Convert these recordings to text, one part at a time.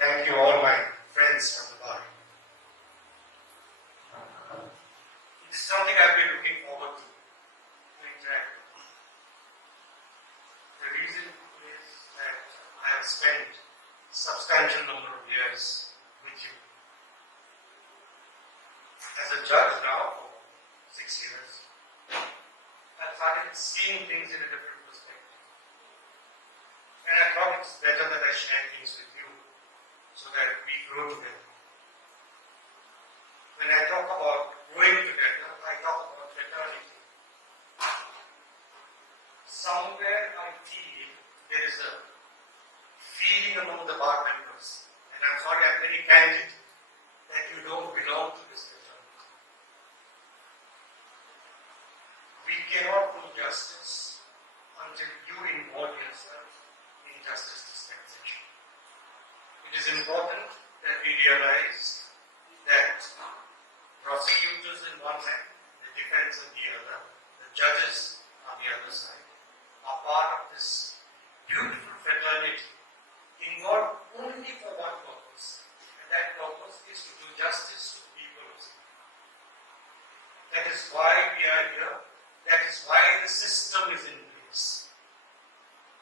Thank you all my friends from the bar. It is something I've been looking forward to interact with. The reason is that I have spent a substantial number of years with you. As a judge now for 6 years, I've started seeing things in a different perspective. And I thought it's better that I share things with you so that we grow together. When I talk about growing together, I talk about fraternity. Somewhere I feel there is a feeling among the bar members, and I'm sorry I'm very candid, that you don't belong to this fraternity. We cannot do justice until you involve yourself in justice dispensation. It is important that we realize that prosecutors in one hand, the defense on the other, the judges on the other side, are part of this beautiful fraternity involved only for one purpose, and that purpose is to do justice to people of Sikkim. That is why we are here. That is why the system is in place.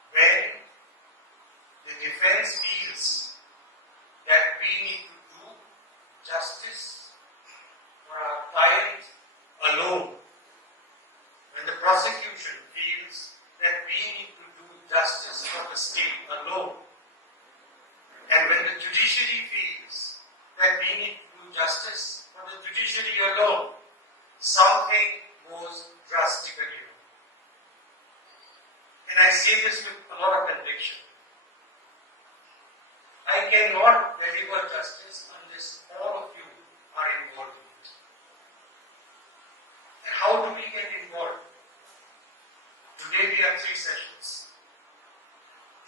When the defense feels that we need to do justice for our client alone, when the prosecution feels that we need to do justice for the state alone, and when the judiciary feels that we need to do justice for the judiciary alone, something goes drastically wrong. And I say this with a lot of conviction. I cannot deliver justice unless all of you are involved in it. And how do we get involved? Today we have 3 sessions.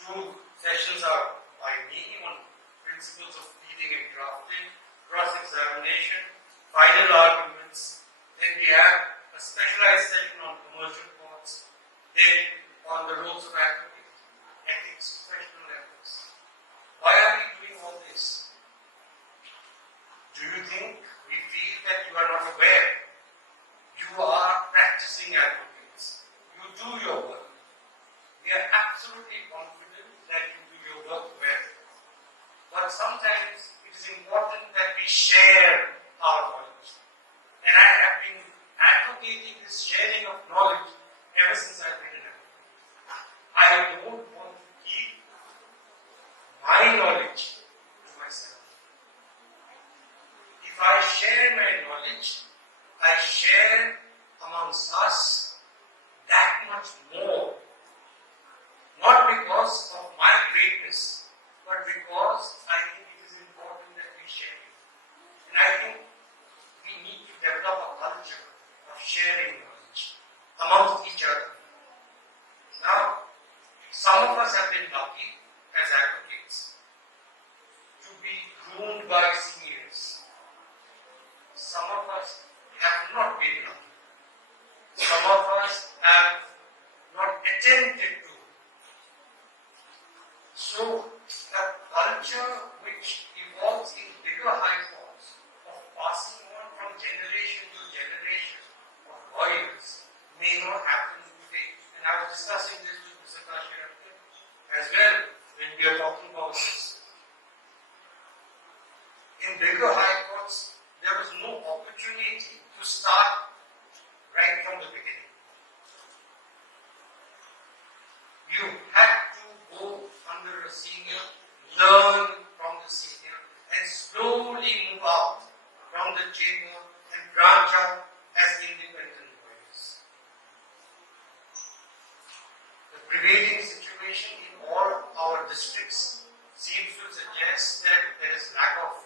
2 sessions are by me on principles of pleading and drafting, cross-examination, final arguments. Then we have a specialized session on commercial courts, then on the roles of advocate, ethics, professional ethics. Why are we doing all this? Do you think we feel that you are not aware? You are practicing advocates. You do your work. We are absolutely confident that you do your work well. But sometimes it is important that we share our knowledge. And I have been advocating this sharing of knowledge ever since I've been an advocate. I don't want to keep my knowledge to myself. If I share my knowledge, I share amongst us that much more. Not because of my greatness, but because I think it is important that we share it. And I think we need to develop a culture of sharing knowledge amongst each other. Now, some of us have been lucky as advocates to be groomed by seniors. Some of us have not been lucky. Some of us have not attempted to. So, a culture which evolves in bigger high forms of passing on from generation to generation of lawyers may not happen today. And I was discussing this with Mr. Tashi as well when we are talking about this. In bigger high courts, there was no opportunity to start right from the beginning. You had to go under a senior, learn from the senior, and slowly move out from the chamber and branch out as independent lawyers. The prevailing situation in all our districts seems to suggest that there is lack of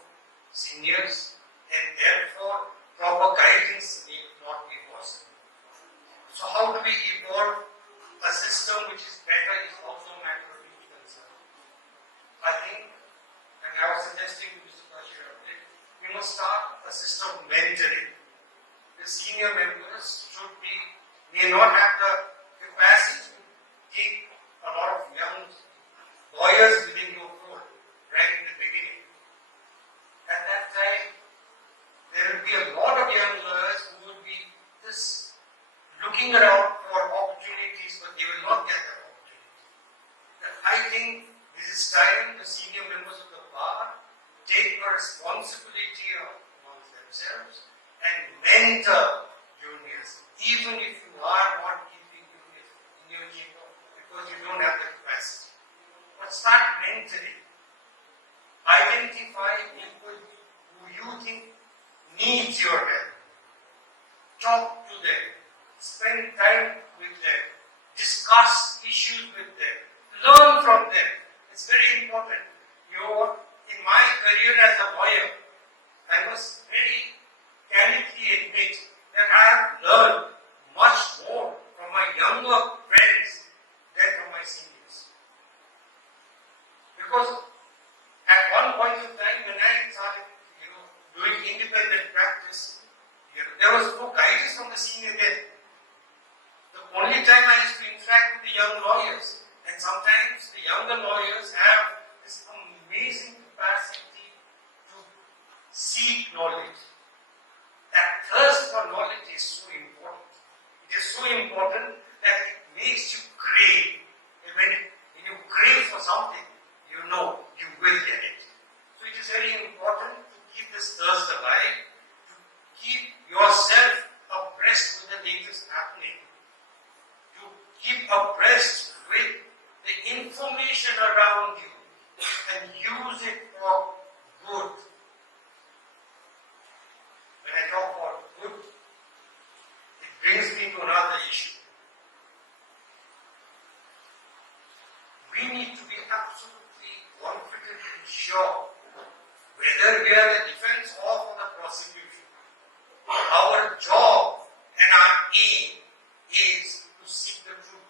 seniors and therefore proper guidance may not be possible. So how do we evolve a system which is better is also a matter of huge concern. I think, and I was suggesting to Mr. Tashi, we must start a system of mentoring. The senior members may not have the capacity to take a lot of young lawyers within your fold right in the beginning. looking around for opportunities, but they will not get that opportunity. I think this is time the senior members of the bar take a responsibility amongst themselves and mentor juniors, even if you are not keeping juniors in your chamber because you don't have the capacity. But start mentoring. Identify people who you think needs your help. Talk to them. Spend time with them. Discuss issues with them. Learn from them. It's very important. In my career as a lawyer, I must very candidly admit that I have learned much more from my younger friends than from my seniors. Because at one point in time when I started doing independent practice, there was no guidance from the senior then. The only time I used to interact with the young lawyers, and sometimes the younger lawyers have this amazing capacity to seek knowledge. That thirst for knowledge is so important. It is so important that it makes you crave. And when you crave for something, you know you will get it. So it is very important to keep this thirst alive, to keep yourself abreast with the latest happening, to keep abreast with the information around you and use it for good. When I talk about good, it brings me to another issue. We need to be absolutely confident and sure whether we are the defense or for the prosecution. Our job and our aim is to seek the truth.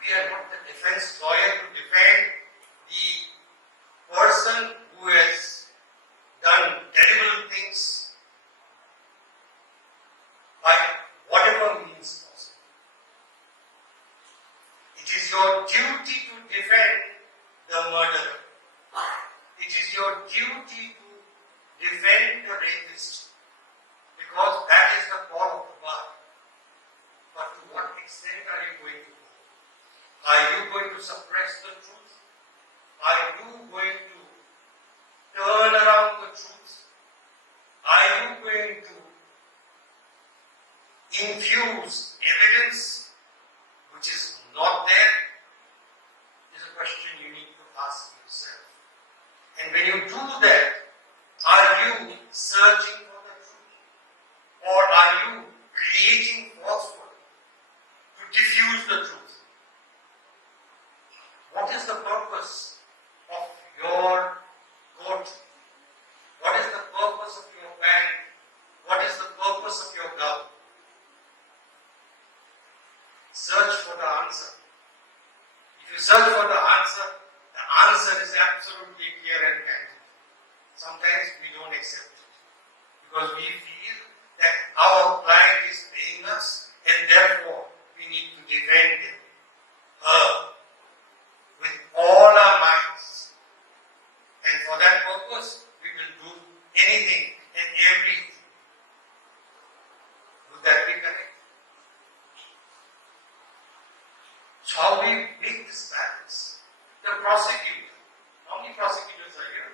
We are not the defense lawyer to defend the person who has done terrible things by whatever means possible. It is your duty to defend the murderer. It is your duty to defend the rapist, because that is the call of the bar. But to what extent are you going to go? Are you going to suppress the truth? Are you going to turn around the truth? Are you going to infuse evidence which is not there? Is a question you need to ask yourself. And when you do that, are you searching for the truth? Or are you creating falsehood to diffuse the truth? What is the purpose of your court? What is the purpose of your bank? What is the purpose of your government? Search for the answer. If you search for the answer is absolutely clear and candid. Sometimes we don't accept it because we feel that our client is paying us and therefore we need to defend him, her, with all our minds. And for that purpose, we will do anything and everything. Would that be correct? So how do we make this balance? The prosecutor. How many prosecutors are here?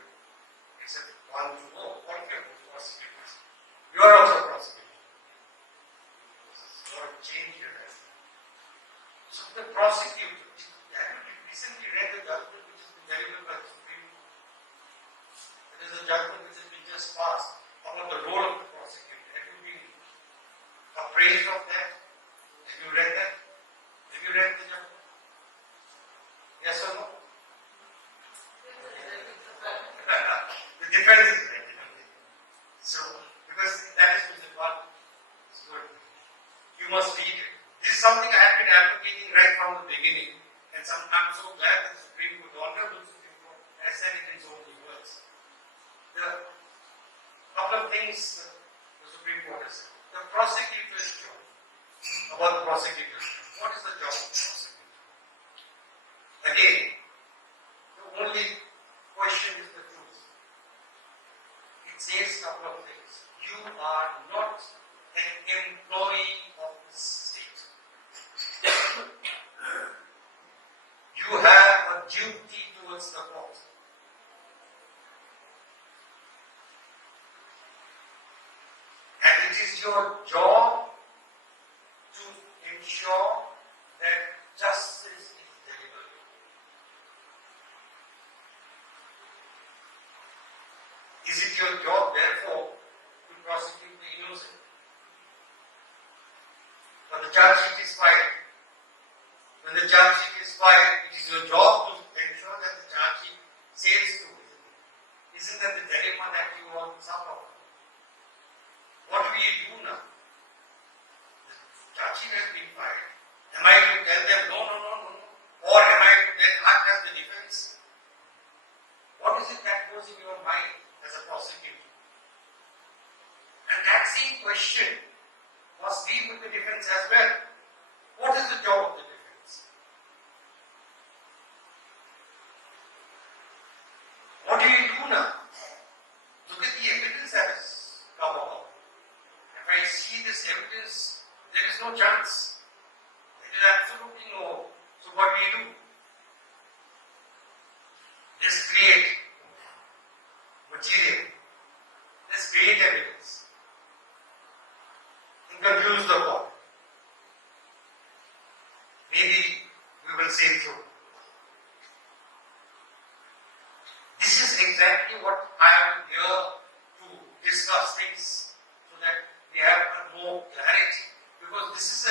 Except one to know. All of you are prosecutors. You are also a prosecutor. So change your life. So the prosecutor, have you recently read the judgment which has been delivered by the Supreme Court? It is a judgment which has been just passed about the role of the prosecutor. Have you been appraised of that? Have you read that? Have you read the judgment? Yes or no? The defense is read. So, because that is important. It's good. You must read it. This is something I have been advocating right from the beginning. And I'm so glad that the Supreme Court, the Honorable Supreme Court, has said it in so many words. The couple of things the Supreme Court has said. The prosecutor's job. About the prosecutor's job. What is the job of the prosecutor? Again, the only question is the truth. It says a couple of things. You are not it is your job to ensure that justice is delivered. Is it your job, therefore, to prosecute the innocent? But the charge sheet is filed. When the charge sheet is filed, it is your job to ensure that the charge sheet sails through. Isn't that the dilemma that you all suffer from? What do we do now? The charge sheet has been filed. Am I to tell them no? Or am I to then act as the defense? What is it that goes in your mind as a prosecutor? And that same question must be with the defense as well. What is the job of the defense? What do you do now? Look at the evidence that has come about. If I see this evidence, there is no chance. There is absolutely no. So what do you do? Just create material. Just create evidence. And confuse the court. Maybe we will sail through. This is exactly what I am here to discuss things so that we have more clarity. Because this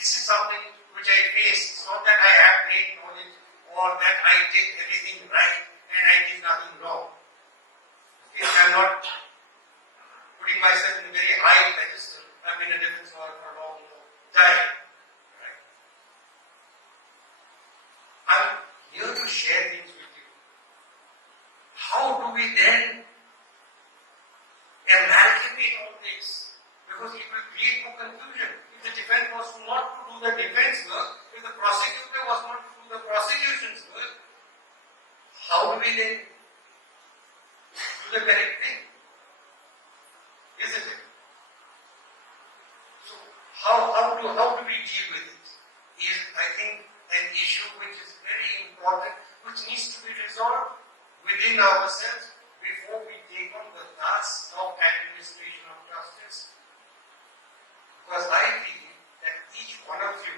is something which I face. It's not that I have great knowledge or that I did everything right and I did nothing wrong. Okay? I'm not putting myself in a very high pedestal. I've been a defense lawyer for a long time. Right? I'm here to share things with you. How do we then amalgamate all this? Because it will create more confusion. If the defense was not to do the defense work, if the prosecutor was not to do the prosecution's work, how do we then do the correct thing? Isn't it? So, how do we deal with it? Is, I think, an issue which is very important, which needs to be resolved within ourselves before we take on the task of administration of justice. Because I feel that each one of you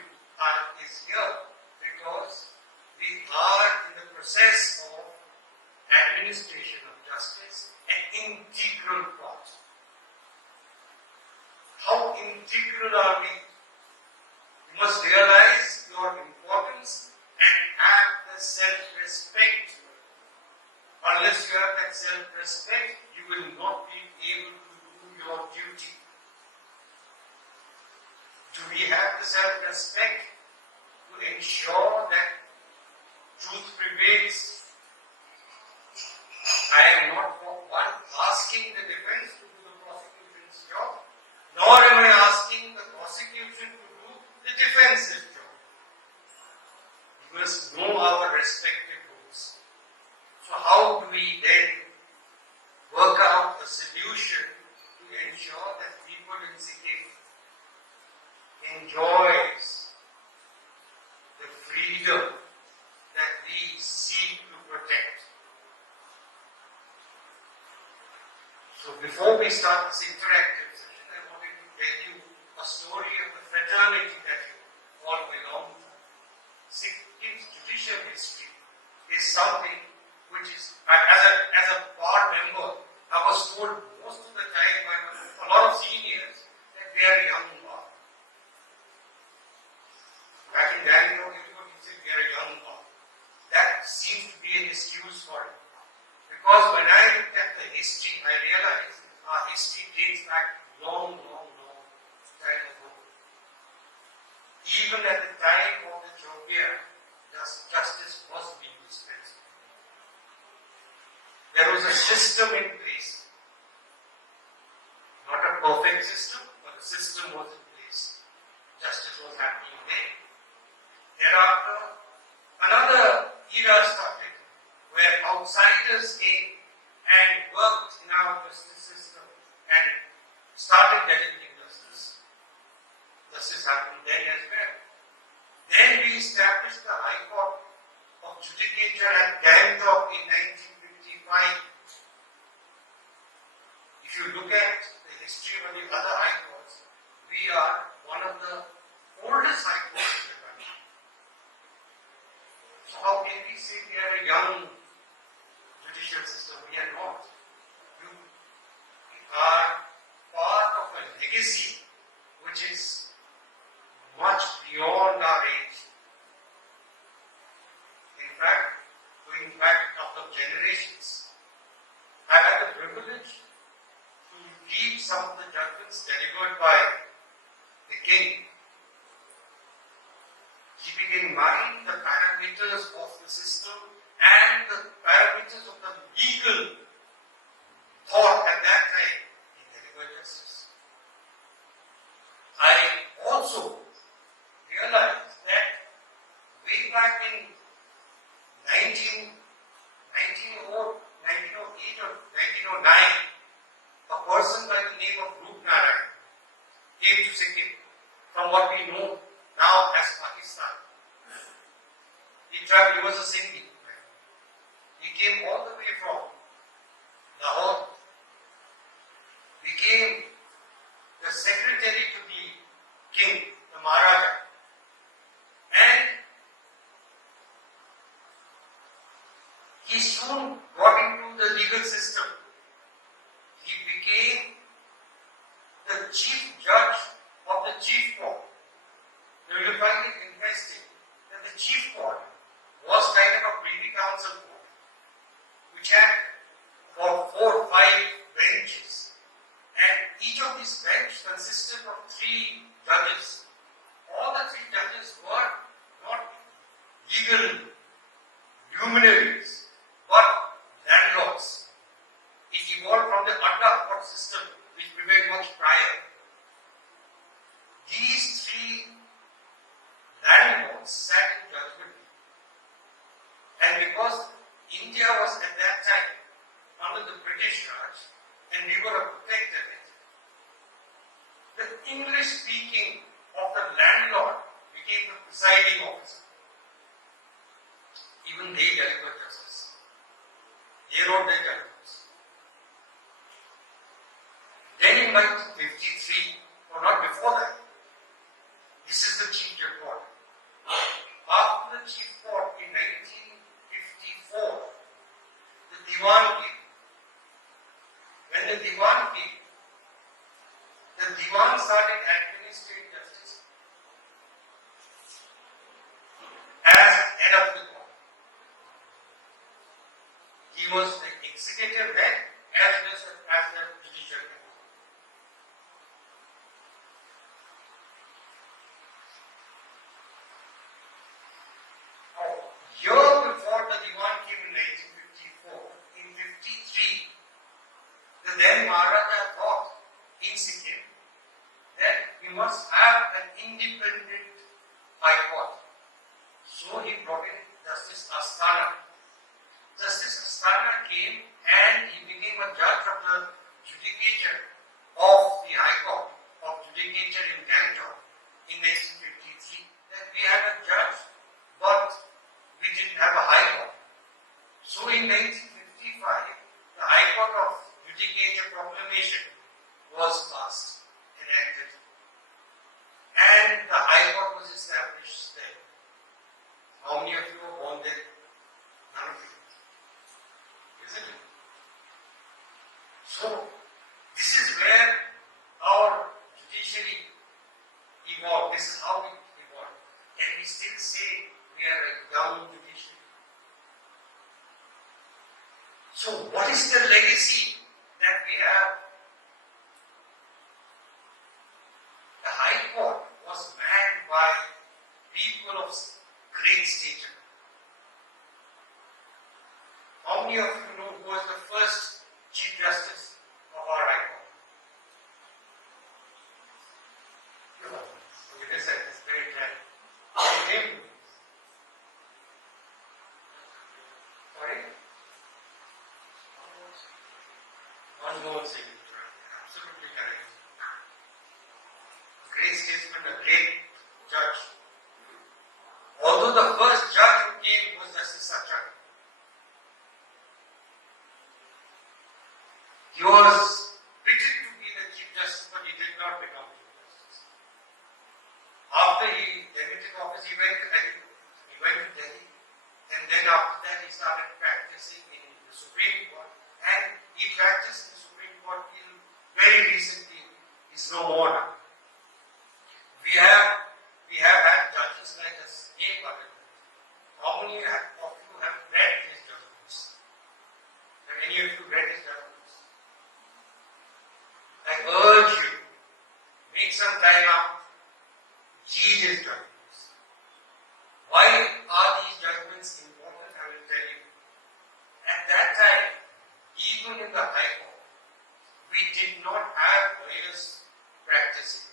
is here because we are in the process of administration of justice, an integral part. How integral are we? You must realize your importance and have the self-respect. Unless you have that self-respect, you will not be able to do your duty. Do we have the self-respect to ensure that truth prevails? I am not for one asking the defense to do the prosecution's job, nor am I asking the prosecution to do the defense's job. We must know our respective roles. So how do we then work out a solution to ensure that people in Sikkim enjoys the freedom that we seek to protect? So before we start this interactive session, I wanted to tell you a story of the fraternity that you all belong to. Sikkim's judicial history is something which is, as a bar member, I was told most of the time by a lot of seniors that they are young bar. Back in Bangalore, everybody said we are a young bar. That seems to be an excuse for it. Because when I looked at the history, I realized our history dates back long time ago. Even at the time of the Chopia, justice was being dispensed. There was a system in place. Not a perfect system, but a system was in place. Justice was happening there. Thereafter, another era started where outsiders came and worked in our justice system and started delivering justice. Justice happened then as well. Then we established the High Court of Judicature at Gangtok in 1955. If you look at the history of the other high courts, we are one of the oldest high courts in the country. So how can we say we are a young judicial system? We are not. We are part of a legacy which is much beyond our age. In fact, going back a couple of generations, I had the privilege to read some of the judgments delivered by the king, keeping in mind the parameters of the system and the parameters of the legal thought at that time. He delivered justice. I also realized that way back in 1908 or 1909, a person by the name of Rapten came to Sikkim from what we know now as Pakistan. He traveled, he was a Sindhi. He came all the way from Lahore, became the secretary to the king, the Maharaja, and he soon got into the legal system. He became the chief judge of the chief court. You will find it interesting that the chief court was kind of a privy council court, which had about 4 or 5 benches, and each of these benches consisted of 3 judges. All the 3 judges were not legal luminaries, but landlords. It evolved from the Adda court system, which prevailed much prior. These 3 landlords sat in judgment. And because India was at that time under the British Raj, and we were a protectorate, the English speaking of the landlord became the presiding officer. Even they delivered justice. They wrote their judgments. Then in 1953, or not before that, this is the chief court. After the chief court in 1954, the Diwan came. When the Diwan came, the Diwan started administering justice as head of the court. He was the executive head as well as the judicial head. Year before the Diwan came in 1954, in 53, the then Maharaja thought in Sikkim that we must have an independent high court. So he brought in Justice Asthana. Justice Asthana came and he became a judge of the judicature of the High Court of Judicature in Gyalshing in 1953. That we had a judge, but we didn't have a High Court. So in 1955, the High Court of Judicature Proclamation was passed, enacted, and the High Court was established there. How many of you were born there? None of you. Isn't it? So, this is where our judiciary evolved. This is how it evolved. Can we still say we are a young judiciary? So, what is the legacy that we have? The High Court was manned by people of great stature. How many of you know who was the first Chief Justice of our High Court? You know, so it is at this very time. Your name? Sorry? Hon'ble signature. Absolutely correct. A great statesman, a great judge. Although the first judge who came was Justice Sachan. He was fitted to be the Chief Justice, but he did he went to Delhi, and then after that he started practicing in the Supreme Court, and he practiced in the Supreme Court till very recently. He's no more now. We have had judges like us, how many of you have read his judgments? Have any of you read his judgments? I urge you, make some time up, read his judgments. Why are these judgments important? I will tell you. At that time, even in the High Court, we did not have lawyers practicing.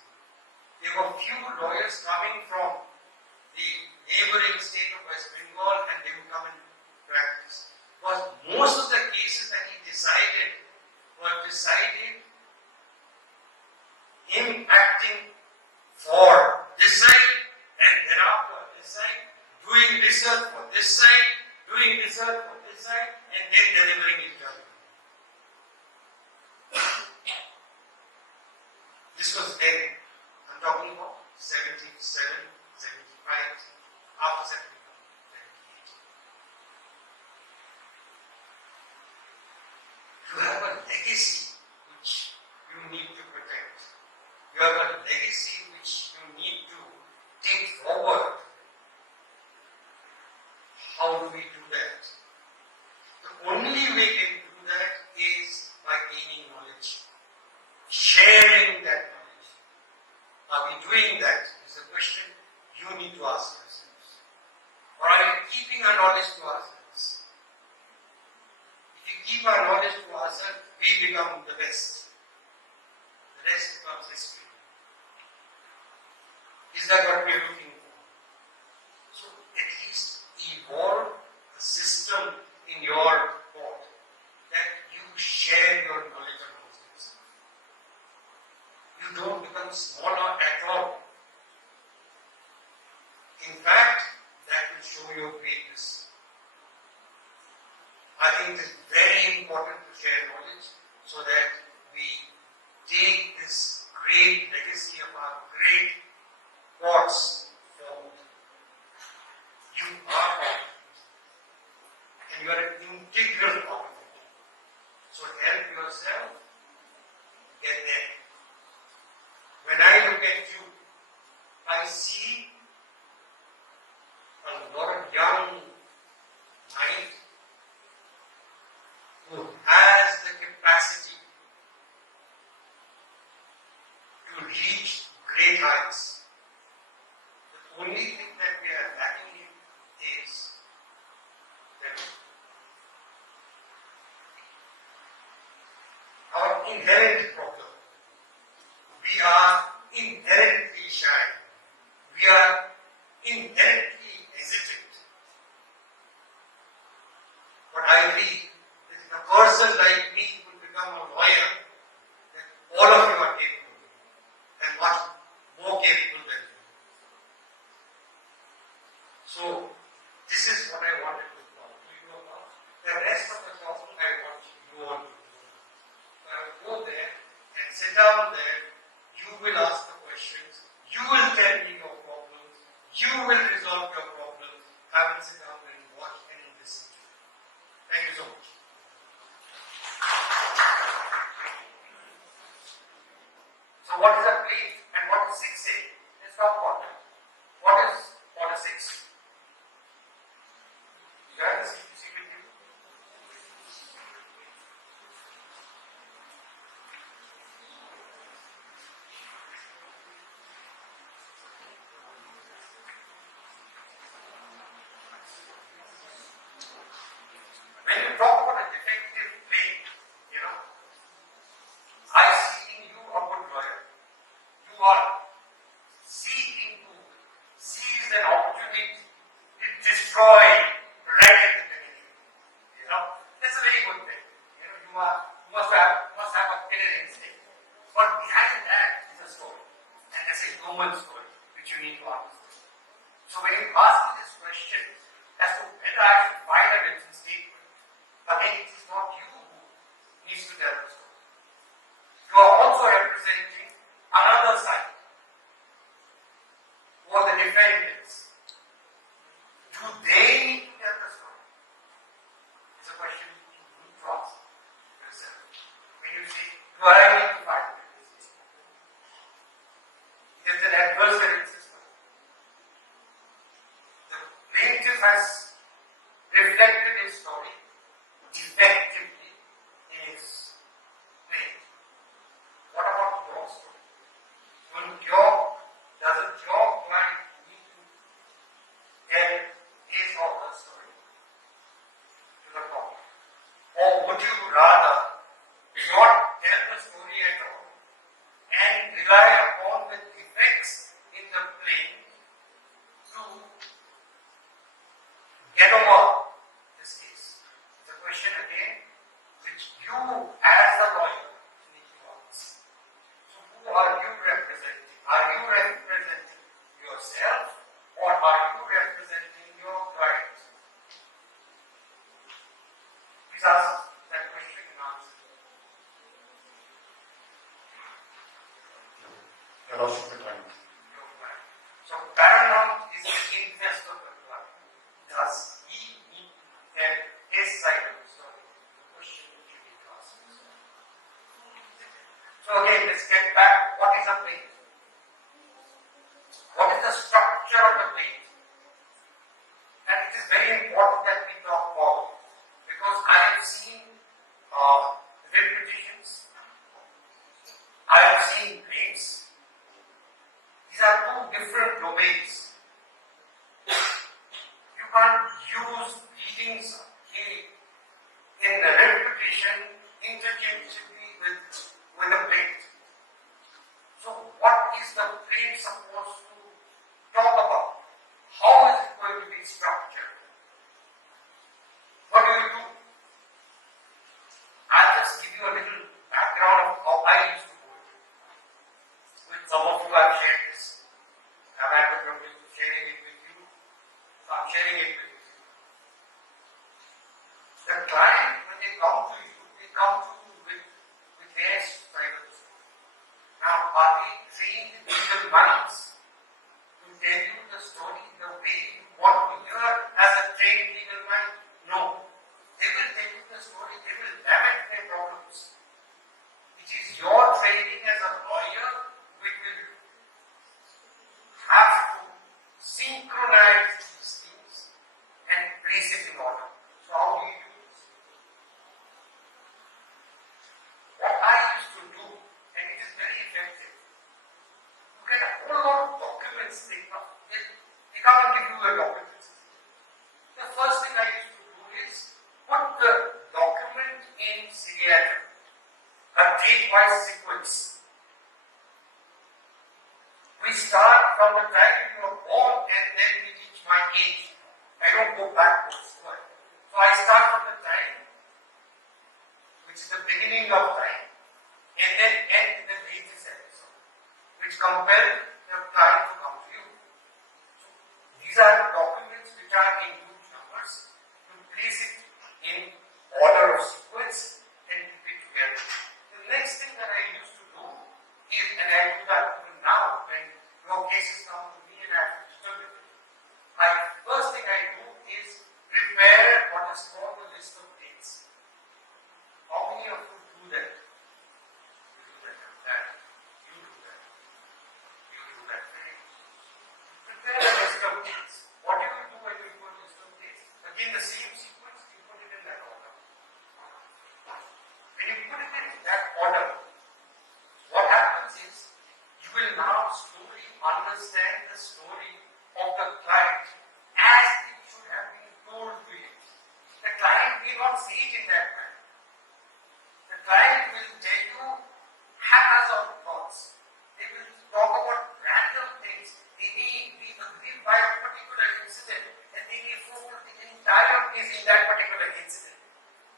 There were few lawyers coming from the neighboring state of West Bengal, and they would come and practice. Because most of the cases that he decided were decided him acting for this side, and thereafter this side, doing research for this side, doing research for this side, and then delivering his judgment. This was then. I'm talking about 77, 75, after 78. You have a legacy which you need to protect. You have a legacy which you need to take forward. How do we do that? The only way we can do that is by gaining knowledge, sharing that knowledge. Are we doing that? Is a question you need to ask yourselves. Or are we keeping our knowledge to ourselves? If we keep our knowledge to ourselves, we become the best. The rest becomes history. Is that what we are looking for? So at least evolve a system in your court that you share your knowledge amongst yourselves. You don't become smaller at all. In fact, that will show your greatness. I think it is very important to share knowledge so that we take this great legacy of our great courts forward. You are part of it, and you are an integral part of it. So help yourself get there. When I look at you, I see a lot of young mind who has the capacity to reach great heights. The only thing that we are lacking in is that our inherent problem. We are inherently shy. We are inherently hesitant. But I believe that if a person like me could become a lawyer, that all of you are capable and much more capable than you. So, this is what I wanted to talk to you about. The rest of the talking I want you all to do. So I will go there and sit down there. You will ask the questions. You will tell me your problems. You will resolve your problems. I will sit down and watch and listen to you. Thank you so much. So what is a plea and what is 6A? Let's talk about that. What is order 6? You have the CPC with you? When you talk about a defective plea, I see in you a good lawyer. You are seeking to seize an opportunity to destroy right at the beginning. That's a very good thing. You must have a killer instinct. But behind that is a story. And that's a human story which you need to understand. So when you ask me this question as to whether I should file a written statement, again it is not you who needs to tell the story. You are also representing another side, who are the defendants. reflected his story effectively in his play. What about your story? Doesn't your client need to tell his or her story to the court? Or would you rather not tell the story at all and rely upon the defects in the play to get over this case? The question again, which you as a lawyer need to answer. So who are you representing? Are you representing yourself or are you representing your client? Please ask that question and answer. Your Lordship, the client. Your client. So paramount is the interest of the client. Does he need to tell his side of the story? The question which you need to ask yourself. So again, let's get back. What is a plea? What is the structure of the plea? And it is very important that we talk about, because I have seen writ petitions, I have seen claims. These are two different domains. You can't use pleadings in the writ petition interchangeably with a plea. So what is the plea supposed to talk about? How is it going to be structured? What do? I'll just give you a little background of how I used to do it. With some of you I've shared this. I've had the privilege of sharing it with you. So I'm sharing it with you. The client, when they come to you, they come to you with their side of the story. Now, are they trained legal minds to tell you the story the way you want to hear as a trained legal mind? No. They will tell you the story, they will lament their problems. It is your training as a lawyer which will have to synchronize these things and place it in order. So how do you do this? What I used to do, and it is very effective, you get a whole lot of documents. They come and give you a document. The first thing I used to do is put the document in seriatim, a date-wise sequence. We start from the time you were born and then we reach my age. I don't go backwards. So I start from the time which is the beginning of time and then end the latest episode, which compel the client to come to you. So these are documents which are in huge numbers. You place it in order of sequence and keep it together. The next thing that I used to do is, and I do that even now when your cases come to me and I have to disturb it. First thing I do is prepare what is called the list of dates. How many of you do that? You do that. You do that. You do that. Prepare a list of dates. What do you do when you put a list of dates? Again, the same sequence, you put it in that order. When you put it in that order, what happens is you will now slowly understand the story of the client as it should have been told to you. The client may not see it in that way. The client will tell you haphazard thoughts. They will talk about random things. They may be aggrieved by a particular incident and they may focus the entire case in that particular incident.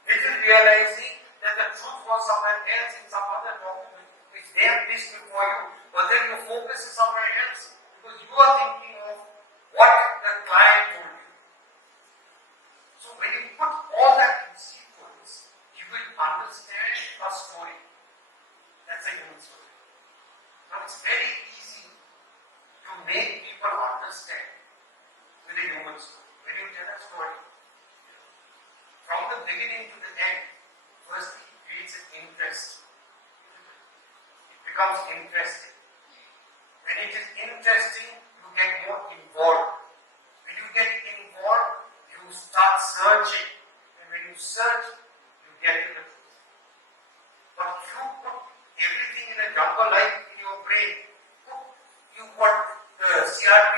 Little realizing that the truth was somewhere else in some other document which they have placed before you, but then your focus is somewhere else because you are thinking of what the client told you. So when you put all that in sequence, you will understand a story. That's a human story. Now it's very easy to make people understand with a human story. When you tell a story, from the beginning to the end, first it creates an interest. It becomes interesting. When it is interesting, you get more involved. When you get involved, you start searching.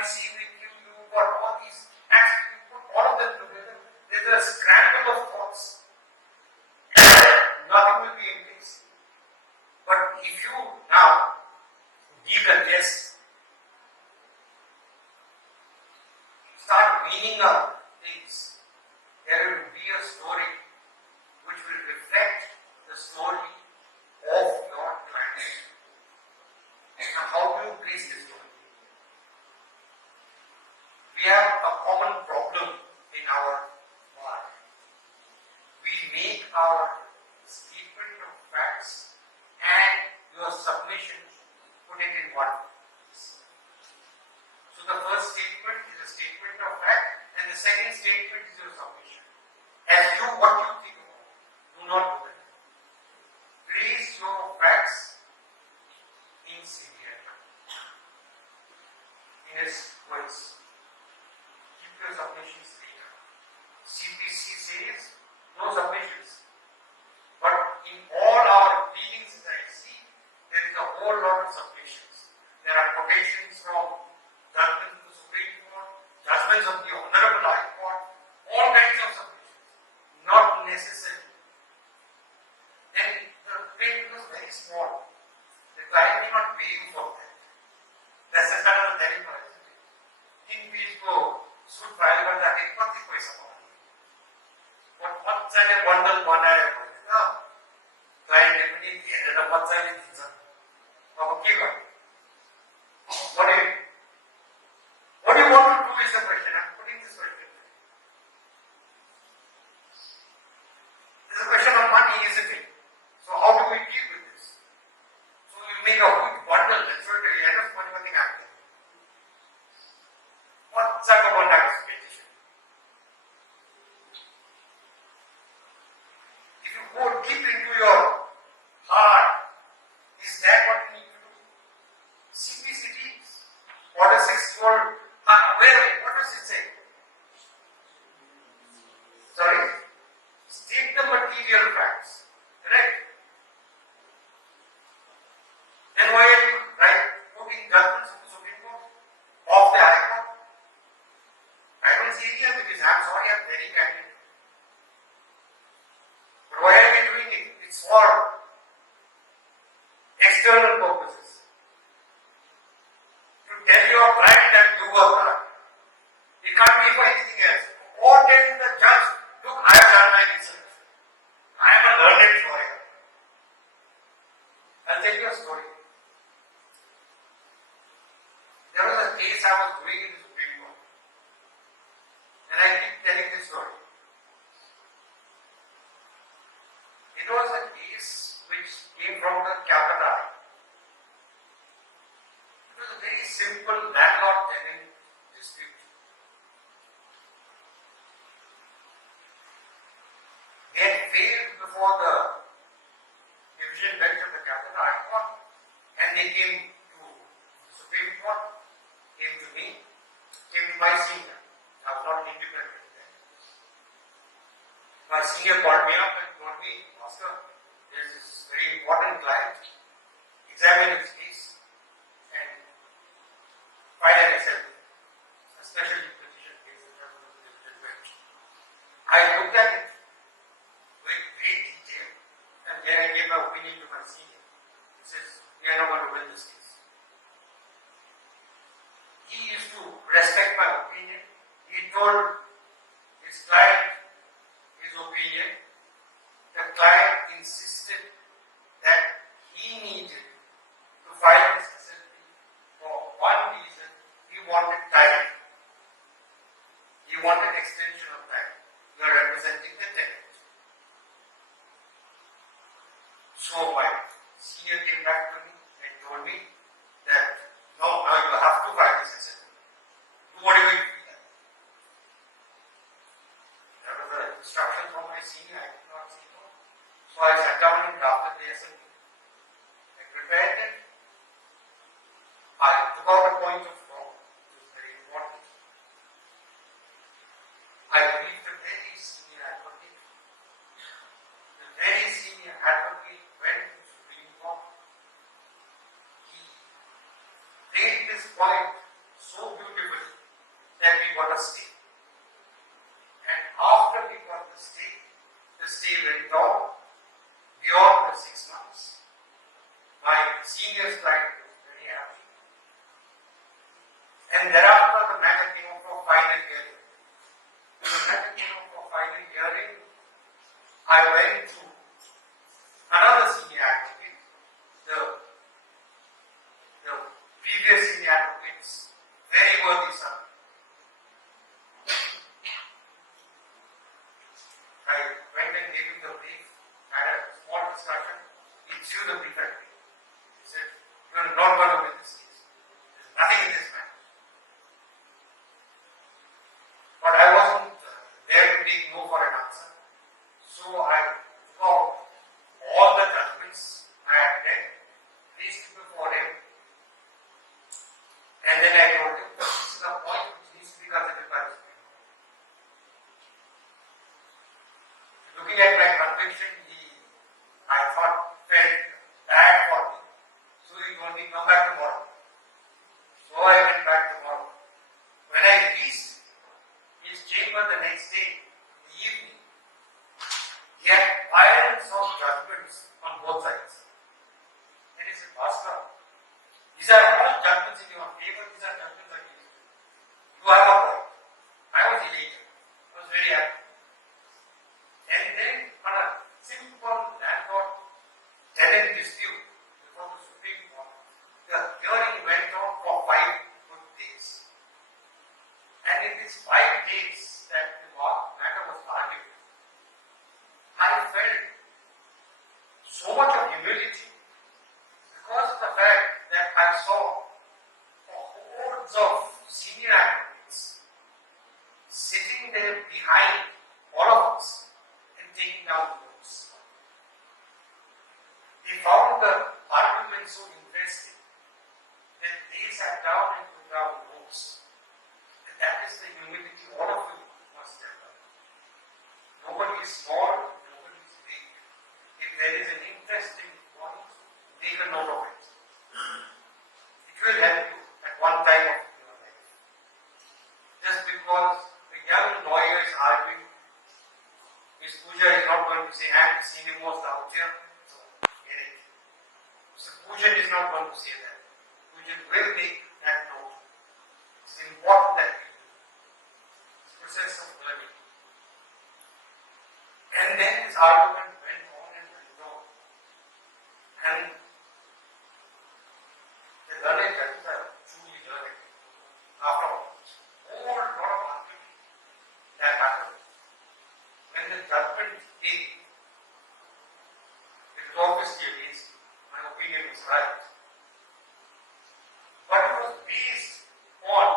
IBC curriculum, you've got all these acts, you put all of them together, there's a scramble of thoughts. Nothing will be in place. But if you now decongest, start weaning out things, there will be a story which will reflect the story of your client. Now, how do you place this story? We have a common problem in our bar. We make our statement of facts and your submission, put it in one place. So the first statement is a statement of fact, and the second statement is your submission. As you what you think about, do not do that. Place your facts in CBI, in its words. Keep your submissions later. CPC says no submissions. But in all our pleadings that I see, there is a whole lot of submissions. There are quotations from judgments of the Supreme Court, judgments of the Honorable High Court, all kinds of submissions. Not necessary. Then the payment was very small. The client may not pay you for that. That's the kind of terrible, isn't it? Think we go, should file for that, what the paisa paani. What chale bundle banaya hai? Client definitely ended up what chale dhincha. Now, what do you want to do is the question. I'm putting this question. This is a question of money, isn't it? So how do we deal with this? So you make a huge bundle, that's what you end up with one thing happening. What type of bundle is petition? If you go deep into your heart, is that what you need to do? CPCTs. What does it called? What does it say? Sorry? State the material facts. Correct? Then why are you putting judgments in the Supreme Court of the High Court? I don't see it here because I'm sorry, I'm very candid. But why are we doing it? It's for external purposes. To tell your client that you were correct. It can't be for anything else. Or tell the judge, look, I have done my research. I am a learned lawyer. I'll tell you a story. There was a case I was doing in the Supreme Court. And I keep telling this story. It was a case which came from the Calcutta. It was a very simple landlord-tenant dispute. They had failed before the division bench of the Calcutta High Court, and they came to the Supreme Court, came to me, came to my senior. I was not independent then. My senior called me up and told me, Bhaskar, there is this very important client, examine his case and file an Excel, a special petition case in terms of the division bench. I looked at it with great detail, and then I gave my opinion to my senior. He says, we are not going to win this case. He used to respect my opinion. He told his client his opinion. The client insisted that he needed to file this SLP for one reason. He wanted time. He wanted extension of time. You are representing the tenant. So my senior came back to me and told me that no, now you have to file this SLP. Do whatever you feel like. That was the instruction from my senior. I did not say no. So I sat down and drafted the SLP. I prepared it. I took out a point of law, which is very important. I briefed a very senior advocate. The very senior advocate went to the Supreme Court. He made this point so beautifully that we got a stay. And after we got the stay went on beyond the 6 months. My seniors client was very happy. And thereafter the matter came up for final hearing. When the matter came up for final hearing, I went to another senior advocate, the previous senior advocate's very worthy son. I went and gave him the brief, had a small discussion. He threw the brief at me. He said, "You are not going to win this case. There is nothing in this matter." But I wasn't there to take no for an answer. So I took out all the judgments I had read, placed it before him, and then I told him, "This is a point which needs to be considered by the Supreme Court." Looking at my conviction, I thought, felt bad for me. So he told me, "Come back tomorrow." So I went back tomorrow. When I reached his chamber the next day, in the evening, he had piles of judgments on both sides. And he said, "Bhaskar, these are all judgments in your favor, these are judgments against you. You have a point." I was elated. I was very happy. And then on a simple landlord-tenant dispute before the Supreme Court, the hearing went on for 5 good days. And in these 5 days that the matter was argued, I felt so much of humility because of the fact that I saw hordes of senior advocates sitting there behind all of us and taking down notes. They found the argument so interesting that they sat down and took down notes. And that is the humility all of you must have done. Nobody is small, nobody is big. If there is an interesting point, take a note of it. It will help you at one time of your life. Just because a young lawyer is arguing, his puja is not going to say, "I am the senior most out here, so get it." So puja is not going to say that. Puja will make that note. It's important that we do. It's a process of learning. And then this argument went on and went on. And the learned judges are truly learned. After a whole lot of argument that happened, when the judgment came, it was obviously against me. My opinion was right. But it was based on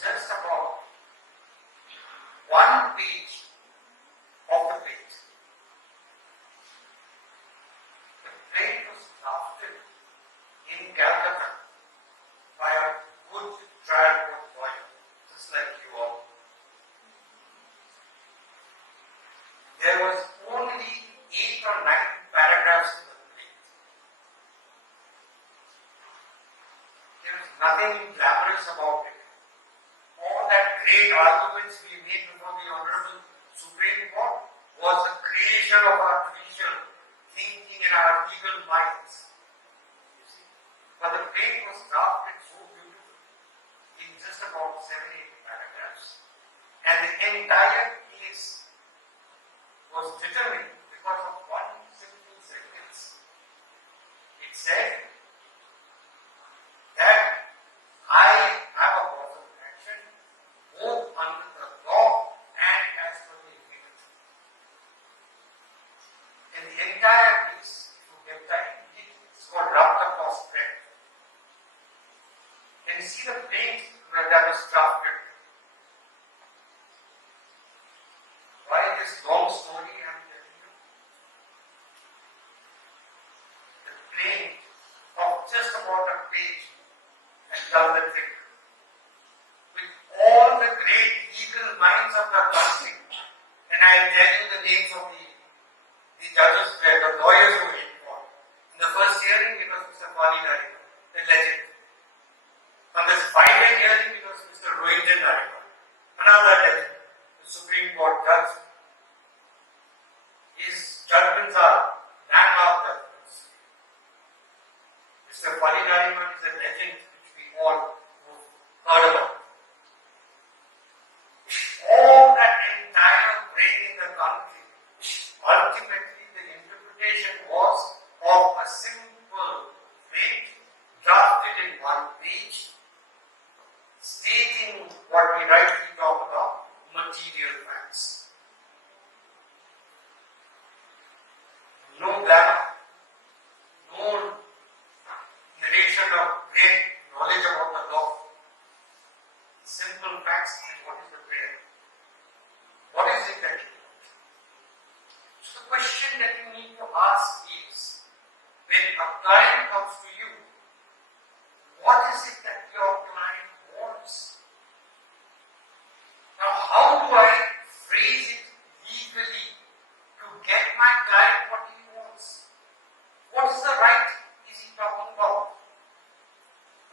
just about 1 page of the plate. The plate was drafted in Calcutta by a good trial court lawyer, just like you all. There was only 8 or 9 paragraphs in the plate. There was nothing glamorous about it. All that great arguments we made before the Honorable Supreme Court was the creation of our judicial thinking and our legal minds. You see? But the plate was drafted so beautifully in just about 7-8 paragraphs, and the entire case was determined because of one simple sentence. It said that I have a cause of action both under the law and as per the agreement. And the entire case, if you get time, it's called Rapten spread. Can you see the plate where that was drafted? Why this long story I'm telling you? The plate of just about a page has done the trick. With all the great legal minds of the country, and I am telling you the names of the judges, the lawyers who were involved. In the first hearing, it was Mr. Pradhan. the legend. On this final hearing, it was Mr. Rohinton Narayana, another legend, the Supreme Court judge. His judgments are landmark judgments. Mr. Palinariman is a legend which we all heard about. All that entire brain in the country, ultimately the interpretation was of a simple page, drafted in one page, stating what we rightly talk about, material facts. No glamour, no narration of great knowledge about the law. Simple facts and what is the prayer. What is it that you want? So the question that you need to ask is, when a client comes to you, what is it that your client wants? Now, how do I phrase it legally to get my client what he wants? What is the right is he talking about?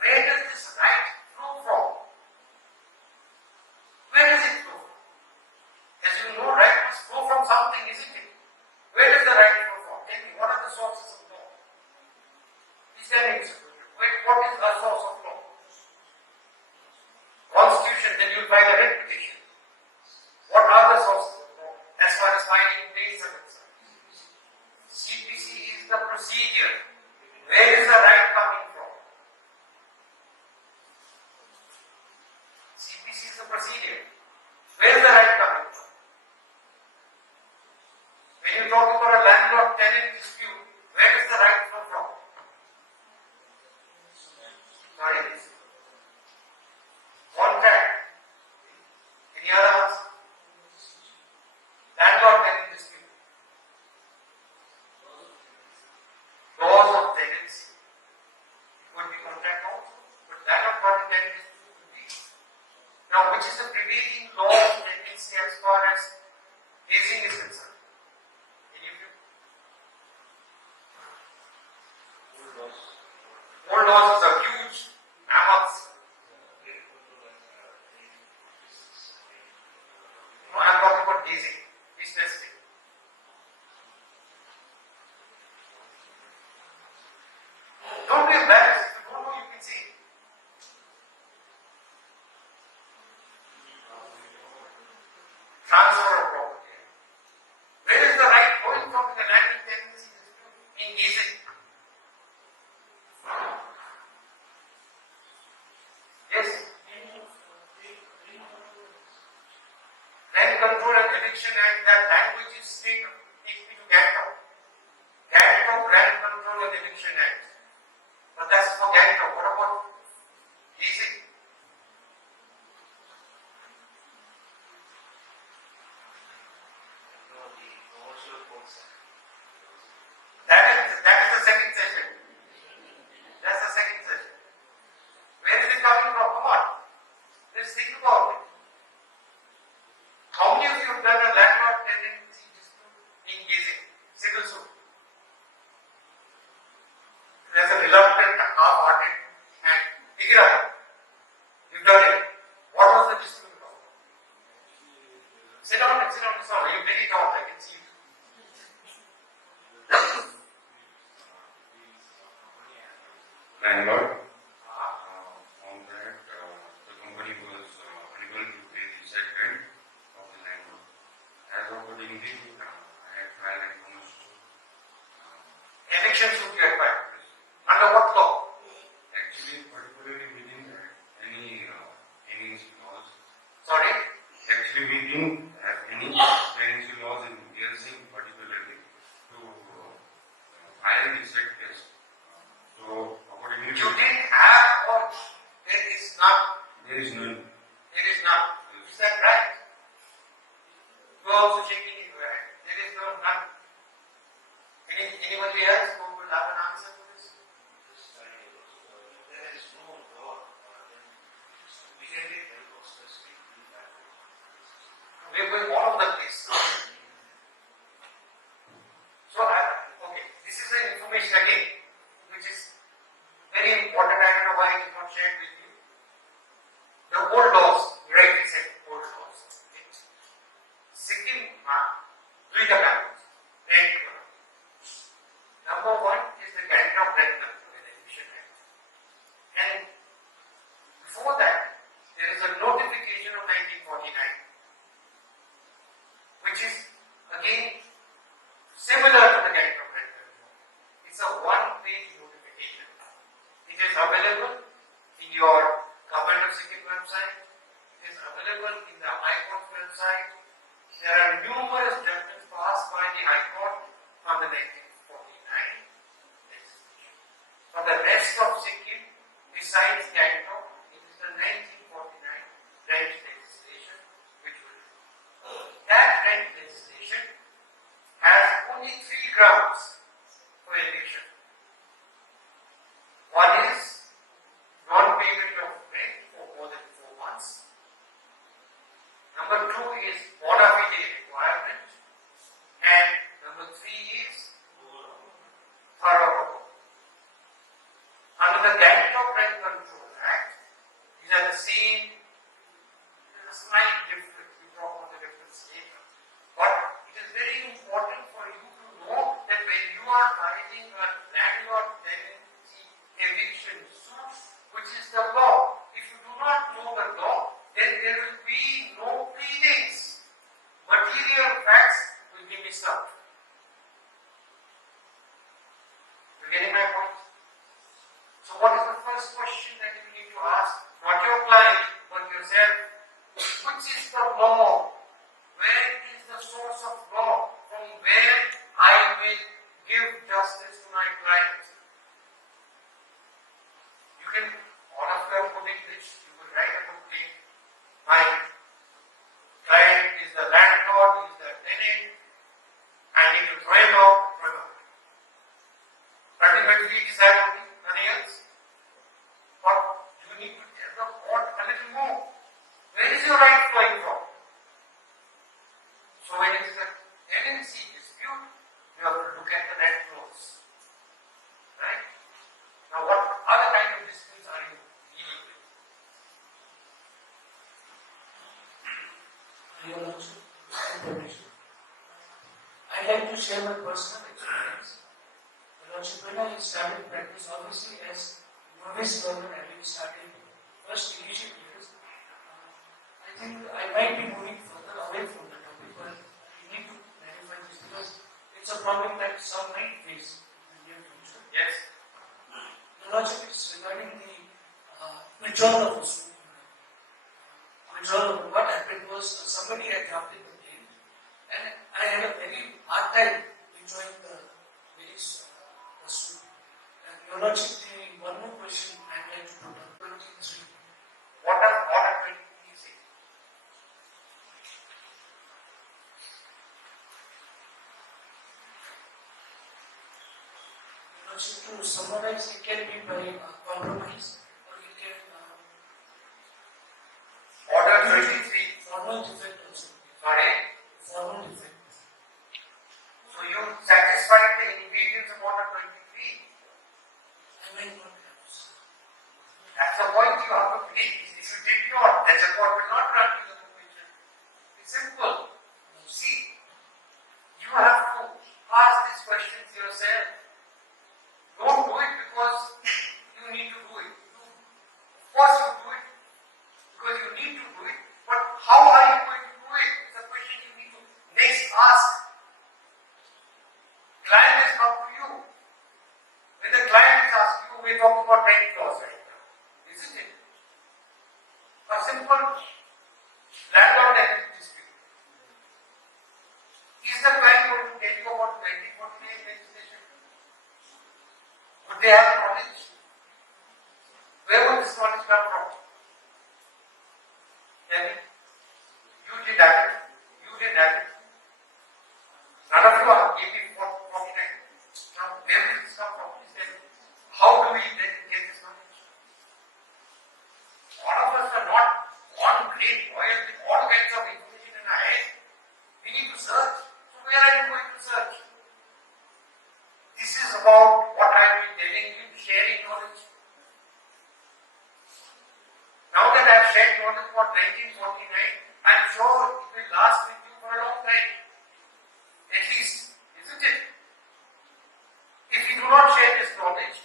Where does this right flow from? Where does it flow from? As you know, right must flow from something, isn't it? Where does the right flow from? Tell me, what are the sources of law? Please tell me, Mr. Wait, what is the source of law? Constitution, then you'll find a writ petition. What are the sources of law? As far as finding claims are concerned. CPC is the procedure. Where is the right coming from? CPC is the procedure. Where is the right coming from? When you talk about a landlord-tenant dispute, where does the right come from? Sorry. Contract. Any other answer? Landlord-tenant dispute. Laws of tenancy. It could be contract also, but landlord-tenant dispute could be. Now, which is the prevailing law of tenancy as far as leasing is concerned? Old laws is a huge mammoth. No, I'm talking about leasing, lease testing. Don't be embarrassed. If you don't know, you can see. Transfer of property. Where is the right going from in the landing tenancy dispute in leasing? Yes. Rent Control and Eviction Act, that language is take me to Gangtok. Gangtok Rent Control and Eviction Act. But that's for Gangtok. What about leasing? That is the second session. That's the second session. Where is it coming from? Come on. Let's think about it. How many of you have done a landlord tenancy dispute in leasing? Civil suit. There's a reluctant, half-hearted, and pick it up. You've done it. What was the dispute about? Sit down. Sorry, you very tall. I can see you. Landlord found that the company was unable to pay the said rent of the landlord. As accordingly, I had filed an information. Eviction suit you have filed. Under what law? Actually, particularly within any laws. Sorry? Actually, we didn't have any tenancy laws in Gyalshing particularly to file the said case. So, accordingly, You didn't have or there is none? there is none. There is none. Is that right? You are also checking it right. There is none. Anybody else who will have an answer to this? There is no law. We can take help of specific. We are going all over the place. So, okay, this is an information again, which is very important why it is not shared with you. The old laws, rightly said, old laws. Okay. Sikkim, duita balance, rent. Number one is the Gangtok Rent Control Act. And before that, there is a notification of 1949, which is again similar to the Gangtok Rent Control. It's a one-page notification. It is available in your Government of Sikkim website. It is available in the High Court website. There are numerous judgments passed by the High Court on the 1949 legislation. For the rest of Sikkim, besides Gangtok, it is the 1949 rent legislation which will do. That rent legislation has only 3 grounds for eviction. One is non-payment of rent for more than 4 months. Number 2 is bona fide requirement. And number 3 is thorough. Under the Gangtok Rent Control Act, these are the same. There is a slight difference. We talk about the difference later. But it is very important for you to know that when you are filing a landlord tenancy eviction suit, which is the law, if you do not know the law, then there will be no pleadings. Material facts will be missed out. You getting my point? So what is the first question that you need to ask? Not your client, but yourself. Which is the law? Where is the source of law from where I will give justice to my client? You can, all of you are putting this, you will write a book thing. My client is the landlord, he is the tenant. I need to throw him out, throw him out. Ultimately, it is that only, nothing else. But you need to tell the court a little more. Where is your right flowing from? So when it is a tenancy dispute, you have to look at the rent clause. Right? Now what other kind of disputes are you dealing with? Your Lordship, information. I'd like to share my personal experience. Your Lordship, when I started practice, obviously as novice lawyer, I really started first initial years. I think I might be moving further away from the topic, but we need to clarify this because it's a problem that some might face in the near future. Yes. Your Lordship, is regarding the withdrawal of the suit. What happened was somebody had drafted the claim, and I had a very hard time enjoying the suit. And Your Lordship, one more question I'd like to put on 23. What does order 23 say? Your Lordship, to summarize, it can be by compromise, or it can Order 23. formal defect also. Sorry? Formal defect. So you satisfied the ingredients of order 23. I might not have. That's the point you have to make. If you did not, then the court will not grant you the permission. It's simple. See, you have to ask these questions yourself. Don't do it because you need to do it. Of course you do it because you need to do it, but how are you going to do it? It's a question you need to next ask. Client has come to you. When the client is asking you, we're talking about rent clause right now. Isn't it? A simple landlord tenant dispute. Is the client going to tell you about 1948 legislation? Would they have knowledge? Where would this knowledge come from? Tell me. You did have it. You didn't have it. None of you are gave me 49. Now, where did this come from? Please tell me. How do we then get this knowledge? All of us are not on great oil with all kinds of information in our head. We need to search. So where are you going to search? This is about what I have been telling you, sharing knowledge. about 1949, I'm sure it will last with you for a long time. At least, isn't it? If we do not share this knowledge,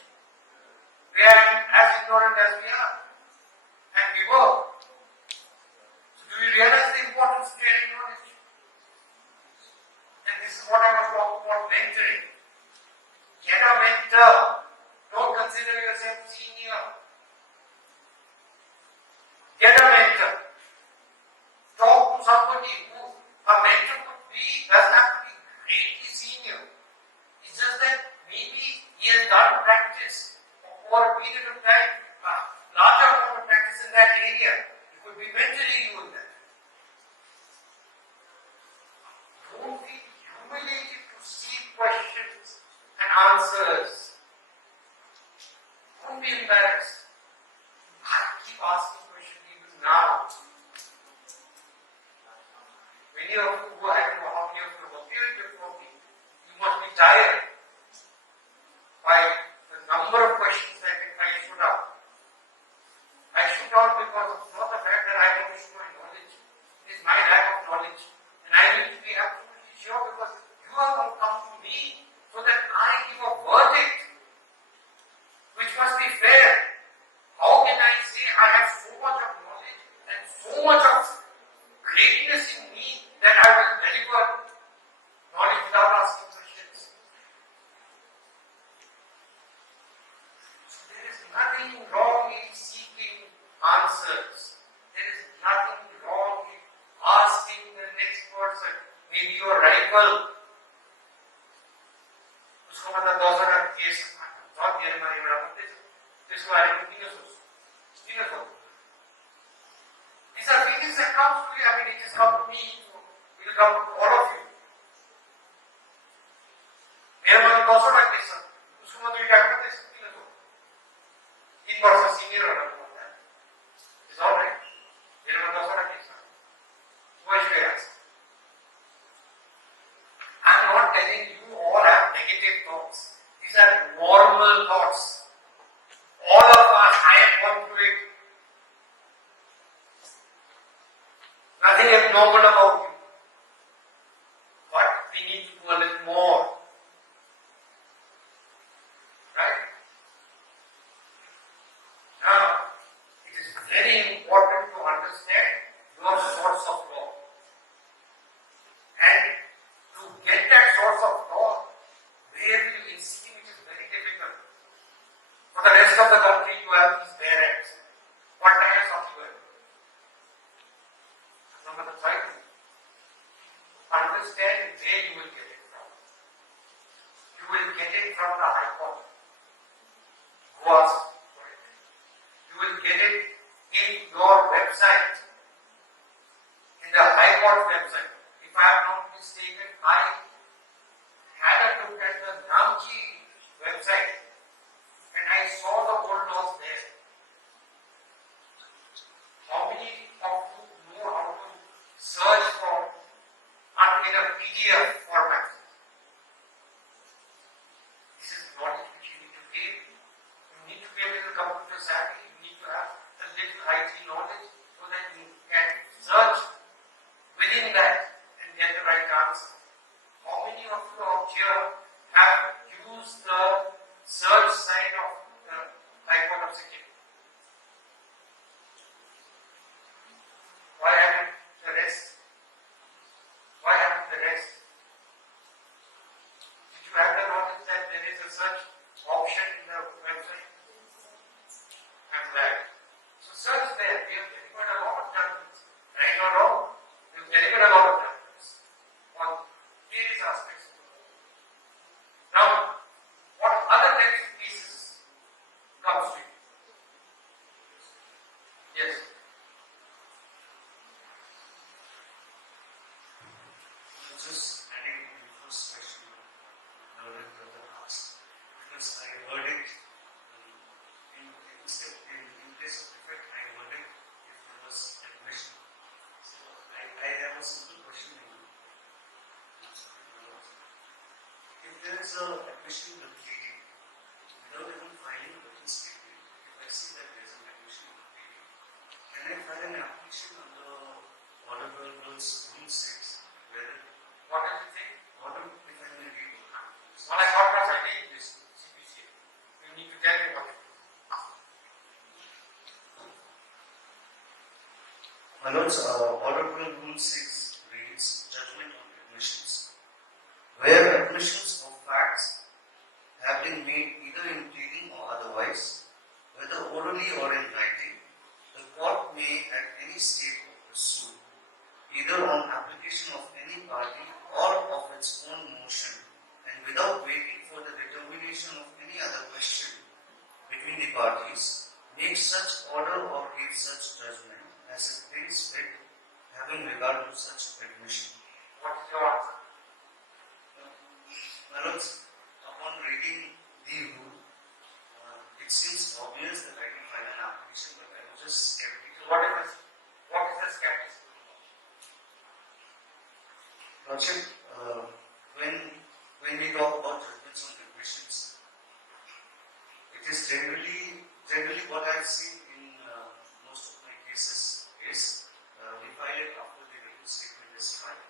we are as ignorant as we are. And we were. So do you realize the importance of sharing knowledge? And this is what I was talking about mentoring. Get a mentor. Don't consider yourself senior. Get a mentor. Talk to somebody who a mentor could be, doesn't have to be greatly senior. It's just that maybe he has done practice for a period of time, a larger amount of practice in that area. He could be mentoring you in that. Don't be humiliated to seek questions and answers. Don't be embarrassed. I keep asking questions even now. Many of you who I don't know how many of you have appeared before me, you must be tired by the number of questions that I shoot out. I shoot out because it's not the fact that I want to show my knowledge. It is my lack of knowledge. And I need to be absolutely sure because you are going to come to me so that I give a verdict which must be fair. How can I say I have so much of knowledge and so much of greatness in me that I will deliver knowledge without asking questions? So there is nothing wrong in seeking answers. There is nothing wrong in asking the next person, maybe your rival. उसको मतलब 10,000 case बहुत देर में ये बड़ा होते हैं इसके बारे में तीनों सौ these are things that come to you. I mean, it has come to me, it will come to all of you. मेरे मन 200 केस उसको मतलब क्या करते हैं तीनों सौ 3 वर्ष सीनियर होना पड़ता है is all right. मेरे मन 200 केस वो इसके याद I'm not telling you all have negative thoughts. These are normal thoughts. All of us, I have gone through it. Nothing abnormal about you. But we need to do a little more. Right? Now, it is very important to understand your source of law. And to get that source of law, where will you see it is very difficult. For the rest of the country, you have these bare hands. What types of you have? Number 5, understand where you will get it from. You will get it from the High Court. Go ask for it. You will get it in your website, in the High Court website. If I am not mistaken, I had a look at the Namchi website and I saw the old laws there. How many of you know how to search for in a PDF format? This is knowledge which you need to gain. You need to be a little computer savvy. You need to have a little IT knowledge so that you can search within that and get the right answer. How many of you out here have used the search site of the High Court of Sikkim? Why haven't the rest? Why haven't the rest? Did you have the knowledge that there is a search option in the website? I'm glad. So search there. We have delivered a lot of judgments. Right or wrong? We have delivered a lot of judgments on various aspects. Now, what other types of cases comes to you? Yes. Just adding to the first question Learned Brother asked, because I heard it in case of defect, I heard it if there was admission. So I have a simple question for you. If there is a admission with pleading, without even filing a written statement, if I see that there is an admission with pleading, can I file an application My Lords, Honorable Rule 6 reads Judgment on Admissions. Where admissions of facts have been made either in pleading or otherwise, whether orally or in writing, the court may at any stage of the suit, either on application of any party or of its own motion, and without waiting for the determination of any other question between the parties, make such order or give such judgment as it thinks fit, having regard to such admission. What is your answer? My Lords, upon reading the rule, it seems obvious that I can file an application, but I was just skeptical. What is the skepticism? Lordship, when we talk about judgments on admissions, it is generally what I've seen in most of my cases is we file it after the written statement is filed.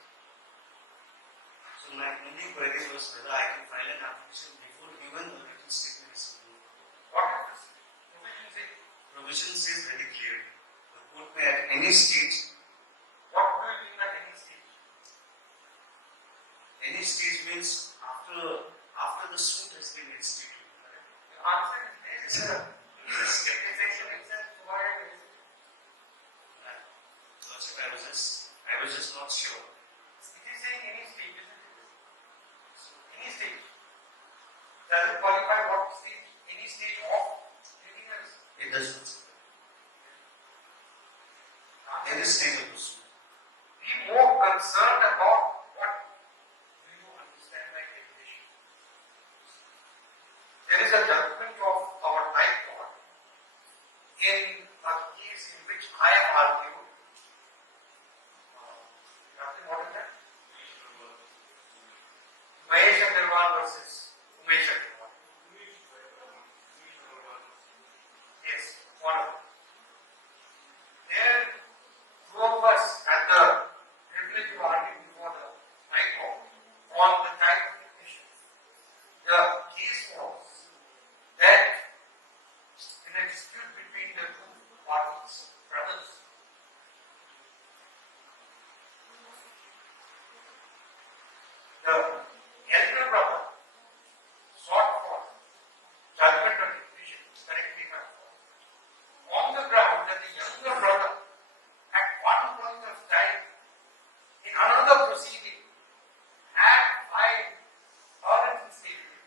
So my only query was whether I can file an application before even the written statement is moved. What is this provision say? Provision says very clearly, the court may at any stage. What do you mean at any stage? Any stage means after the suit has been instituted. The answer is there. Skepticism itself, so why is it? Lordship, I was just not sure. It is saying any stage, isn't it? Any stage. Does it qualify what stage? Any stage of anything else? It doesn't. Any stage of the suit. Be more concerned about what do you understand by admission. There is a judgment of our High Court in a case in which I have argued. What is that? Mahesh Agarwal versus Umesh Agarwal. Yes, one of them. There, two of us had the privilege to argue before the High Court on the type of admission. The case was that in a dispute between the two parties, brothers, the elder brother sought for judgment on admission, correctly if I'm wrong, on the ground that the younger brother at one point of time in another proceeding had filed a written statement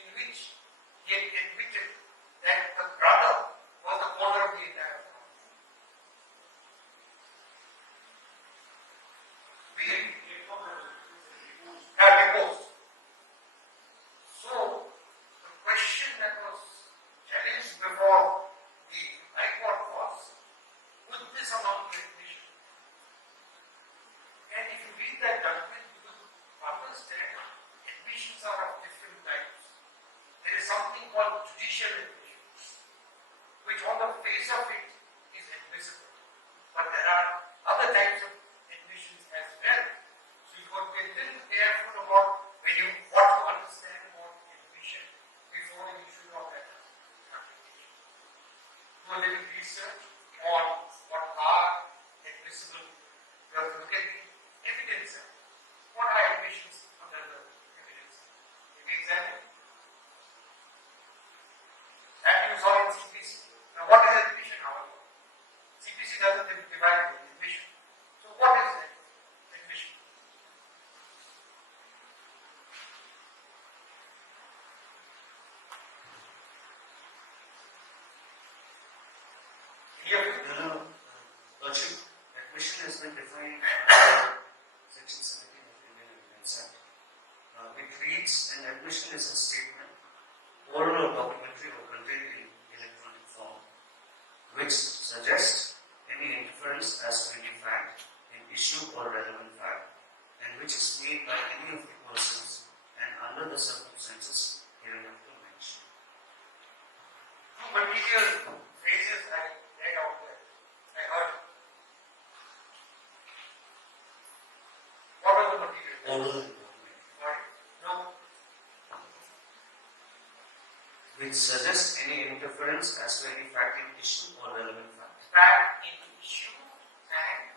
in which he had admitted that the brother was the owner of the entire property. We have divorced. So, the question that was challenged before the High Court was, would this amount to admission? And if you read that judgment, you will understand admissions are of different types. There is something called judicial admissions, which on the face of it is admissible. But there are other types of admissions as well. So you got to be a little careful about what you understand about admission before you issue of that application. Do a little research on what are admissible. You have to look at the evidence. What are admissions under the evidence? If we examine that you saw in CPC. Now what is admission, however? CPC doesn't divide admission. So what is it? Admission. Lordship, admission has been defined under Section 17 of the Indian Evidence Act. It reads, an admission is a statement, oral or documentary or contained in electronic form, which suggests any inference as to any fact, an issue or relevant fact, and which is made by any of the persons and under the circumstances hereinafter mentioned. Two material phrases I read out there. I heard. What are the material phrases? Oral and documentary. Sorry? No. Which suggests any interference as to any fact in issue or relevant fact. Fact in issue and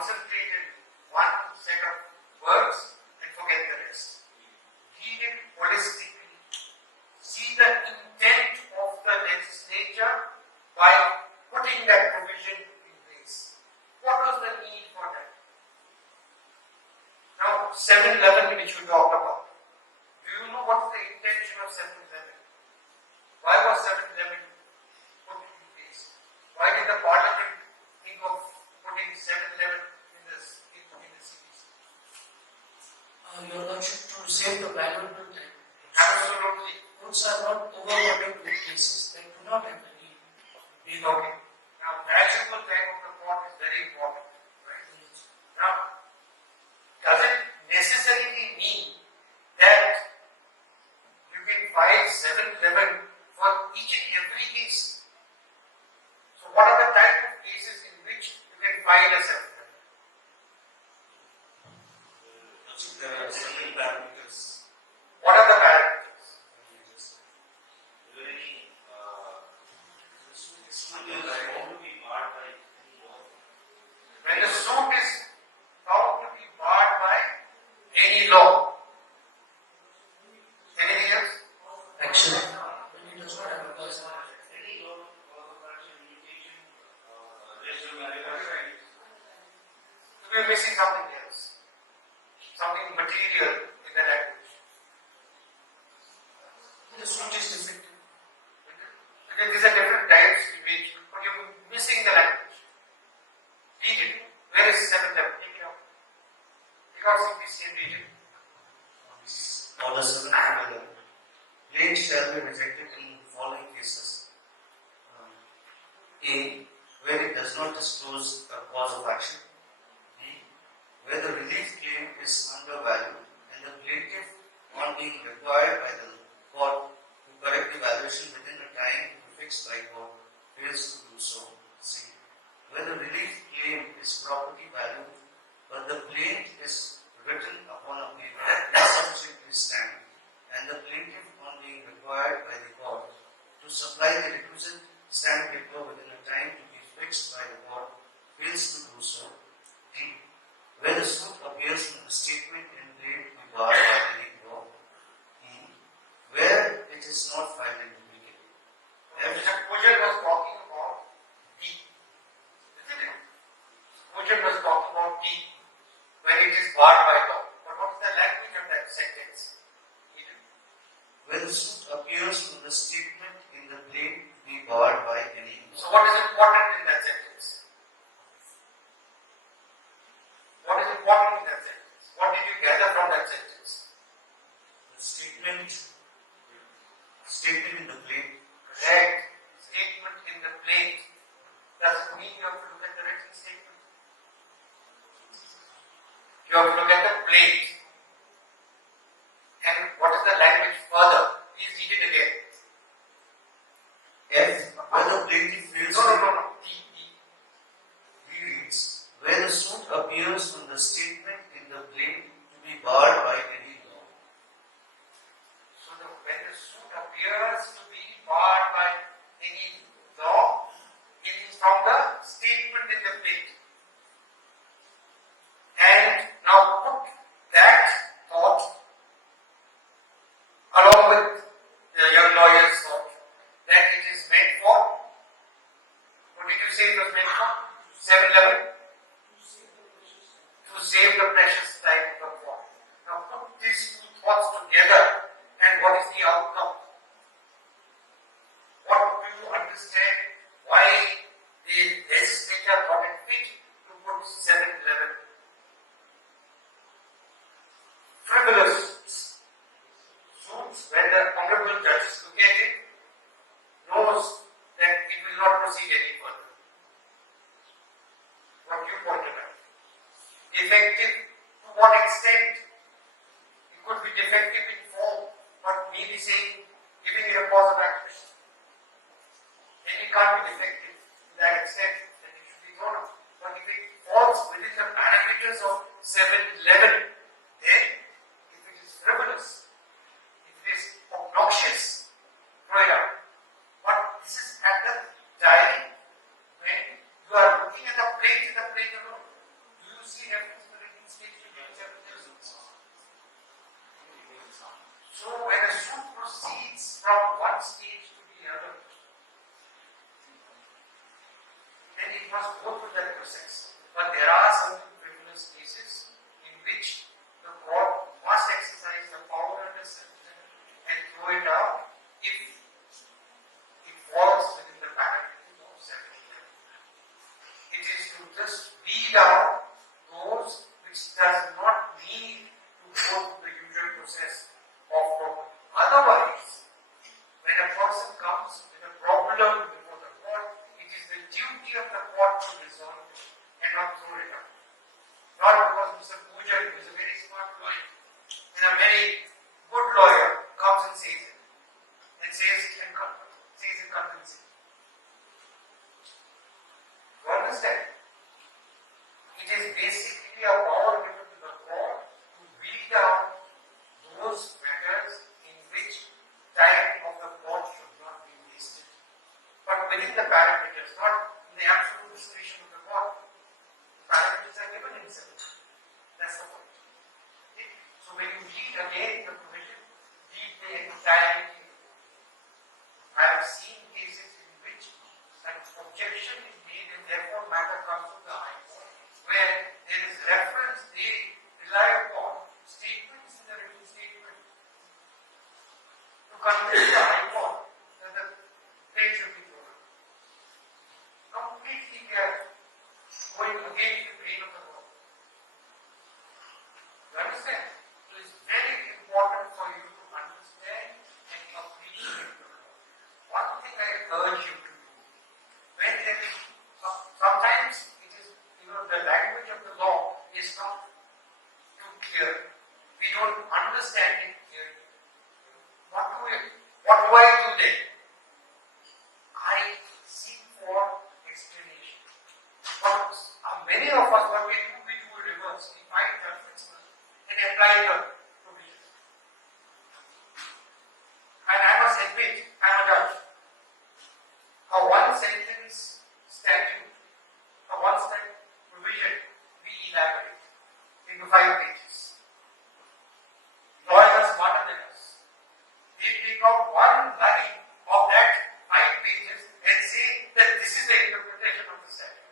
concentrate in one set of words and forget the rest. Read it holistically. See the intent of the legislature by putting that provision in place. What was the need for that? Now, 711 which we talked about. Do you know what's the intention of 711? Why was 711 put in place? Why did the parliament think of putting 711 in the cities? Your Lordship, to save the valuable time. Absolutely. Roads are not overburdened with cases that do not have the need. Okay. Now, valuable time of the court is very important. Right? Now, does it necessarily mean that you can file 711 for each and every case? So, what are the type of cases in which you can file a 711? There are several parameters. What are the parameters? When the suit is found to be barred by any law. Anything else? Actually, when it does not have a cause of action. We're missing something else. Something material in the language. The suit is defective. Because these are different types in which, but you're missing the language. Read it. Where is 711? Take it out. Take out CPC and read it. Order 711. Claim shall be rejected in the following cases. A. Where it does not disclose a cause of action. B. Where the relief claim is undervalued and the plaintiff, on being required by the court to correct the valuation within a time fixed by court, fails to do so. C. Where the relief claim is property value, but the plaint is written upon a paper insufficiently stamped, and the plaintiff, on being required by the court to supply the requisite stamped paper within a time to be fixed by the court, fails to do so. D. Where the suit appears in the statement in plain to be barred by any law. E. Where it is not filed in duplicate. Mr. Pujal was talking about D. Isn't it? Pujal was talking about D when it is barred by law. But what is the language of that sentence? Where the suit appears in the statement in the plain to be barred by any law. So what is important in that sentence? What is important in that sentence? What did you gather from that sentence? The statement in the plain. Correct. Statement in the plain. Does it mean you have to look at the written statement? You have to look at the plain. And what is the language further? Please read it again. F. Where the plaintiff fails No. D. reads, where the suit appears in the statement in the plain to be barred by any law. So when the suit appears to be barred by any law, it is from the statement in the plain. And now put that thought along with the young lawyer's thought that it is meant for, what did you say it was meant for? 711? To save the precious time of the court. Now put these two thoughts together and what is the outcome? What do you understand why the legislature thought it fit to put 711? Frivolous suits, when the Hon'ble judges look at it, knows that it will not proceed any further. What you pointed out. Defective to what extent? It could be defective in form, but merely saying, giving it a cause of action. Then it can't be defective to that extent that it should be thrown out. But if it falls within the parameters of 711, then if it is frivolous, if it is obnoxious, throw it out. But this is at the time when you are looking at the plate in the plate alone. Do you one stage to the other, then it must go through that process. But there are certain frivolous cases in which the court must exercise the power under sanction and throw it out if it falls within the parameters of self-reliance. It is to just weed out those which does not need to go through the usual process of property. Otherwise, when a person comes with a problem before the court, it is the duty of the court to resolve it and not throw it out. Not because Mr. Pujari, who is a very smart lawyer and a very good lawyer, comes and says it. And says it convincingly. You understand? It is basically a power given to the court to weed out those matters in which time of the court should not be wasted. But within the parameters, not in the absolute discretion of the court. The parameters are given in civil. That's the point. Okay? So when you read again the provision, read the entirety. I have seen cases in which an objection is made and therefore matter comes to the High Court, where there is reference, they rely upon statements in the written statement to convince the High Court that the claim should be thrown out. Completely going against the grain of the law. You understand? So it's very important for you to understand and appreciate the law. One thing I urge you to do, when there is, sometimes it is, the language of the law is not too clear. We don't understand it clearly. What do I do then? I seek for explanation. But many of us, what we do reverse. We find judgments and apply the provision. And I must admit, I am a judge. A one sentence statute, a one step provision, we elaborate into 5 pages. Lawyers are smarter than us. They take out one line of that 5 pages and say that this is the interpretation of the statute.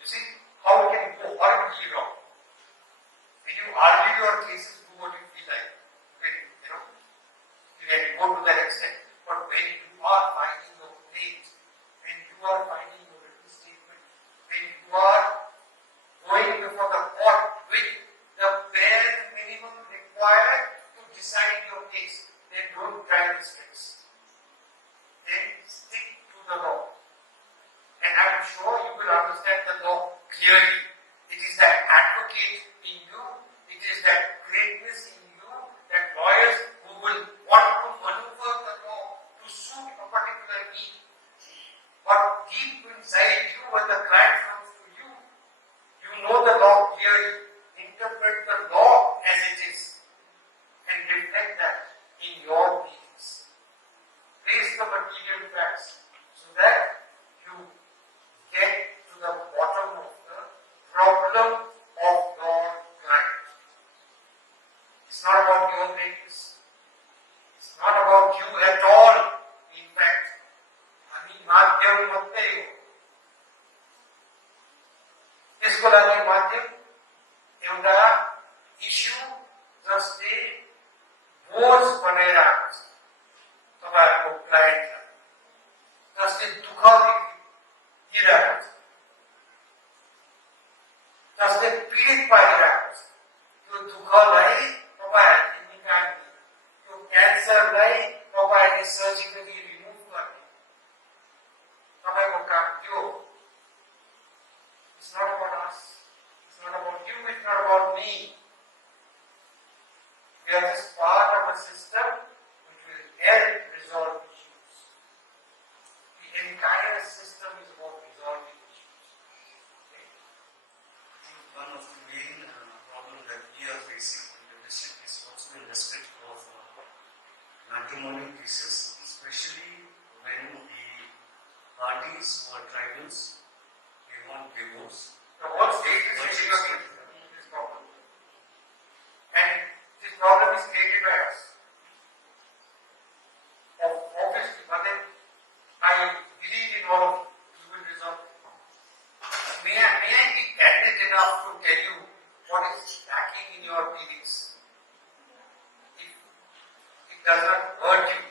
You see how it can go horribly wrong. When you argue your cases, do what you feel like. You can go to that extent. But when you are finding your plate, when you are finding your written statement, when you are going before the court with the bare minimum required to decide your case, then don't try this tricks. Then stick to the law. And I am sure you will understand the law clearly. It is that advocate in you, it is that greatness in you, that lawyers who will want to maneuver the law to suit a particular need. But deep inside you, when the client comes to you, you know the law clearly. Interpret the law as it is and reflect that in your dealings. Place the material facts so that you get to the bottom of the problem of your client. It's not about your greatness. It's not about you at all. In fact, माध्यम मत हो त्यसको लागि माध्यम एउटा issue जसले बोझ बनाइरहेको छ तपाईहरुको क्लाइन्टलाई, जसले दुःख दिइरहेको छ, जसले पीडित पारिरहेको छ, त्यो दुःखलाई तपाईहरुले निकाल्ने, त्यो क्यान्सरलाई तपाईहरुले सर्जिकली रिमुभ गर्ने तपाईको काम त्यो हो. It's not about us. It's not about you. It's not about me. We are just part of a system which will help resolve issues. The entire system is about resolving issues. Okay? One of the main problems that we are facing in the district is also in respect of matrimonial cases, especially when the parties who are tribals, they want divorce. The whole state is facing this problem. And this problem is created by us. all of you. You will resolve it. May I be candid enough to tell you what is lacking in your pleadings? It does not hurt you.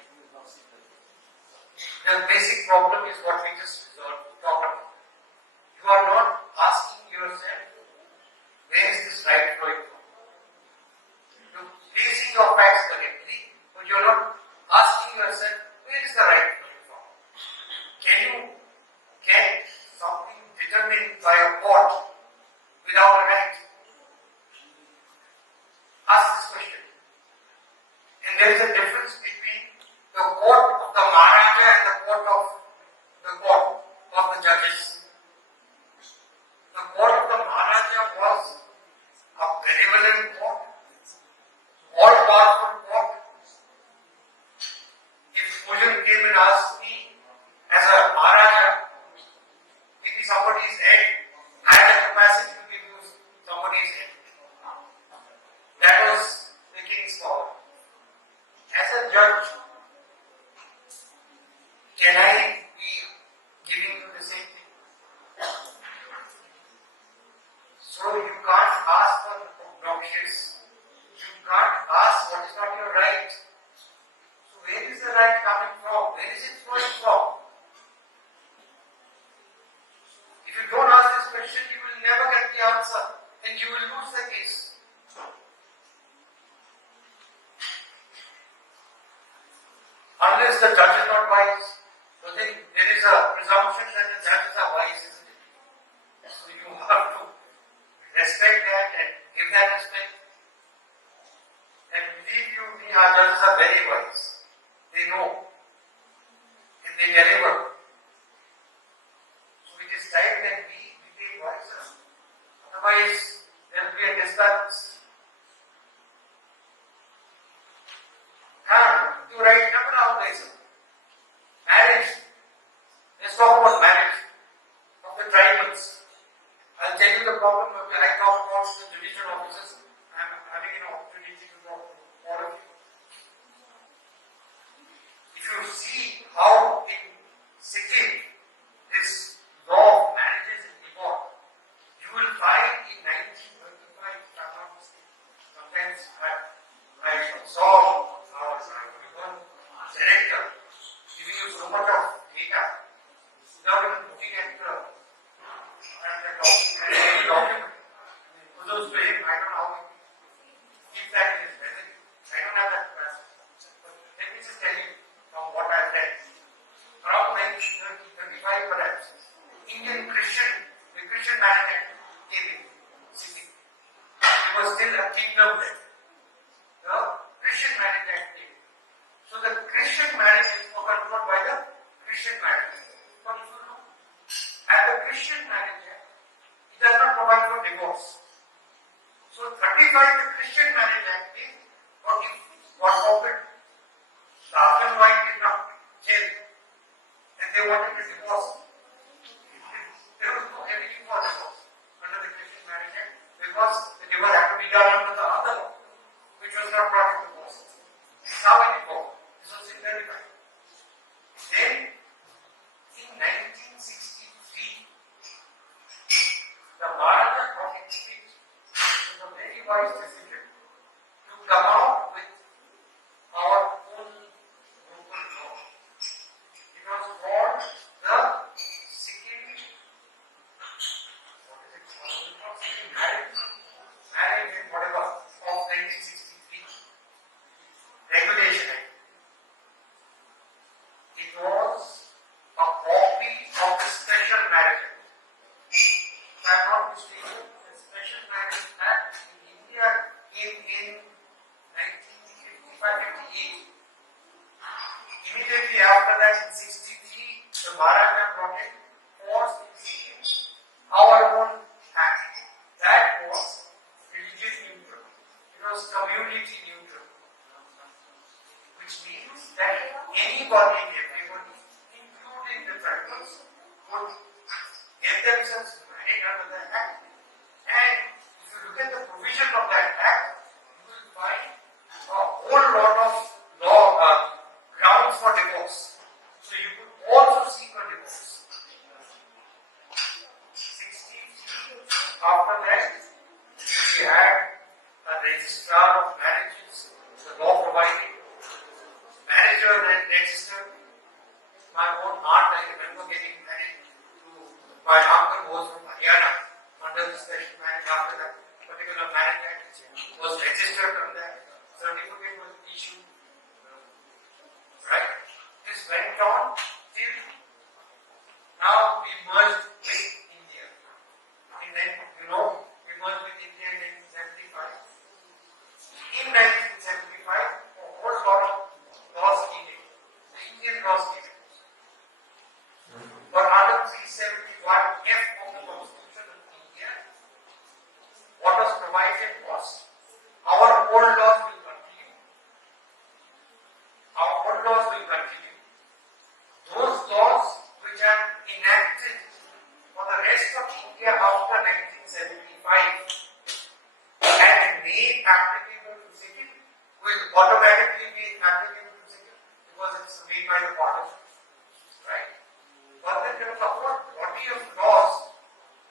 The basic problem is what we just talked about. You are not asking yourself, where is this right flowing from? You're placing your facts correctly, but you're not asking yourself, where is the right flowing from? Can you get something determined by a court without a right? Ask this question. And there is a difference between the court of the Maharaja and the court of the judges. The court of the Maharaja was a benevolent court, all-powerful court. If Pujan came and asked me, as a Maharaja, give me somebody's head, I had the capacity to give you somebody's head. That was the king's power. As a judge, can I be giving you the same thing? So you can't ask for obnoxious. You can't ask what is not your right. So where is the right coming from? Where is it flowing from? If you don't ask this question, you will never get the answer and you will lose the case. Unless the judge is not wise. So then there is a presumption that the judges are wise, isn't it? So you have to respect that and give that respect. And believe you me, our judges are very wise. They know. And they deliver. So it is time that we became wiser. Otherwise, there will be a disbalance. You write number out there. Marriage. Let's talk about marriage of the tribals. I'll tell you the problem. I talk about the judicial officers. I'm having an opportunity to talk to all of you. If you see how in Sikkim this law of marriages is evolved, you will find in 1935, if I'm not mistaken, sometimes I saw our director giving you so much of data without even looking at the document. Kudos to him. I don't know how he keeps that in his memory. I don't have that capacity. But let me just tell you from what I've read. Around 1935 perhaps, the Christian Marriage Act came in Sikkim. It was still a kingdom then. The Christian Marriage Act came in. So the Christian marriage is controlled by the Christian Marriage Act. But if you look at the Christian Marriage Act, it does not provide for divorce. So 35, the Christian Marriage Act is, but if God forbid, the husband and wife did not jail and they wanted to divorce, there was no everything for divorce under the Christian Marriage Act because the divorce had to be done under the other law, which was not part of divorce. This is how it evolved. This was in 35. Then, in 1963, the Maharaja got it fixed. It was a very wise decision to come out with our own local law. It was called the Sikkim, Sikkim Marriage and whatever of 1963 Regulation Act. It was a copy of the Special Marriage Act. If I am not mistaken, the Special Marriage Act in India came in 1955-58. Immediately after that, in 63, the Maharaja brought in force in Sikkim, our own act. That was religion neutral. It was community neutral. Which means that anybody, everybody, including the tribals, would get themselves married under the act. And if you look at the provision of that act, you will find a whole lot of grounds for divorce. So you could also seek a divorce. After that, we had a registrar of marriages, the law provided, manager and register. My own aunt, I remember getting married to my uncle who was from Haryana under the special marriage after that particular marriage act was registered on that. Certificate was issued. Right? This went on till now we merged with India. And then, we merged with India in 1975. In 1975, a whole lot of laws came in. The Indian laws came in. But under 371F of the Constitution of India, what was provided was our old laws will continue. Our old laws will continue. Those laws which are enacted for the rest of India after 1975 and made applicable to Sikkim will automatically be applicable to Sikkim because it's made by the parliament. Right? But then there was a whole body of laws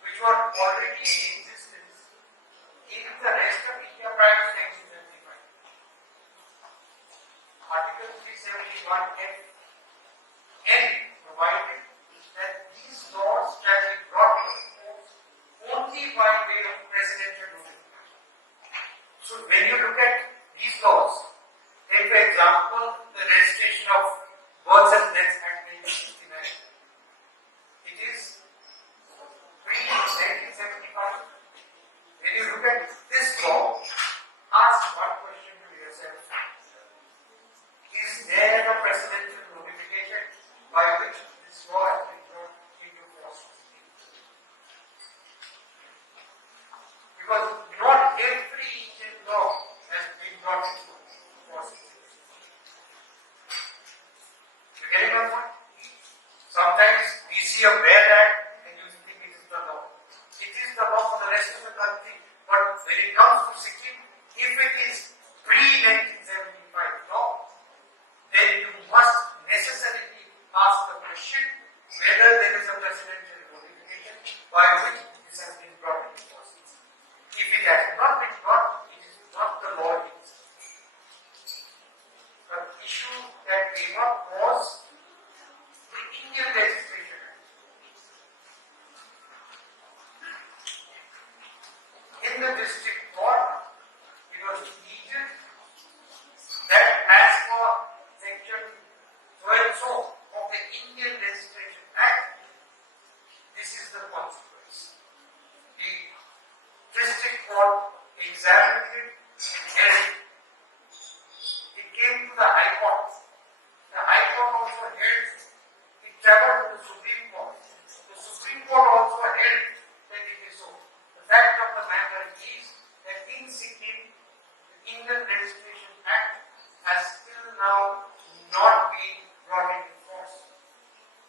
which were already in existence in the rest of India prior to 1975. Article 371F N provided that these laws can be brought into force only by way of presidential notification. So when you look at these laws, take for example the registration of births and deaths Act 1969. It is pre-1975. When you look at this law, ask one question to yourself. Is there a presidential notification by which this law has been brought into force? Because not every Indian law has been brought into force. You getting my point? Sometimes we see a bad act and you think it is the law. It is the law for the rest of the country. But when it comes to Sikkim, if it is pre-1975 law, then you must necessarily ask the question whether there is a presidential notification by which this has been brought into force. If it has not been brought, it is not the law it is. The issue that came up was the Indian Registration Act. In the district court, it was needed that as per section so and so of the Indian Registration Act, this is the consequence. The district court examined it and held it. It came to the High Court. The High Court also held it. It traveled to the Supreme Court. The Supreme Court also held that it is so. The fact of the matter is that in Sikkim, the Indian Registration Act has still now not been brought into force,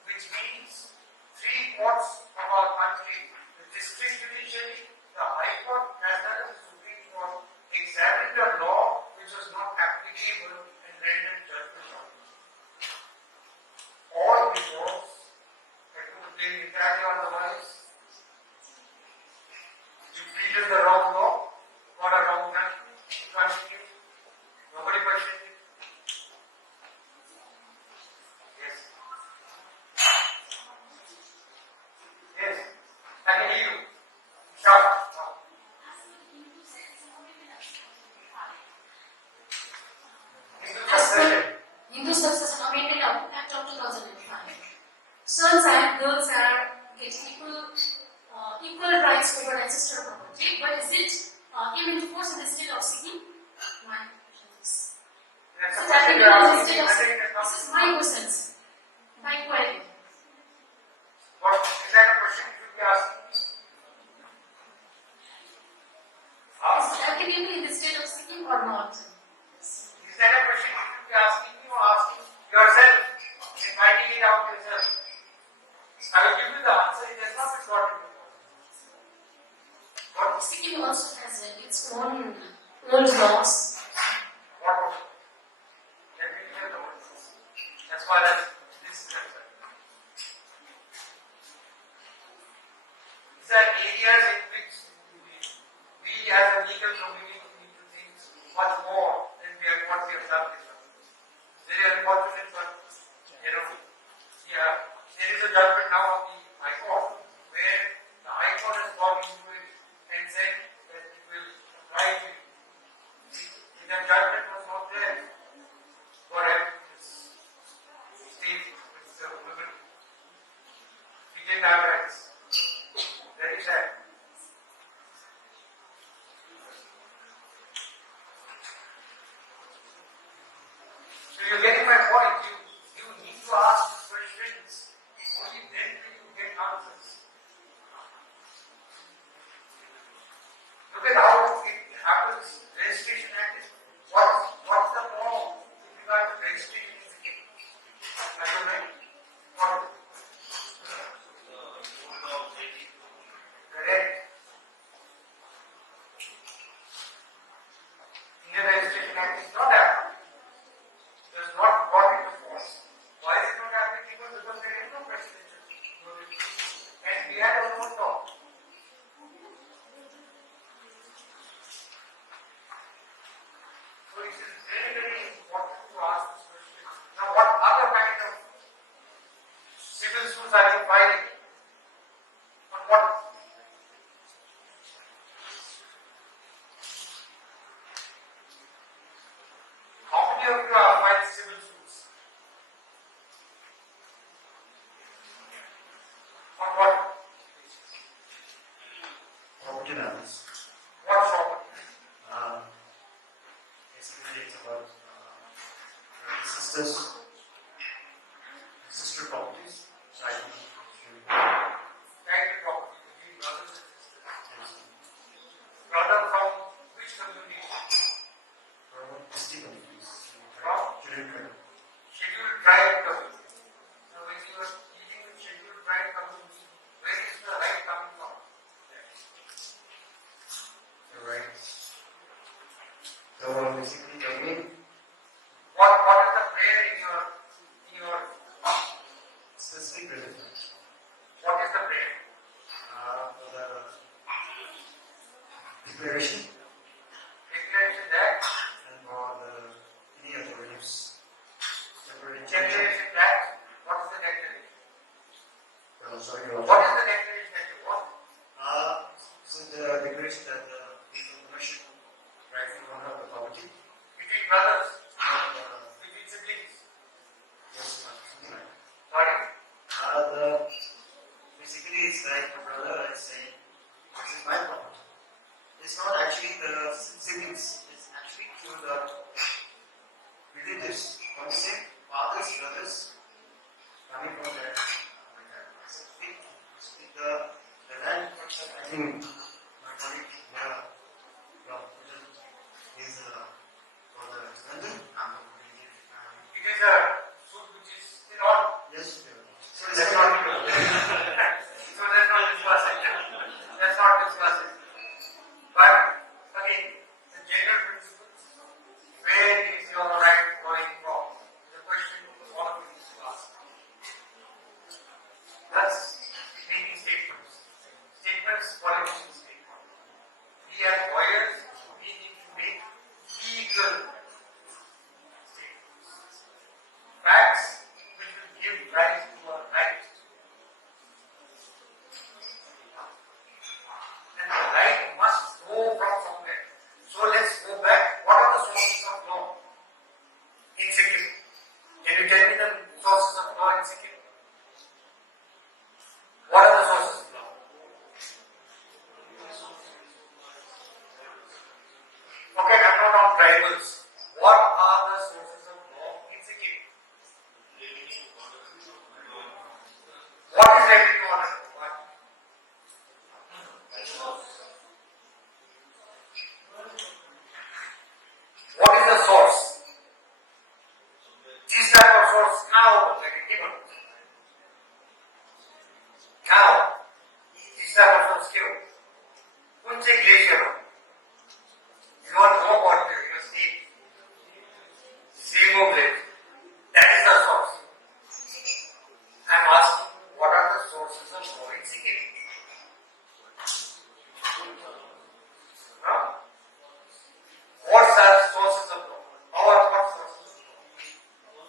which means three courts of our country, the district judiciary, the High Court as well as the Supreme Court, examined a law which was not applicable and rendered judgment on it. All because I could blame entirely on the lawyers. You pleaded the wrong law or a wrong man. You continue. Nobody questioned it. Yes. Yes. I can hear you. Shout. Hindu Succession Amendment Act of 2005. Sons and girls are getting equal rights over ancestral property, but is it came into force in the state of Sikkim? My question is. So that in the state of Sikkim, this is my question, my query. What is that a question you should be asking? Is it applicable in the state of Sikkim or not? Is that a question you should be asking me or asking yourself and finding it out yourself? I will give you the answer. It has not been brought into force. What? Sikkim also has its own old laws. What was it? Let me hear the words. As far as this is concerned. These are areas in which Yeah, there is a judgment now of the High Court where the High Court has gone into it and said that it will apply to you. If that judgment was not there, what happened is state with the women. We didn't have rights. Very sad. So you're getting my point. You need to ask questions. Only then will you get answers. Look at how it happens. Registration Act is what's the law with regard to registration in Sikkim? Are you right? What? Correct. Indian Registration Act is not happening. Does not brought into force. Why is it not applicable? Because there is no presidential. And we had our own law. So it is very, very important to ask this question. Now, what other kind of civil suits are you filing? On what? How many of you are filing civil suits? On what? Property matters. What property? Basically, it's about sisters, sister properties, child Private property between brothers and sisters. Brother from which community? Scheduled tribe community. So when you are dealing with scheduled tribe community, where is the right coming from? Right. So basically, the main What is the prayer in your specific religion. what is the prayer? For the declaration Declaration that and for the any other beliefs. declaration that what is the declaration? Sorry, What is the declaration that you want? so the declaration that the ownership rightful owner of the property. Between brothers, Uh, between siblings. yes, something like that. Sorry? Basically, it's like a brother is saying, this is my property. It's not actually the siblings, it's actually to the relatives. When you say fathers, brothers, coming from that, the land, I think, my colleague, is for the London. It is a suit which is still on. Yes, So let's not discuss it. Let's not discuss it. But again, the general principles, where is your right going from? The question all of you need to ask. That's making statements. Statements, politicians make. We as lawyers, we need to make legal statements. Facts which will give rise to a right. And the right must go from somewhere. So let's go back. What are the sources of law in Sikkim? Can you tell me the sources of law in Sikkim? What are the sources of law? Okay, I'm not on tribals. What are the sources of law in Sikkim? What is revenue order? What? What is the source? This type of source now, like a given. Now, this type of source given. Kunche glacier. You don't know what your state. Simo blade. That is the source. I'm asking, what are the sources of law in Sikkim? Huh? What are the sources of law? What sources of law?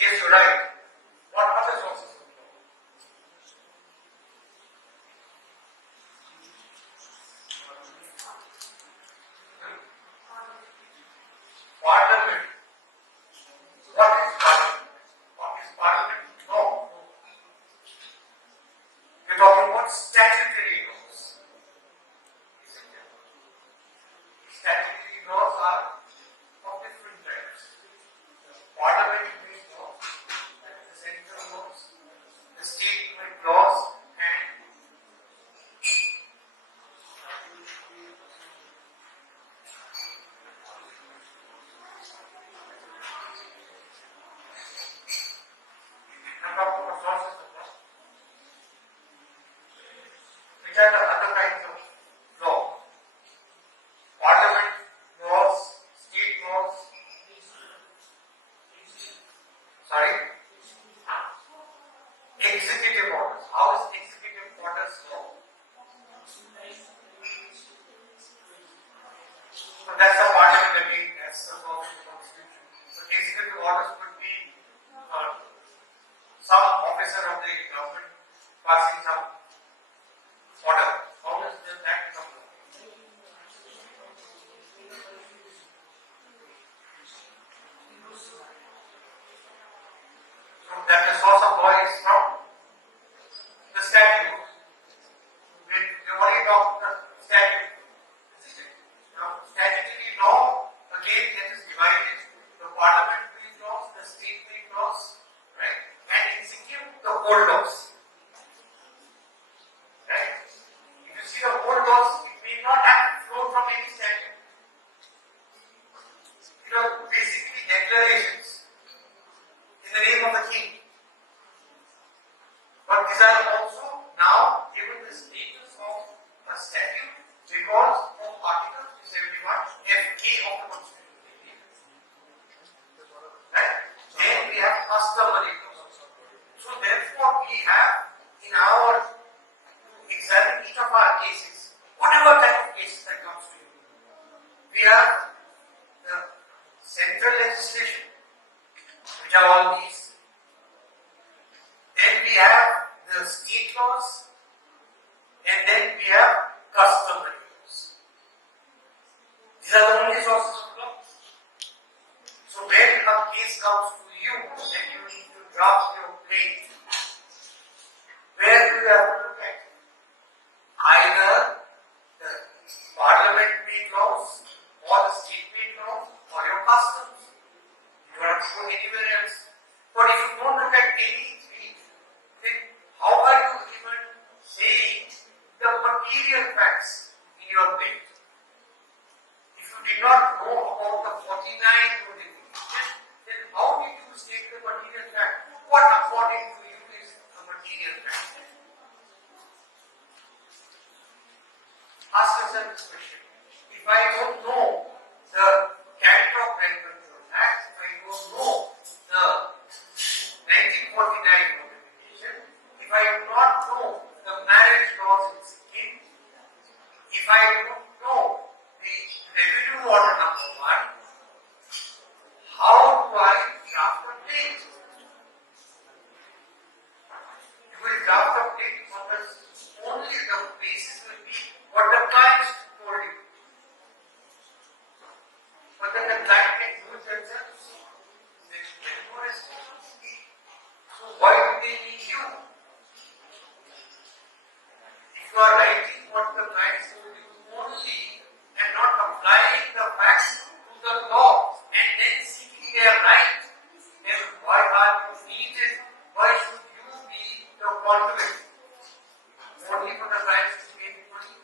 Yes, you're right. What other sources of law? Parliament. What is parliament? What is parliament? No. We're talking about statutory laws. Isn't it? Statutory laws are of different types. Parliamentary laws, that is the central laws, the statement laws, and I'm talking about sources of law. Which are the other kinds of law? Parliament laws, state laws. Sorry? Executive orders. How is executive orders law? So that's the parliament again, that's the law of the constitution. So executive orders could be some officer of the government passing some order. How does that become law? So that the source of law is from the statute. We already talked about the statute. Now, statutory law again that is divided. The parliamentary laws, the state-made laws, right? And in Sikkim, the old laws. Right? If you see the old laws, it may not have flown from any statute. It was basically declarations in the name of the king. But these are also now given the status of a statute because of Article 271 FK of the Constitution. Right? Then we have customary laws. So therefore we have in our examine each of our cases, whatever type of cases that comes to you, we have the central legislation, which are all these. Then we have the state laws, and then we have customary laws. These are the only sources of law. So when a case comes to you, then you need to draft your plate. Where do you have to look at? Either the parliament-made laws, or the state-made laws, or your customs. You don't have to go anywhere else. But if you don't look at any three, then how are you even saying the material facts in your plate? If you did not know about the 49 notifications, then how did you state the material fact? What according to you is a material fact? Ask yourself this question. If I don't know the Character of Rent Control Act, if I don't know the 1949 notification, if I do not know the marriage laws in Sikkim, if I don't know the revenue order number 1, how do I draft a plate? You will draft a plate because only the basis will be what the client told you. But then the client can do it themselves. They can do it. So why do they need you? If you are writing what the client told you only and not applying the facts to the law and then seeking their right, then why are you needed? Why should you be the conduit? Only for the clients to pay money?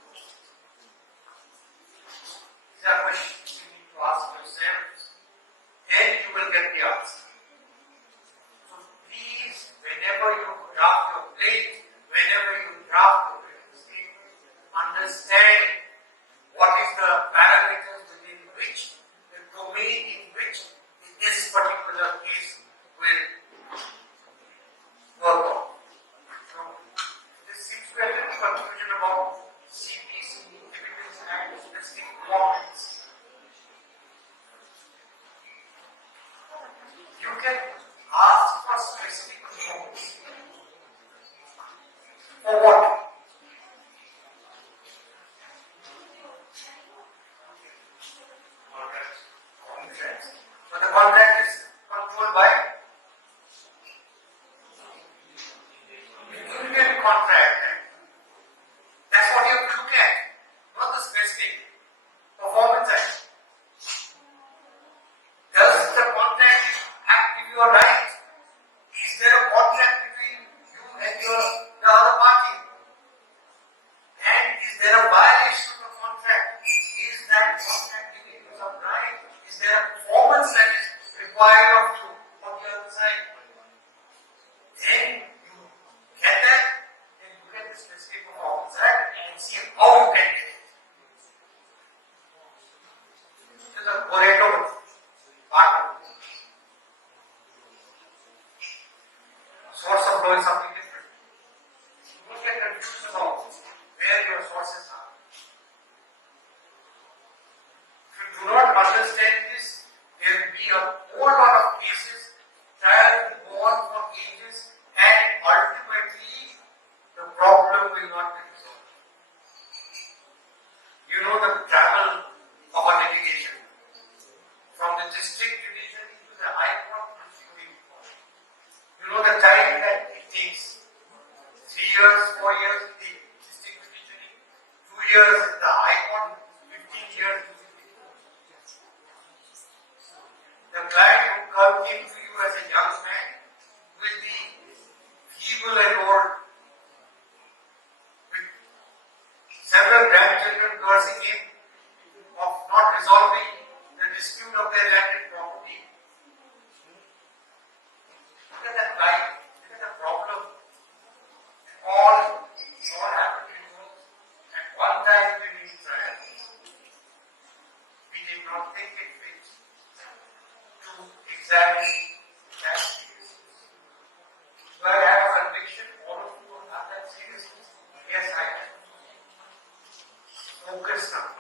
flow is something different. Don't get confused about where your sources are. If you do not understand this, there will be a whole lot of cases, trials will go on for ages, and ultimately the problem will not be resolved. You know the travel of a litigation from the district judiciary to the high court to the Supreme Court. You know the time that it takes. 3 years, 4 years in the district judiciary, 2 years in the high court, 15 years in the Supreme Court. The client who came to you as a young man will be feeble and old, with several grandchildren cursing him of not resolving the dispute of their landed property. Look at that client, look at the problem. All happened in those. At one time during trial, we did not think it fit to examine that seriousness. Do I have a conviction? All of you have that seriousness? Yes, I have. Focus now.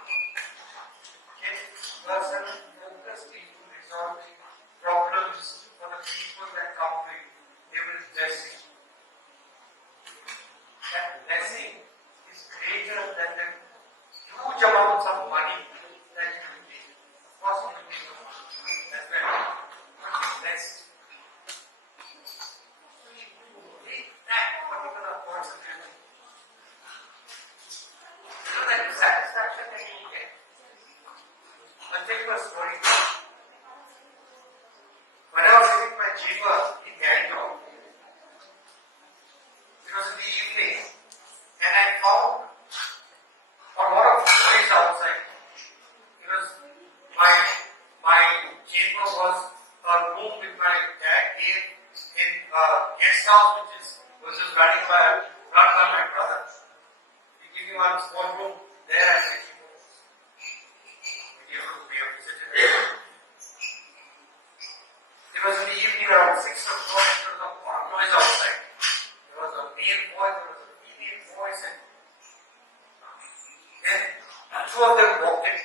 Get person focused into resolving problems for the people that come to you. They will bless you. That blessing is greater than the huge amounts of money that you will take. Of course, you will take the money as well. But be blessed. Take that particular person. You know that satisfaction that you get. I'll tell you a story. When I was sitting in my chamber in Gandalf, it was in the evening, and I found a lot of noise outside. It was my chamber was a room with my dad gave in a guest house which is run by my brother. He gave me one small room there at my chamber. We have visited it. It was in the evening around 6 o'clock, there was a lot of noise outside. There was a male voice, there was a female voice, and then two of them walked in.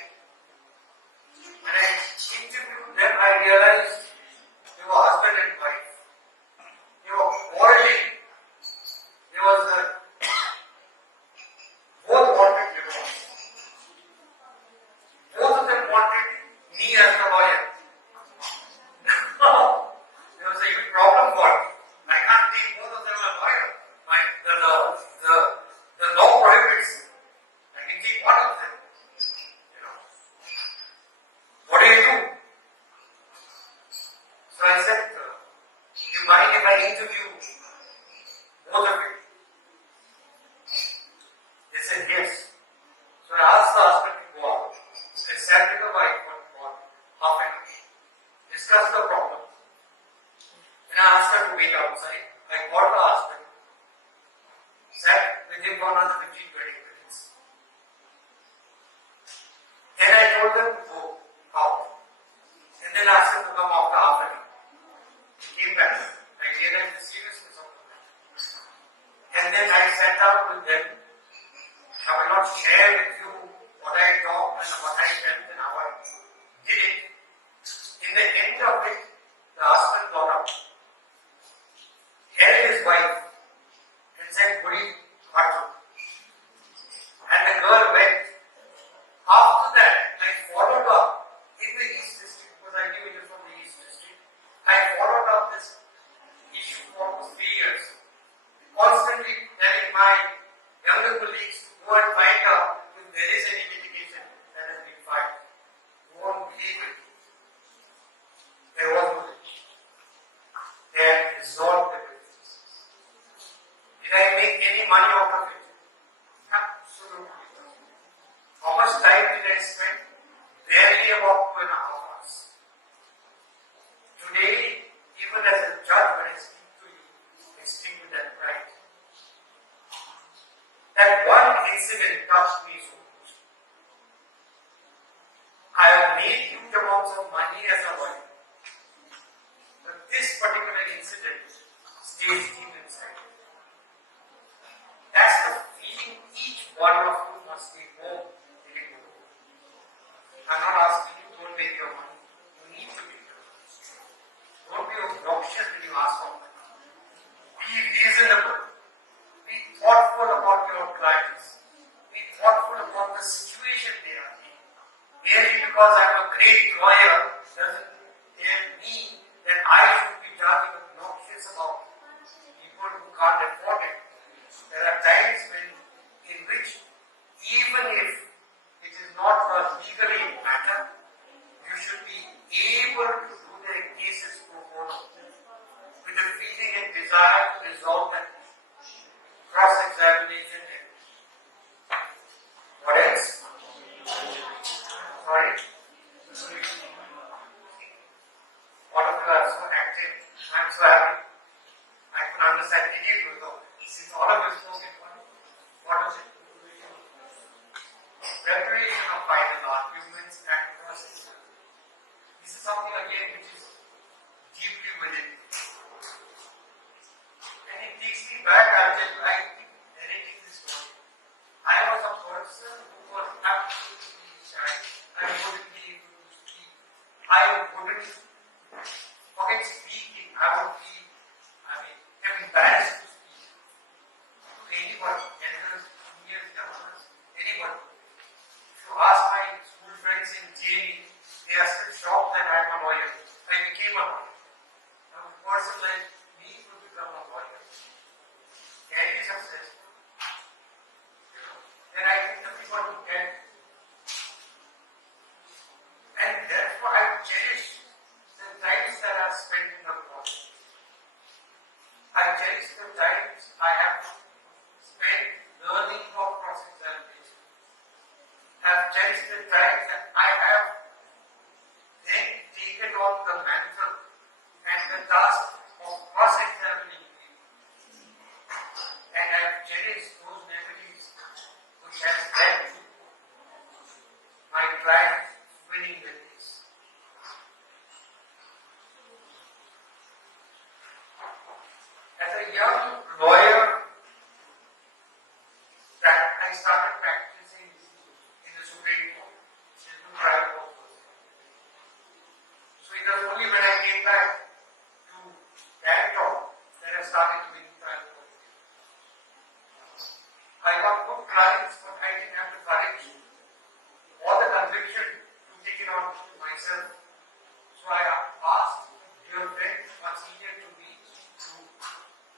When I interviewed them, I realized they were husband and wife. They were quarreling. There was both wanted divorce. Both of them wanted me as the lawyer. There was a huge problem for me. I can't take both of them as a lawyer. The law prohibits. I can take one of them. You know. What do you do? So I said, do you mind if I interview both of you? They said yes. So I asked the husband to go out. I sat with the wife for half an hour. Discussed the problem. And I asked her to wait outside. I called the husband. Sat with him for another 15-20 minutes. Then I told them to go out. And then asked them to come after half an hour. He came back. I realized the seriousness of the matter. And then I sat down with them. I will not share with you what I talked and what I felt and how I did it. In the end of it, the husband got up, held his wife, and said, "Budi, Bhaskar." And the girl went. After that, I followed up in the East District, because I knew it was from the East District. I followed up this issue for almost 3 years, constantly telling my younger colleagues to go and find out if there is any litigation that has been filed. You won't believe it. There was no litigation. They had resolved the differences. Did I make any money out of it? Absolutely not. How much time did I spend? Barely about 2.5 hours. Today, even as a judge, when I speak to you, I speak with that pride. That one incident touched me so much. I have made huge amounts of money as a lawyer. But this particular incident stays deep inside. thoughtful about your clients. Be thoughtful about the situation they are in. Merely because I'm a great lawyer doesn't tell me that I should be talking obnoxious about people who can't afford it. There are times in which, even if it is not a legally matter, you should be able to do their cases pro bono with a feeling and desire to resolve that cross-examination. What else? Sorry? All of you are so active. I'm so happy. I can understand any of you though. Since all of you spoke in one. What was it? Preparation of final arguments and process. This is something again which is deeply within. And it takes me back, I'll tell you, I keep narrating this story. I was a person who was absolutely shy. I wouldn't be able to speak. I wouldn't forget speaking. I would be, embarrassed to speak to anyone, elders, juniors, youngsters, anyone. If you ask my school friends in JE, they are still shocked that I am a lawyer. I became a lawyer. Now, a person like me could become a lawyer. Can be successful. Then I think the people who can. And therefore I cherish the times that are spent in the court. I cherish the times I have spent learning of cross-examination. I have cherished the times that I have then taken on the mantle and the task of cross-examining people. And I have cherished those memories which have led to my client winning the case. As a young lawyer, I started practicing in the Supreme Court, Civil Trial Court. So it was only when I came back to Bangkok that I started doing trial court. I got good clients, but I didn't have the courage or the conviction to take it on myself. So I asked dear friend, one senior to me, to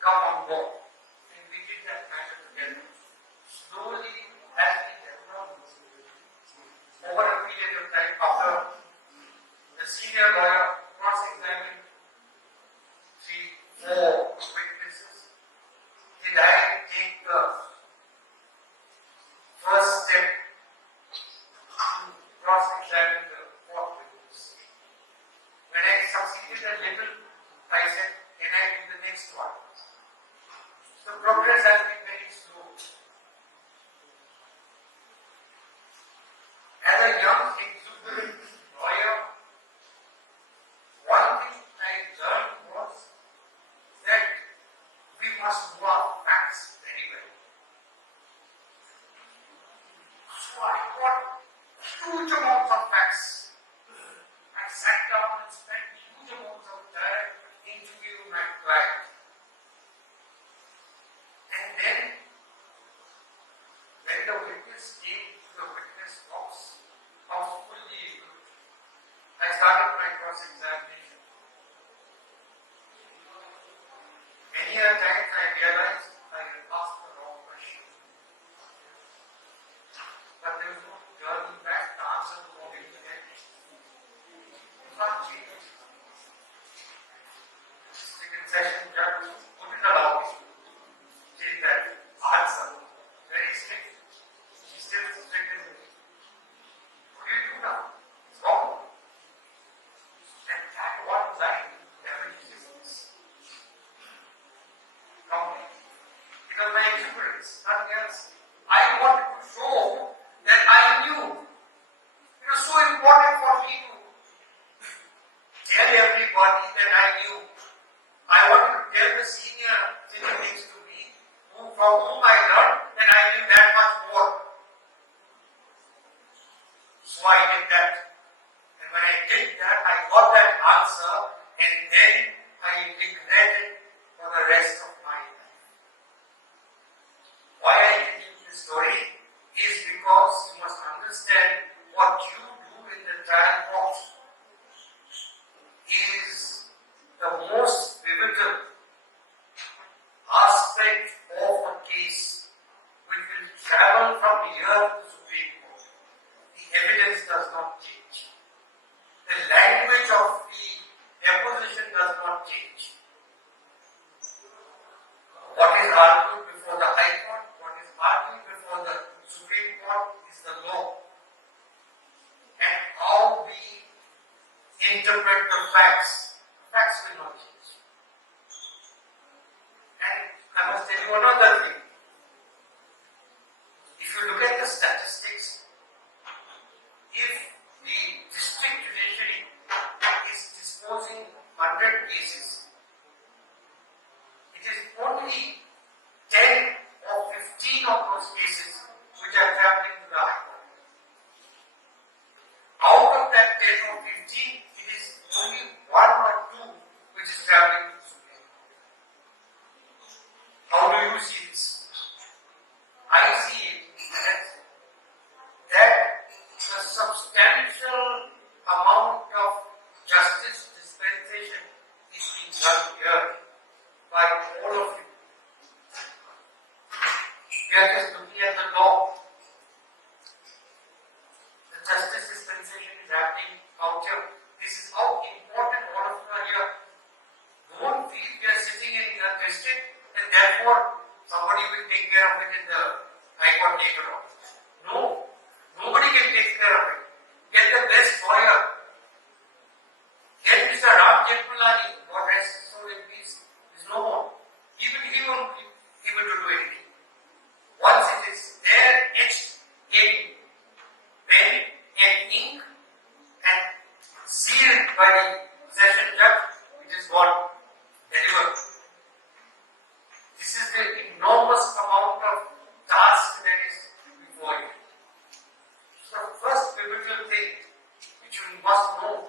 come on board. And we did that matter together. Slowly, as we developed, over a period of time, after the senior lawyer cross-examined 3-4 witnesses, did I take the first step to cross-examine the fourth witness. When I succeeded a little, I said, can I do the next one? The progress has been very slow. As a young, exuberant lawyer, one thing I learned was that we must know our facts very well. So I got huge amounts of facts. I sat down and spent huge amounts of time interviewing my client. And then, when the witness came to the witness box, I was fully equipped. I started my cross-examination. Many a times I realized I had asked the wrong question. But there was no turning back. The answer was already there. You can't change it. Second session judge wouldn't allow me to change that answer. Very strict. She still strict with me. What do you do now? It's wrong. And that one line never uses. Complete. It was my exuberance, nothing else. I wanted to show that I knew. It was so important for me to tell everybody that I knew. I wanted to tell the senior sitting next to me, from whom I learned that I knew that much more. So I did that. And when I did that, I got that answer, and then I regretted for the rest of my life. is argued before the High Court, what is argued before the Supreme Court is the law. And how we interpret the facts will not change. And I must tell you another thing. If you look at the statistics, if the district judiciary is disposing 100 cases, it is only 10 or 15 of those cases which are traveling to the High Court. Out of that 10 or 15, it is only 1 or 2 which is traveling to the Supreme Court. How do you see this? I see it as that a substantial amount of justice dispensation is being done here by all of you. We are just looking at the law. The justice dispensation is happening out here. This is how important all of you are here. Don't feel we are sitting in a district and therefore somebody will take care of it in the High Court later on. No, nobody can take care of it. Get the best lawyer. Get Mr. Rapten, God rest his soul in peace, is no more. Even he won't be able to do anything. Once it is there, etched in pen and ink and sealed by the session judge, it is gone, delivered. This is the enormous amount of task that is before you. So the first pivotal thing which you must know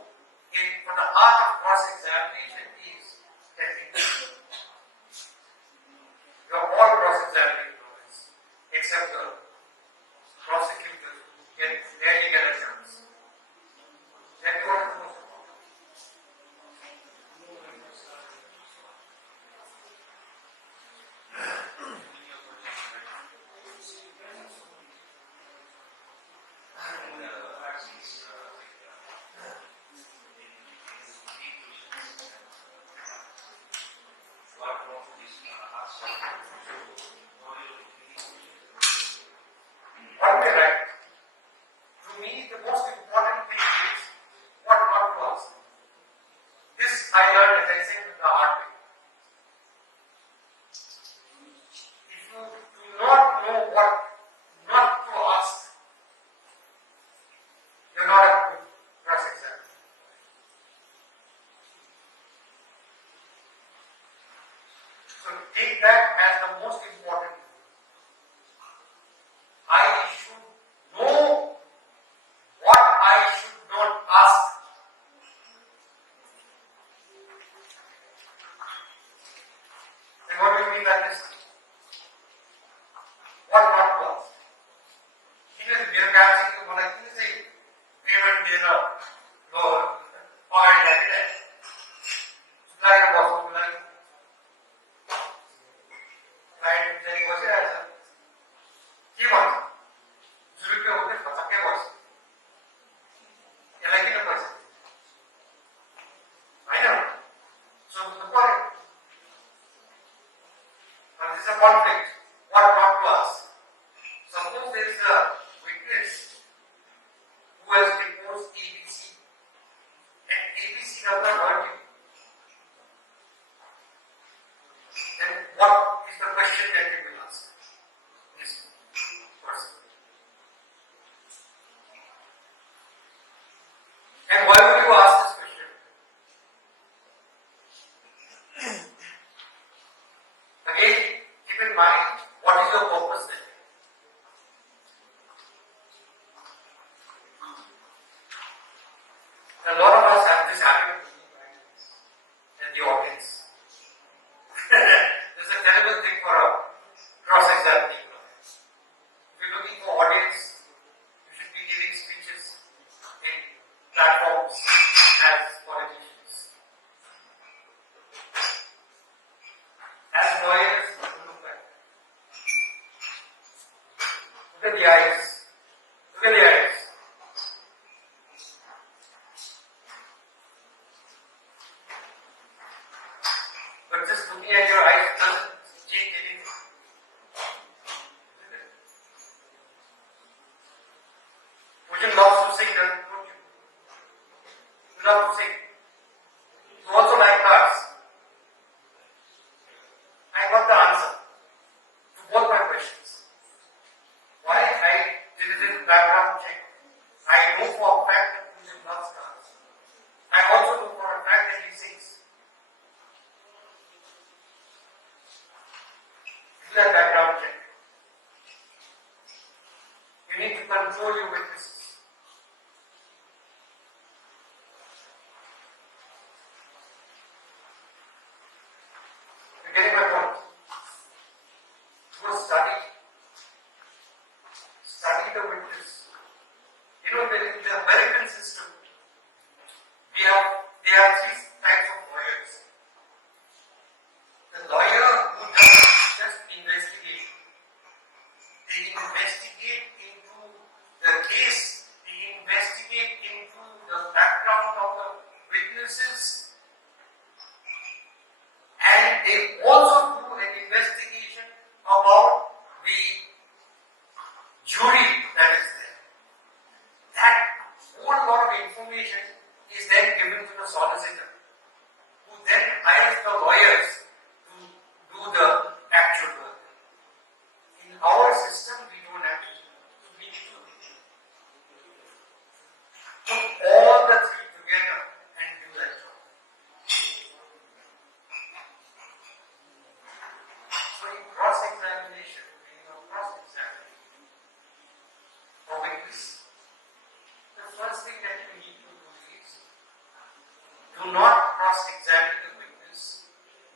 for the art of cross-examination is that you are all cross-examining lawyers, except the prosecutors who rarely get a chance. That you are the most important. One way right. To me, the most important thing is what not to ask. This I learned, as I said, the hard way. If you do not know what not to ask, you're not a good cross-examiner. So take that as the most important. I should know what I should not ask. And what do you mean by this? What not to ask? Even मेरे ख्याल से तो बोला कि जैसे payment देना point है supply का बॉस को बुलाई क्लाइंट से बोले ऐसा की बात ₹0 होते फटके बॉस ये लगी ना पैसा I know. So the point and this is a conflict. What not to ask? Suppose there is a witness who has deposed ABC and ABC does not hurt him. Then what is the question that you will ask this person? And why would you ask this question? Again, keep in mind what is your purpose then. A lot of us have this habit at the audience. This is a terrible thing for a cross-examining lawyer. If you're looking for audience, you should be giving speeches in platforms as politicians. As lawyers, look back. Look at the eyes. Look at the eyes. But just looking at your eyes doesn't change anything. that background check. You need to control your witnesses. You're getting my point? Go study the witness. You know, in the American system, there are three types of lawyers. The lawyer who does just investigation. They investigate into the case, they investigate into the background of the witnesses, and they also do an investigation about the jury that is there. That whole lot of information is then given to the solicitor, who then hires the lawyers to do the actual work. In our system, we don't have to. We need to put all the three together and do that job. So in cross-examination, for witness, the first thing that you need to do is do not cross-examine the witness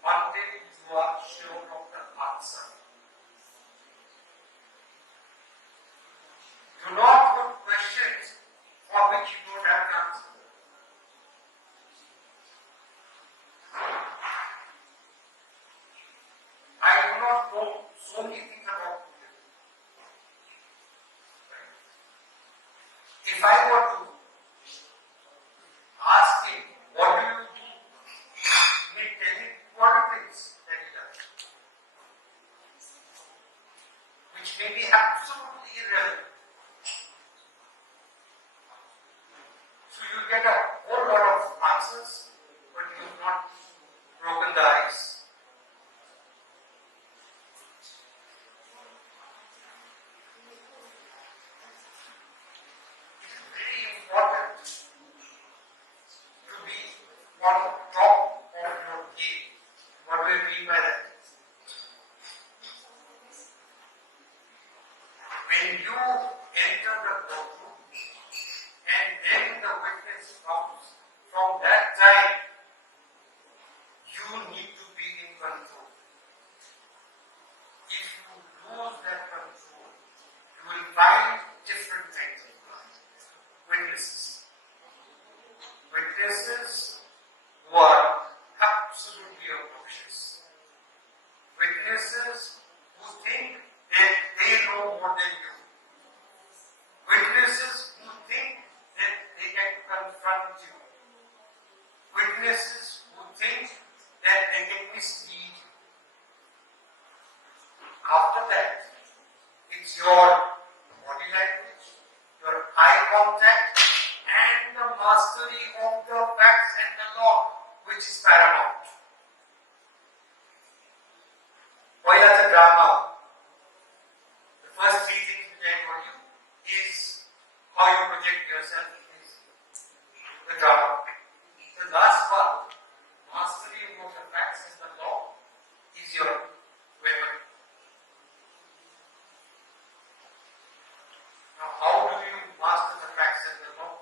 until you are sure of the answer. Do not put questions for which you don't have the answer. I do not know so many things about Buddhism. Right? If I were to ask him, what do you do? He may tell me one of the things that he does, which may be absolutely irrelevant. So you get a whole lot of answers, but you have not broken the ice. It is very important to be on top of your game. What do I mean by that? When you enter the courtroom and then the witness comes, from that time you need to be in control. If you lose that control, you will find different kinds of witnesses. Witnesses who are absolutely obnoxious. Witnesses who think that they know more than you. Witnesses who think that they can confront you. Witnesses who think that they can mislead you. After that, it's your body language, your eye contact, and the mastery of the facts and the law, which is paramount. While as a drama, the first three things which I told you is how you project yourself is the drama. The last part, mastery of the facts and the law, is your weapon. Now, how do you master the facts and the law?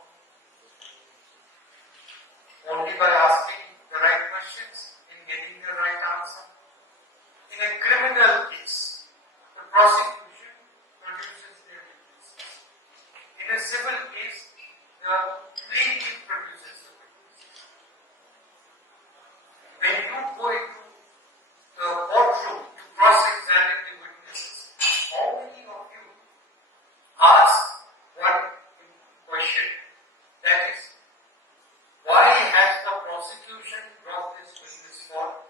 Only by asking the right questions and getting the right answer. In a criminal case, the prosecution produces their witnesses. In a civil case, the plaintiff produces the witnesses. When you go into the courtroom to cross-examine the witnesses, how many of you ask one question? That is, why has the prosecution brought this witness forward?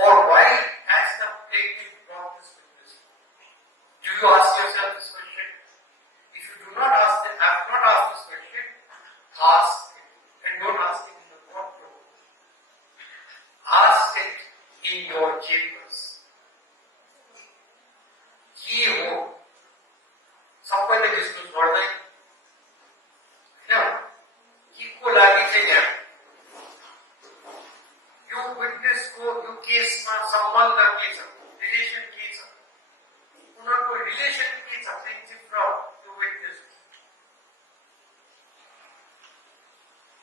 Or why has the plaintiff brought this witness forward? Do you ask yourself this question? If you do not have not asked this question, ask it. And don't ask it in the courtroom. Ask it in your chambers. Ye ho. Somewhere the discourse not like. No. Keep you witness को you case someone सम्बन्ध के छ, relation के छ, उनीहरूको relation के छ प्लेन्टिफ र त्यो विटनेस।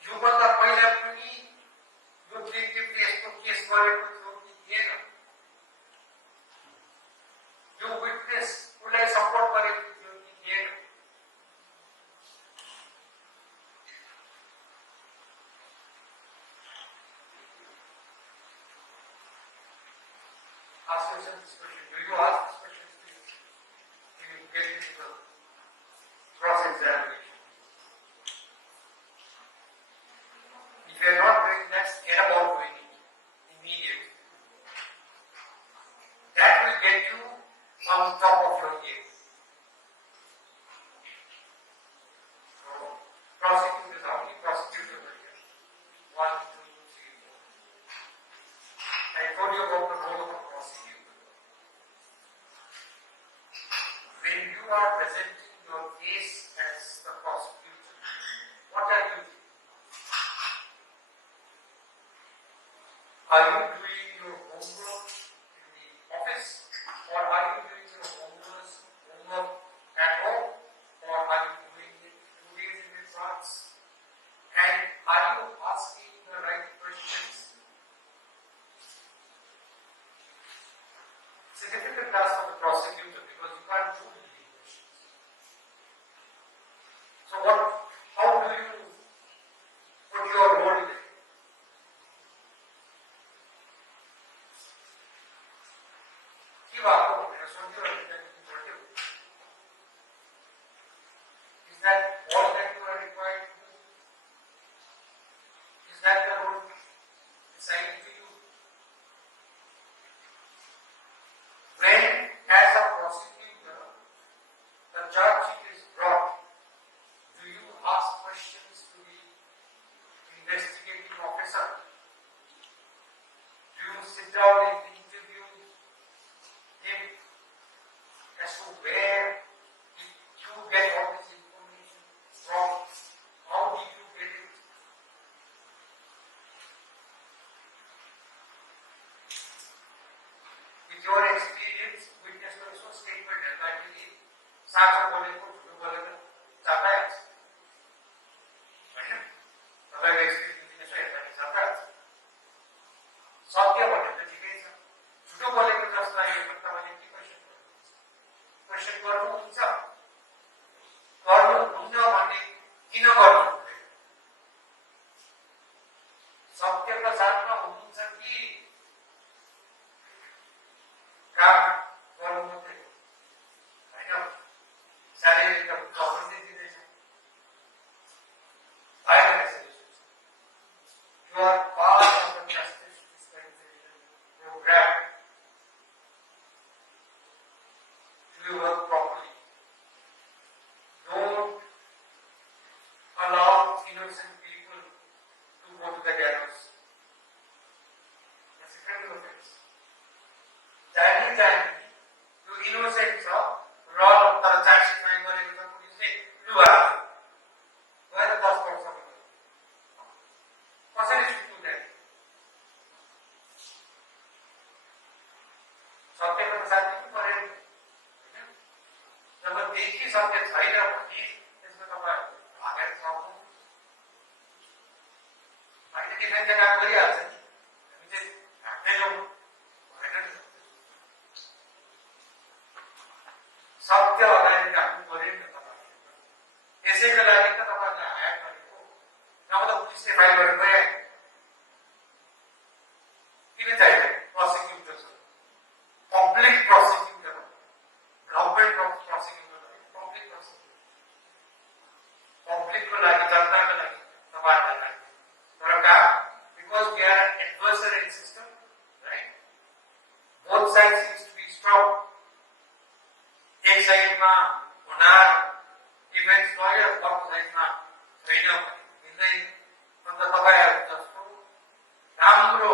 योभन्दा पहिला पनि यो प्लेन्टिफले यस्तो केस गरेको थियो कि थिएन, यो विटनेस उसलाई सपोर्ट गरेको थियो कि थिएन। Ask yourself this question. Do you ask this question when you get into the cross-examination? If you are not doing that, get about doing it immediately. That will get you on top of your game. So, prosecutors, how many prosecutors are here? 1, 2, 3, 4. I told you about the role of a prosecutor. When you are presenting your case as the prosecutor, what are you doing? Are you doing your homework in the office, or are you doing your homework at home, or are you doing it 2 days in advance? And are you asking the right questions? It's a difficult task for the prosecutor because you can't do leading questions. So how do you put your role in it? के भएको भनेर सोचिरहेको छ। Is that all that you are required to do? Is that the role assigned to you? When, as a prosecutor, the charge sheet is brought, do you ask questions to the investigating officer? Do you sit down and interview him as to where did you get all this information from? How did you get it? With your experience, witness को यसो statement हेर्दाखेरि साँचो बोलेको झुटो बोलेको जाता है होइन? तपाईको एक्सपिरियन्स यसो हेर्दाखेरि जाता है। सत्य भने त ठिकै छ, झुटो बोलेको जस्तो लाग्यो भने तपाईले के क्वेसन गर्नुहुन्छ? गर्नुहुन्न भने किन गर्नुहुँदैन? सत्यको साथमा हुनुहुन्छ कि काम गर्नु मात्रै हो? होइन, स्यालेरी त गभर्मेन्टले दिँदैछ। बाहिर resolutions. You are part of the justice dispensation program. Do you work properly? Don't allow innocent people to go to the gallows. That's a criminal offense. जानी यो innocent छ र तर Tashi फाइन गरेको छ पुलिसले, लु गएर 10 वर्ष कसरी छुट्नु त्यहाँ? सत्यको साथ दिनु परेन। जब देखि सत्य छैन भने त्यसमा तपाईँ भागेर सक्नु होइन, डिफेन्सले काम गरिहाल्छ नि, हामी चाहिँ ढाक्दैनौँ भएन नि। सत्य अगाडि राख्नु पऱ्यो नि त तपाईँले। त्यसैको लागि त तपाईँलाई हायर गरेको, नभए त पुलिसले फाइल गरेर गइहाल्यो। किन चाहियो prosecutor? Public prosecutor, government prosecutor, public prosecutor, पब्लिकको लागि, जनताको लागि, तपाईँहरूलाई लागि। तर काम, because we are an adversarial system, right? Both sides needs to be strong. एक साइडमा हुनार डिफेन्स लयर, अर्को साइडमा छैन भने मिल्दैन। अन्त तपाईँहरू जस्तो राम्रो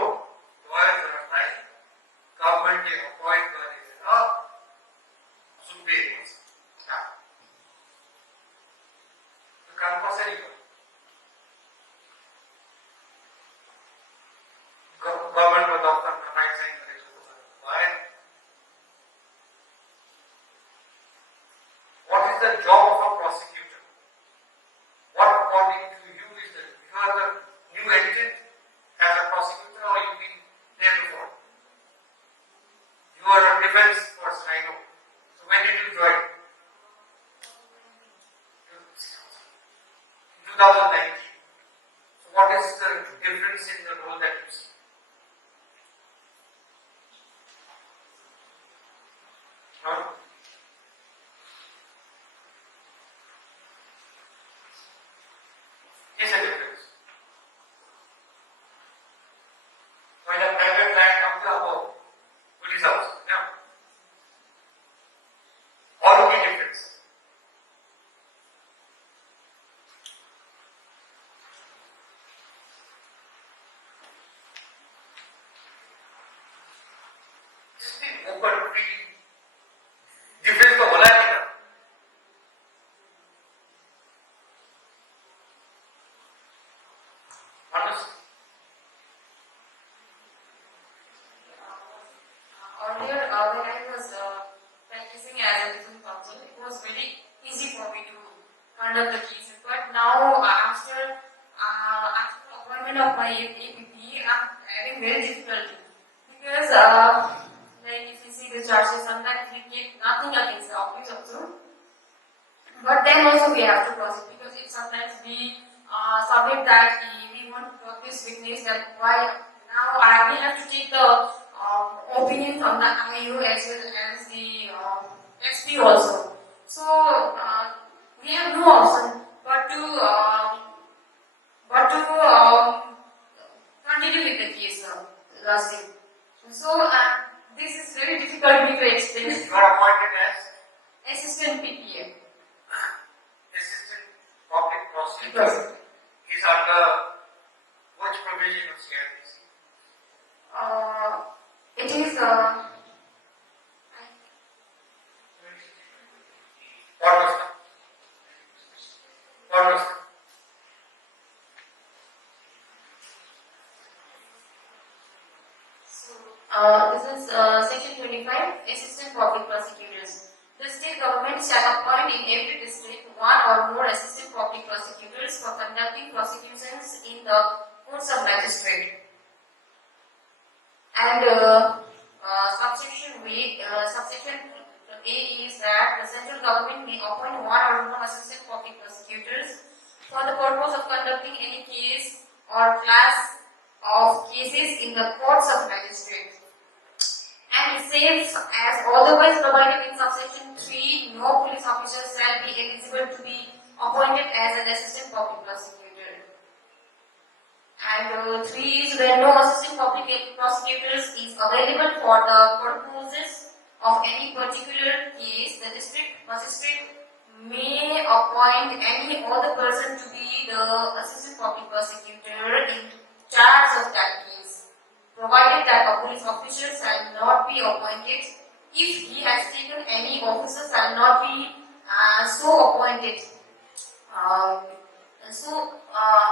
लयरहरूलाई गभर्मेन्टले अपोइन्ट गरेर सुम्पिएको छ काम। त्यो काम कसरी गर्यो? गभर्मेन्टको दफ्तरमा फाइल साइन गरेको difference in the role that you see? No? Is a difference. When a private client comes to our police house, no? What would be difference? Just think open, free. Difference तो बोला है ना? Honest. Earlier, when I was practicing as a legal counsel, it was very easy for me to conduct the cases. But now, after appointment of my APP, I'm having very difficulty because, like if you see the charges, sometimes we get nothing against the office also. But then also we have to proceed because if sometimes we submit that we want to talk this witness that why now we have to take the opinion from the IU as well as the SP also. So we have no option but to continue with the case, Rasim. So this is very difficult for me to explain. You are appointed as Assistant PPA. Assistant Public Prosecutor. Is under which provision of CIPC? It is What was that? What was that? this is section 25, Assistant Public Prosecutors. The state government shall appoint in every district one or more assistant public prosecutors for conducting prosecutions in the courts of magistrate. And subsection A is that the central government may appoint one or more assistant public prosecutors for the purpose of conducting any case or class of cases in the courts of magistrate. And it says, as otherwise provided in subsection 3, no police officer shall be eligible to be appointed as an assistant public prosecutor. And 3 is when no assistant public prosecutors is available for the purposes of any particular case, the district magistrate may appoint any other person to be the assistant public prosecutor in charge of that case, provided that a police officer shall not be appointed if he has taken any officer shall not be so appointed.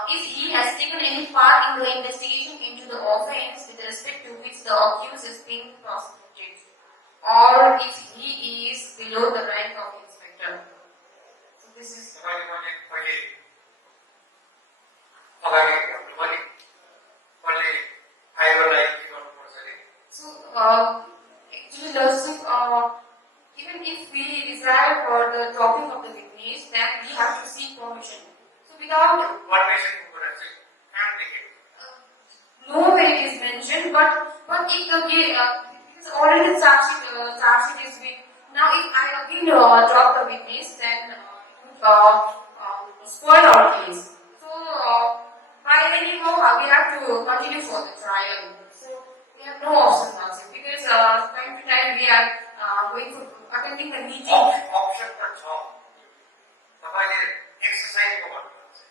If he has taken any part in the investigation into the offence with respect to which the accused is being prosecuted, or if he is below the rank of inspector. So this is. So actually, even if we desire for the dropping of the witness, then we have to seek permission. So without nowhere it is mentioned, but if the it's already charge sheet is big. Now if I again drop the witness, then spoil our case. So by anyhow we have to continue for the trial. So we have no option now, because time to time we are going to attending the meeting. Option पर जाओ. हमारे exercise को बात करते हैं.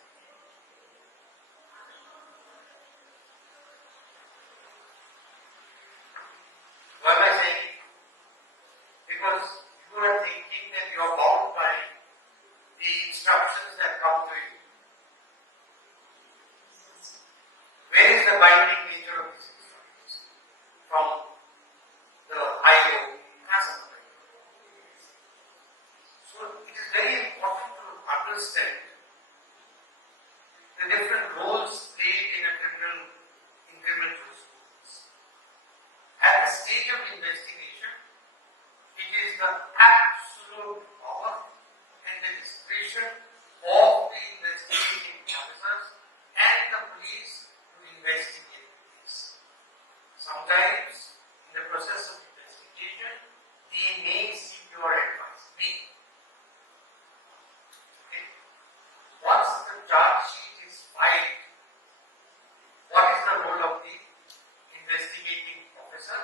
Why am I saying? Because you are thinking that you are bound by the instructions that come to you. Where is the binding nature of these instructions? From the IO. So it is very important to understand the different roles played in criminal jurisprudence. At the stage of investigation, it is the absolute power and the discretion of the investigating officers and the police to investigate things. Sometimes, in the process of investigation, they may seek your advice. May. Okay. Once the charge sheet is filed, what is the role of the investigating officer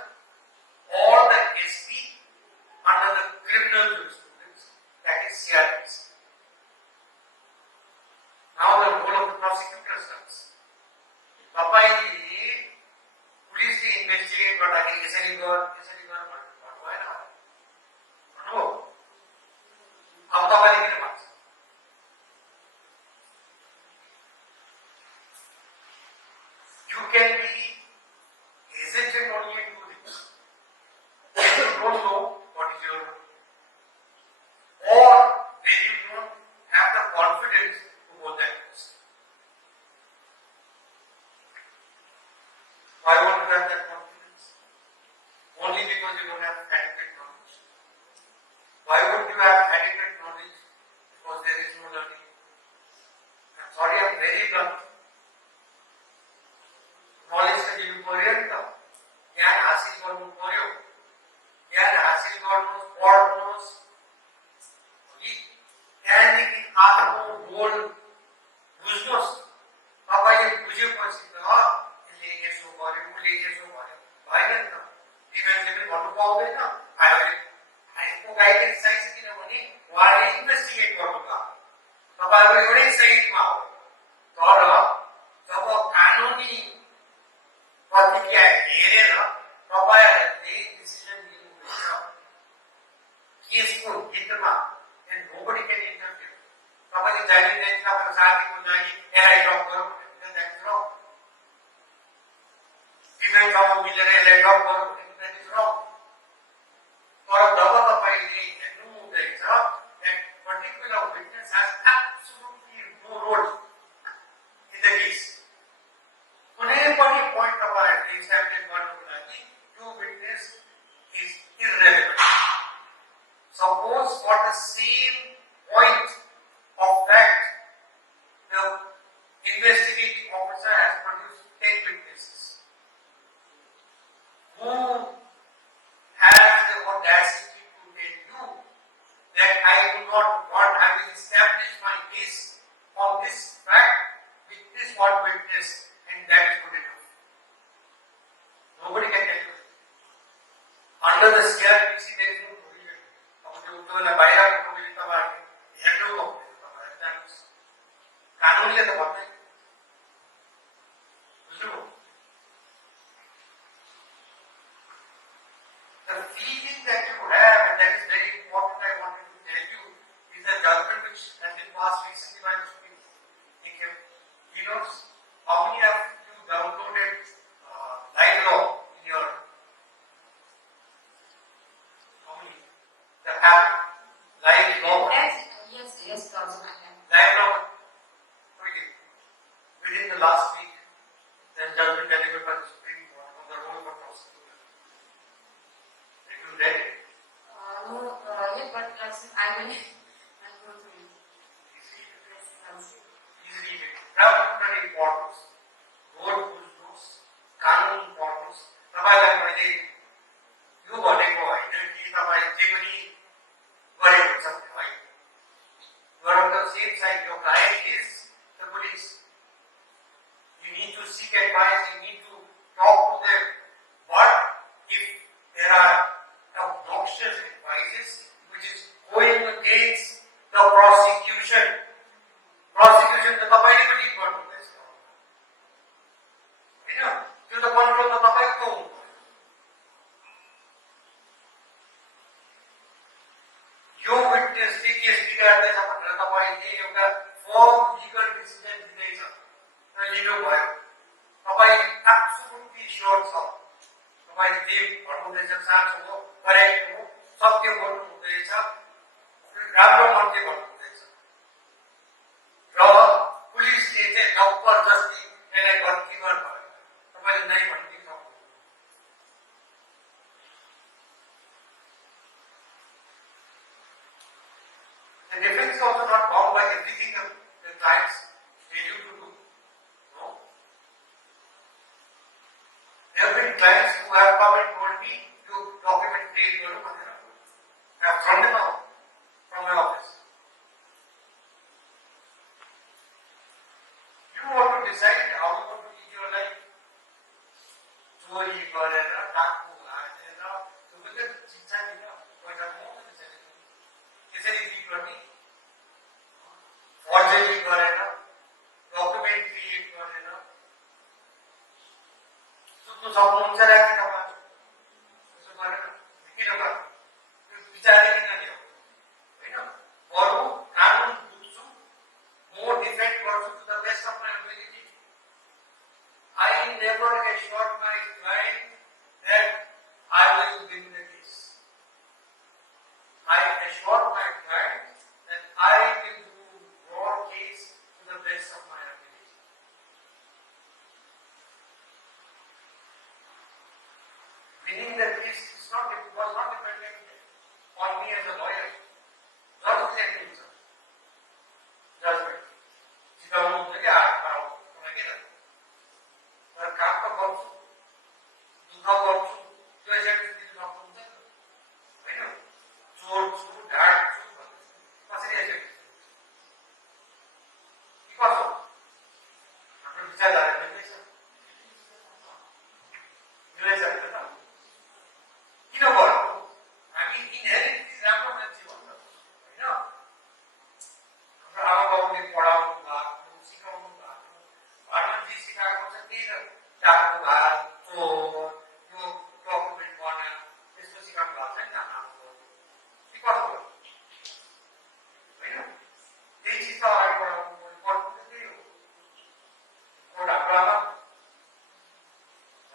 or the SP under the criminal jurisprudence, that is CRPC? Now the role of the prosecutor starts. Papai police investigate but I think SLE got what do I know? How the you can be hesitant only in doing this. When you don't know what is your role, or when you don't have the confidence to go that person. Why won't you have that confidence? Only because you don't have adequate knowledge. Why would you have adequate knowledge? Because there is no learning. I'm sorry, I'm very blunt. Knowledge का जीव पर्यंत ज्ञान हासिल गर्नु पर्यो ज्ञान हासिल गर्नु पढ्नुस् त्यहाँदेखि आफ्नो रोल बुझ्नुस् तपाईले बुझेपछि त यसले यसो गर्यो उसले यसो गर्यो भएन नि त डिफेन्सले पनि भन्नु पाउँदैन हाइको गाइडेन्स चाहिन्छ किनभने उहाँले इन्भेस्टिगेट गर्नुभयो तपाईहरु एउटै साइडमा हो तर जब कानुनी प्रतिक्रिया हेरेर तपाईहरुले डिसिजन लिनुहुन्छ केसको हितमा then nobody can interfere. तपाईले जानिदैन तपाईको साथीको लागि एआई ड्रप गर्नु भने that is wrong. डिफेन्स अब मिलेर एआई ड्रप गर्नु भने that is wrong. तर जब तपाईले हेर्नु हुँदैछ that particular witness has absolutely no role in the case. कुनै पनि point तपाईहरुले इस्टाब्लिश गर्नुको लागि त्यो witness is irrelevant. Suppose for the same point of fact, the investigating officer has produced 10 witnesses who has the audacity to tell you that I do not want, I will establish my case on this fact with this one witness and that is good enough. Nobody can tell you. Under the CRPC there is no provision. उनीहरूलाई बाहिरको प्रविधि तपाईहरुले हेर्नु हो तपाईहरु जान्नुस् कानुनले त भन्दैन बुझ्नु the feeling that you have and that is very important I wanted to tell you is the judgment which has been passed recently by the Supreme Court. You know how many of you downloaded live law in your the app live law. Yes, Council. Live law. Within the last week, then judgment delivered by the Supreme Court on the role of a prosecutor. Did you read it? No, yet, but I will go through it. Easily read it. Rapten importance, road business, कानून importance. तपाईलाई मैले यो भनेको होइन कि तपाईँ जे पनि गरेको छ है You are on the same side. Your client is the police. You need to seek advice. You need to talk to them. But if there are obnoxious advices which is going against the prosecution त तपाईले पनि गर्नु हुँदैछ हैन त्यो त control त तपाईको हो यो विटनेसले केस बिगार्दैछ भनेर तपाईले एउटा फर्म लिगल डिसिजन लिँदैछ र लिनुभयो तपाई एब्सोल्युटली स्योर छ तपाईले जे भन्नुहुँदैछ साँचो हो करेक्ट हो सत्य बोल्नु हुँदैछ राम्रो मान्छे भन्नुहुँदैछ र पुलिसले चाहिँ जबरजस्ती यसलाई गल्ती गर्नु तपाईले नै भनिदिनु सक्नुहुन्छ The defense is also not bound by everything the clients tell you to do. No. winning the case was not dependent on me as a lawyer. Not exactly, sir. Judgment. सीधा मुझे क्या कराओ, मैं क्या करूँ? पर काम का बहुत दुखा बहुत तो ऐसे किसी का कौन सा है ना? चोर चोर डांट चोर पसंद ऐसे because of हम लोग विचार आ रहे हैं सर मिले सर ना you know what I mean inherently Ram का बच्चे होता है ना हम लोग ने पढ़ा होगा सीखा होगा और जी सीखा हो सकती है डाक होगा तो जो डॉक्यूमेंट बना इसको सीखा होगा ना आपको because of है ना ये चीज तो आगे बढ़ा और अगला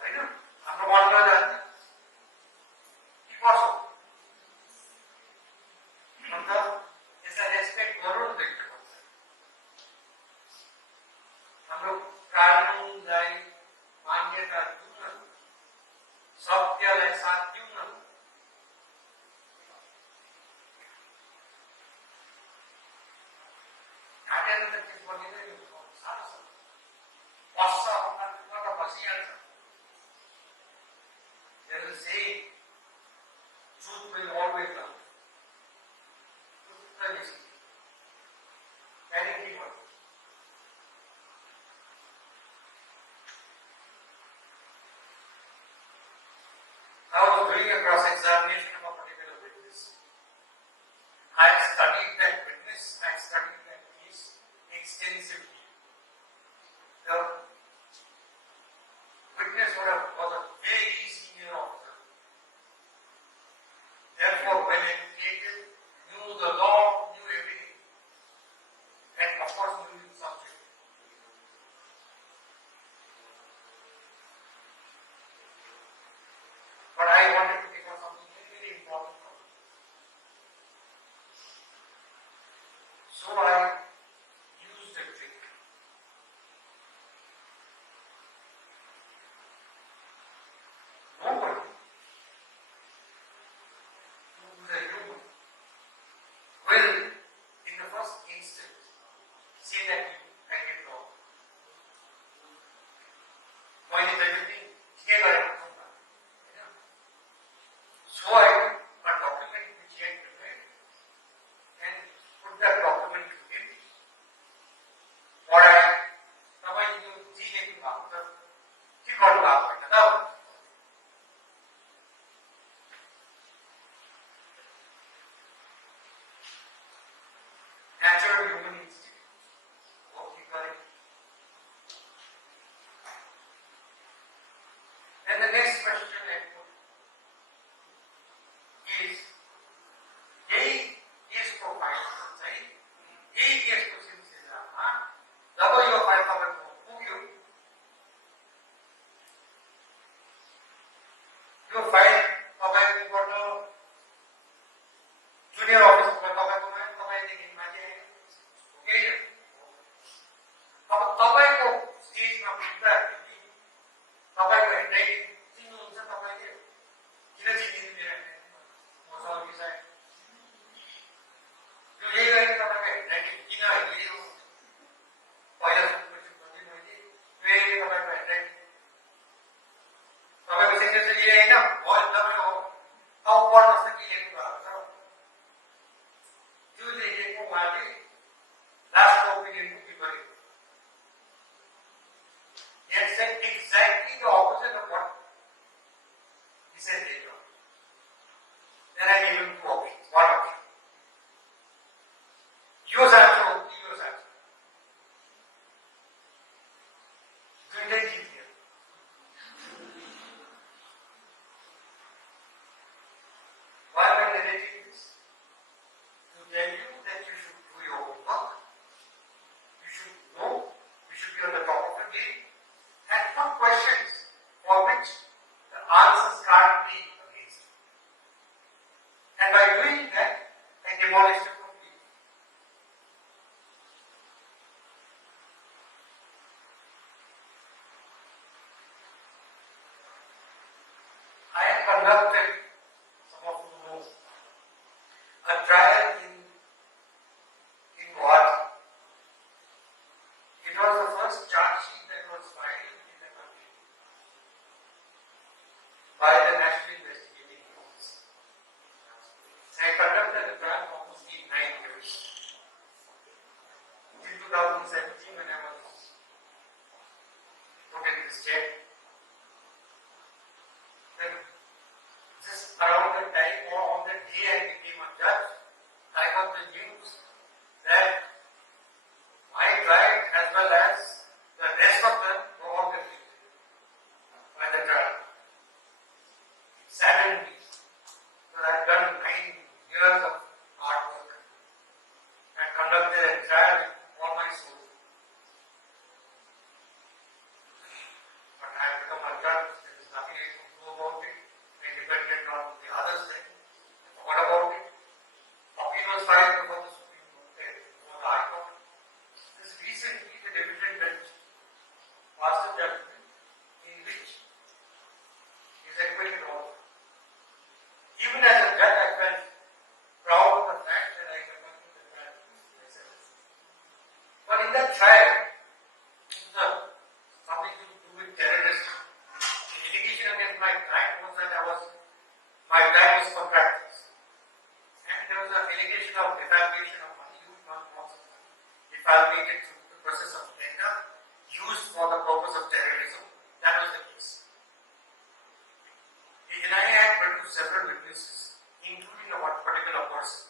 है ना हम लोग मान रहे हैं because of मतलब ऐसा रेस्पेक्ट जरूर देखते हैं हम लोग कानून न्याय मान्यता क्यों न सत्य ऐसा क्यों न आगे तक किस बने नहीं सारा सब पस्सा होगा पसी answer there is a saying truth will always come truth is very important I was doing a cross examination of a particular witness I studied that witness I studied that case extensively the witness was a very senior officer. Therefore, well educated, knew the law, knew everything. And of course, knew the subject. But I wanted to pick up something very, very important from him. So I used a trick. Nobody who is a human will, in the first instant, say that I did wrong. Why did everything get right? So I took a document which he had prepared and put that document to him. और तब ये जो जी ने की बात कर, ठीक और बात करना था. Natural human instinct. What we call it. And the next question I put is, यही केस को फाइल करना चाहिए. यही केस को सिंपल जाना. जब यो फाइल कवर को पूछो, यो फाइल कवर को तो junior office को कवर को मैं कवर देखने माचे हैं. ओके. अब कवर को स्टेज में पूछता है कि कवर को नहीं तीनों उनसे कवर के कितने चीजें मिल रहे हैं. मौसम की साइड. जो ये करेंगे कवर में नहीं कितना है ये पाया कुछ बंदी नहीं वे कवर में नहीं कवर में सिंगल से ये है ना बहुत दबे हो आओ पढ़ ना सकी एक बार जो देखिए को वाले लास्ट ओपिनियन को भी बड़े He said exactly the opposite of what he said later on. Then I gave him two options. One option. Use answer only, use answer. Good day, GTL. Why am I narrating this? To tell you that you should do your homework. You should know. You should be on the top of the game. And put questions for which the answers can't be against. And by the day I became a judge, I got the news that my client as well as the rest of them were all convicted by the trial. It saddened me that I've done 9 years of hard work and conducted a trial with all my soul. But I have become a judge, there is nothing I can do about it. I depended on the others then. What about it? Appeal was filed before the Supreme Court, before the High Court. This recently, the division bench passed a judgment in which he is acquitted of. Even as a judge, I felt proud of the fact that I conducted the trial myself. But in that trial, it was something to do with terrorism. The allegation against my client was that my client was contractors. And there was an allegation of defalcation of money, huge amounts of money, defalcated through the process of tender, used for the purpose of terrorism. That was the case. The NIA had produced several witnesses, including a particular person.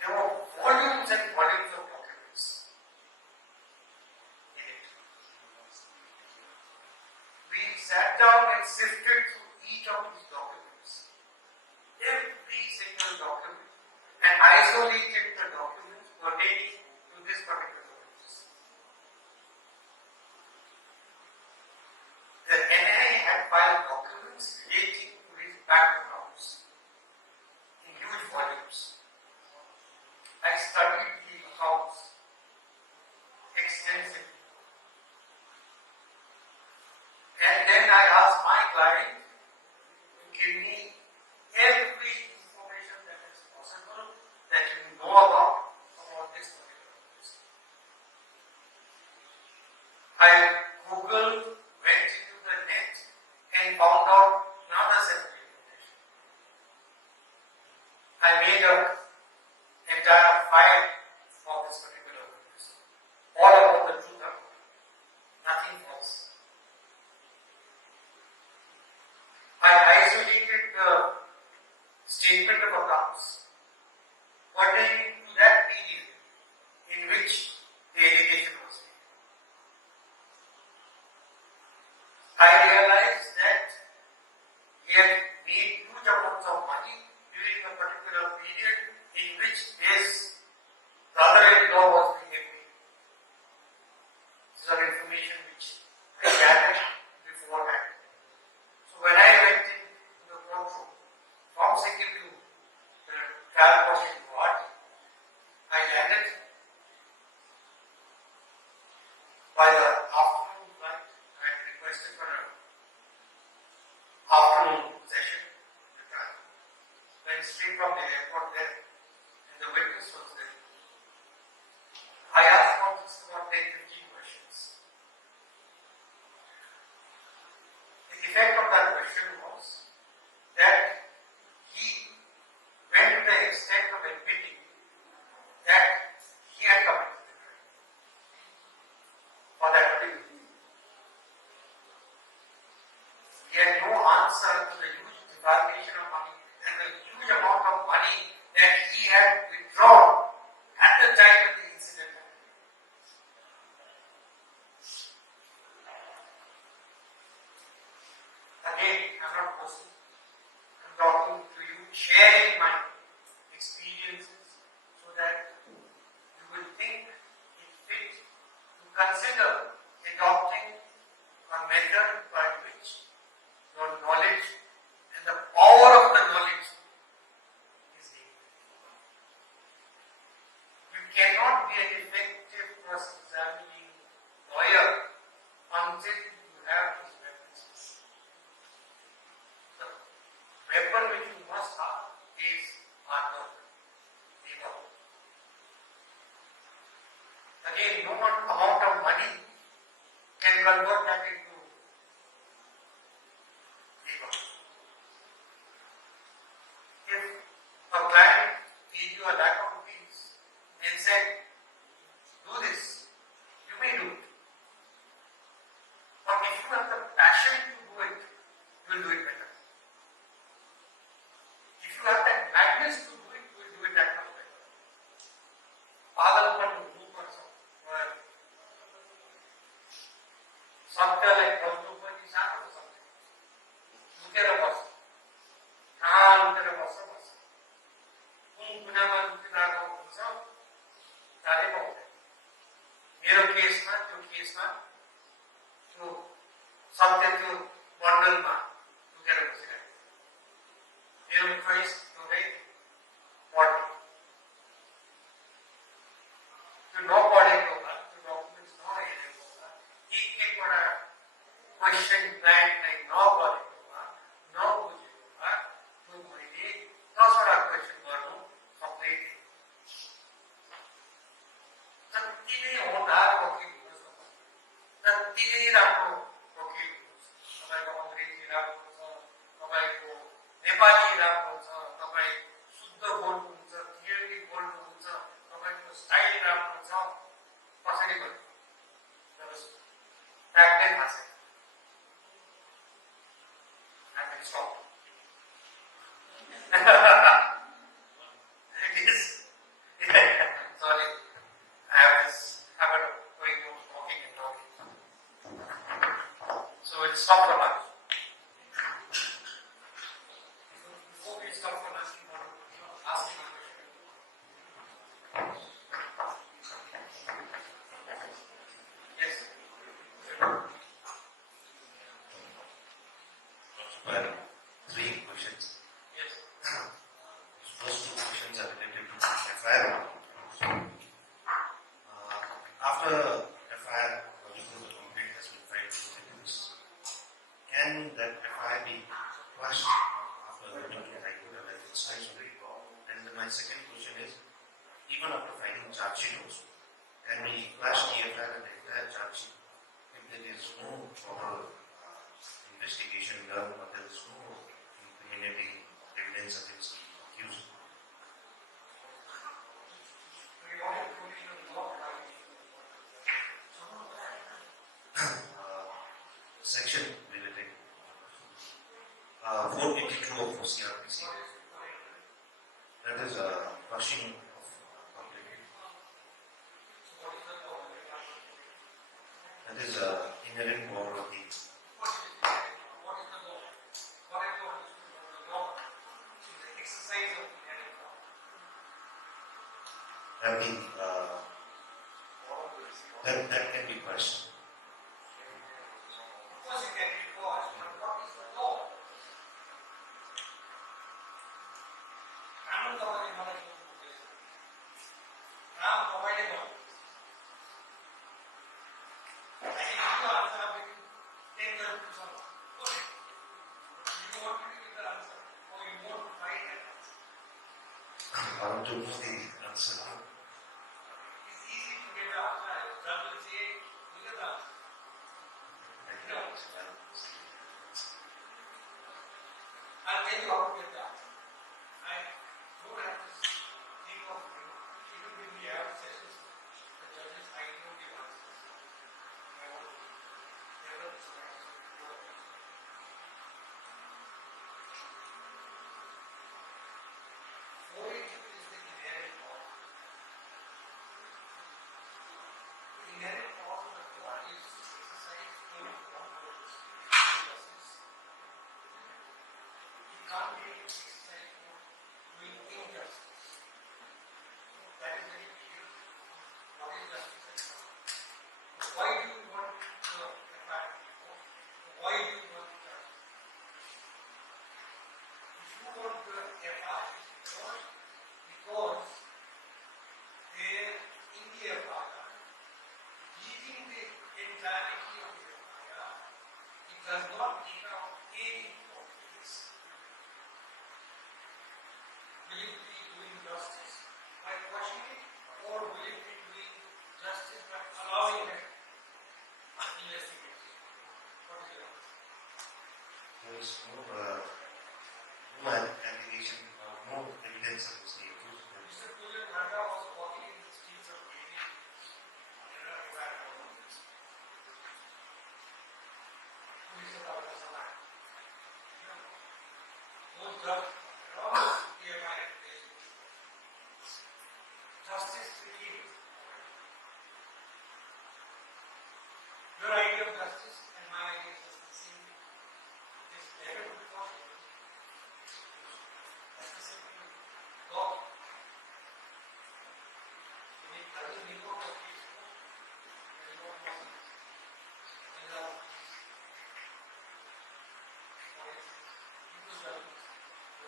There were volumes and volumes of documents in it. We sat down and sifted through each of these documents, every single document, and isolated the documents pertaining to this particular case. The NIA had filed documents relating to his backgrounds in huge volumes. I studied the accounts extensively. And then I asked my client to give me every information that is possible that you know about this particular case. I googled, went into the net and found out another set of information. I made an entire file for this particular witness. All about the truth, nothing false. I isolated the statement of accounts pertaining to that period in which the allegation was made. I realized that he had made huge amounts of money during a particular period in which his brother-in-law was being paid. These are information which I gathered beforehand. So when I went into the courtroom from Sikkim to the trial court in Guwahati, I landed by the afternoon flight. I had requested for an afternoon session in the trial. Went straight from the airport there, and the witness was there. I asked about 10-15 questions. The effect of that question was that he went to the extent of admitting that he had committed the crime for that particular reason. He had no answer to the huge defalcation of money and the huge amount of money that he had withdrawn at the time of the incident happened. Again, I'm not boasting. I'm talking to you, sharing my experiences so that you will think it fit to consider adopting a method by which your knowledge and the power of the knowledge is gained. You cannot be an effective cross-examining lawyer until you have these weapons. The weapon which you must have is hard work, labor. Again, no amount of money can convert that into labor. If a client gave you a lakh of rupees and said, do this, you may do it. But if you have the passion to do it, you will do it better. If you have that madness to do it, you will do it that much better. पागलपन रूप कर सकते हैं। सत्य like Bhaskar की साथ हो सकते हैं। लुटेरा बस, कहाँ लुटेरा बस बस। तुम पुण्य में लुटेरा को बस, तारे बहुत है। मेरा केस ना जो सत्य जो बंडल में लुटेरा बस है। मेरा choice जो है बॉडी। जो नौ पढ़े होगा, जो डॉक्यूमेंट्स नौ है होगा, एक बड़ा क्वेश्चन बैंक नहीं नौ पढ़े होगा, नौ बुझे होगा, तो मुझे 10 बड़ा क्वेश्चन करूँ कंप्लीट है। जब तीन होता वकील जब तीन आपको वकील तपाईँको अंग्रेजी राम्रो तपाईँको नेपाली राम्रो तपाईँ शुद्ध बोल्नुहुन्छ क्लियरली बोल्नुहुन्छ तपाईको स्टाइल राम्रो छ कसरी गर्नु जब फ्याक्टै थाहा छैन हामी स्टप sorry I have this habit of going on talking and talking so we'll stop for lunch. Before we stop for lunch, we want to ask you a question. Yes. Well, 3 questions. Yes. First 2 questions are related to FIR. After FIR, the complaint has been filed with the police, can that FIR be quashed after the High Court of Justice? And my second question is, even after filing charge sheet also, can we quash the FIR and the entire charge sheet if there is no proper investigation done or there is no incriminating evidence against the accused? Section related 482 of CRPC. That is crushing of public. That is inherent power of the. I mean, that can be questioned. I want to know the answer. It's easy to get the answer. Judge will say, look at that. I'll tell you how to get the answer. I don't have to think of it. Even when we have sessions, the judges, I don't give answers. I want to never discuss. Is the inherent cause. The inherent cause of the court is exercised in one purpose, justice. It can't be exercised for doing injustice. That is very clear. What is justice? Why do you want the fact? Why do you want justice? If you want the FI, because there in the FIR, reading the entirety of the FIR, it does not take out any of this. Will it be doing justice by quashing it, or will it be doing justice by allowing it investigation? What is your answer? There is no allegation or no evidence of this nature. Mr. Pujan Bhatta was walking in the streets of Delhi. Police about the Salah. Justice Pleading. Your idea of justice and my idea of justice same. It's better to talk. That's the simple law. You need to make of the case. There is no problem. And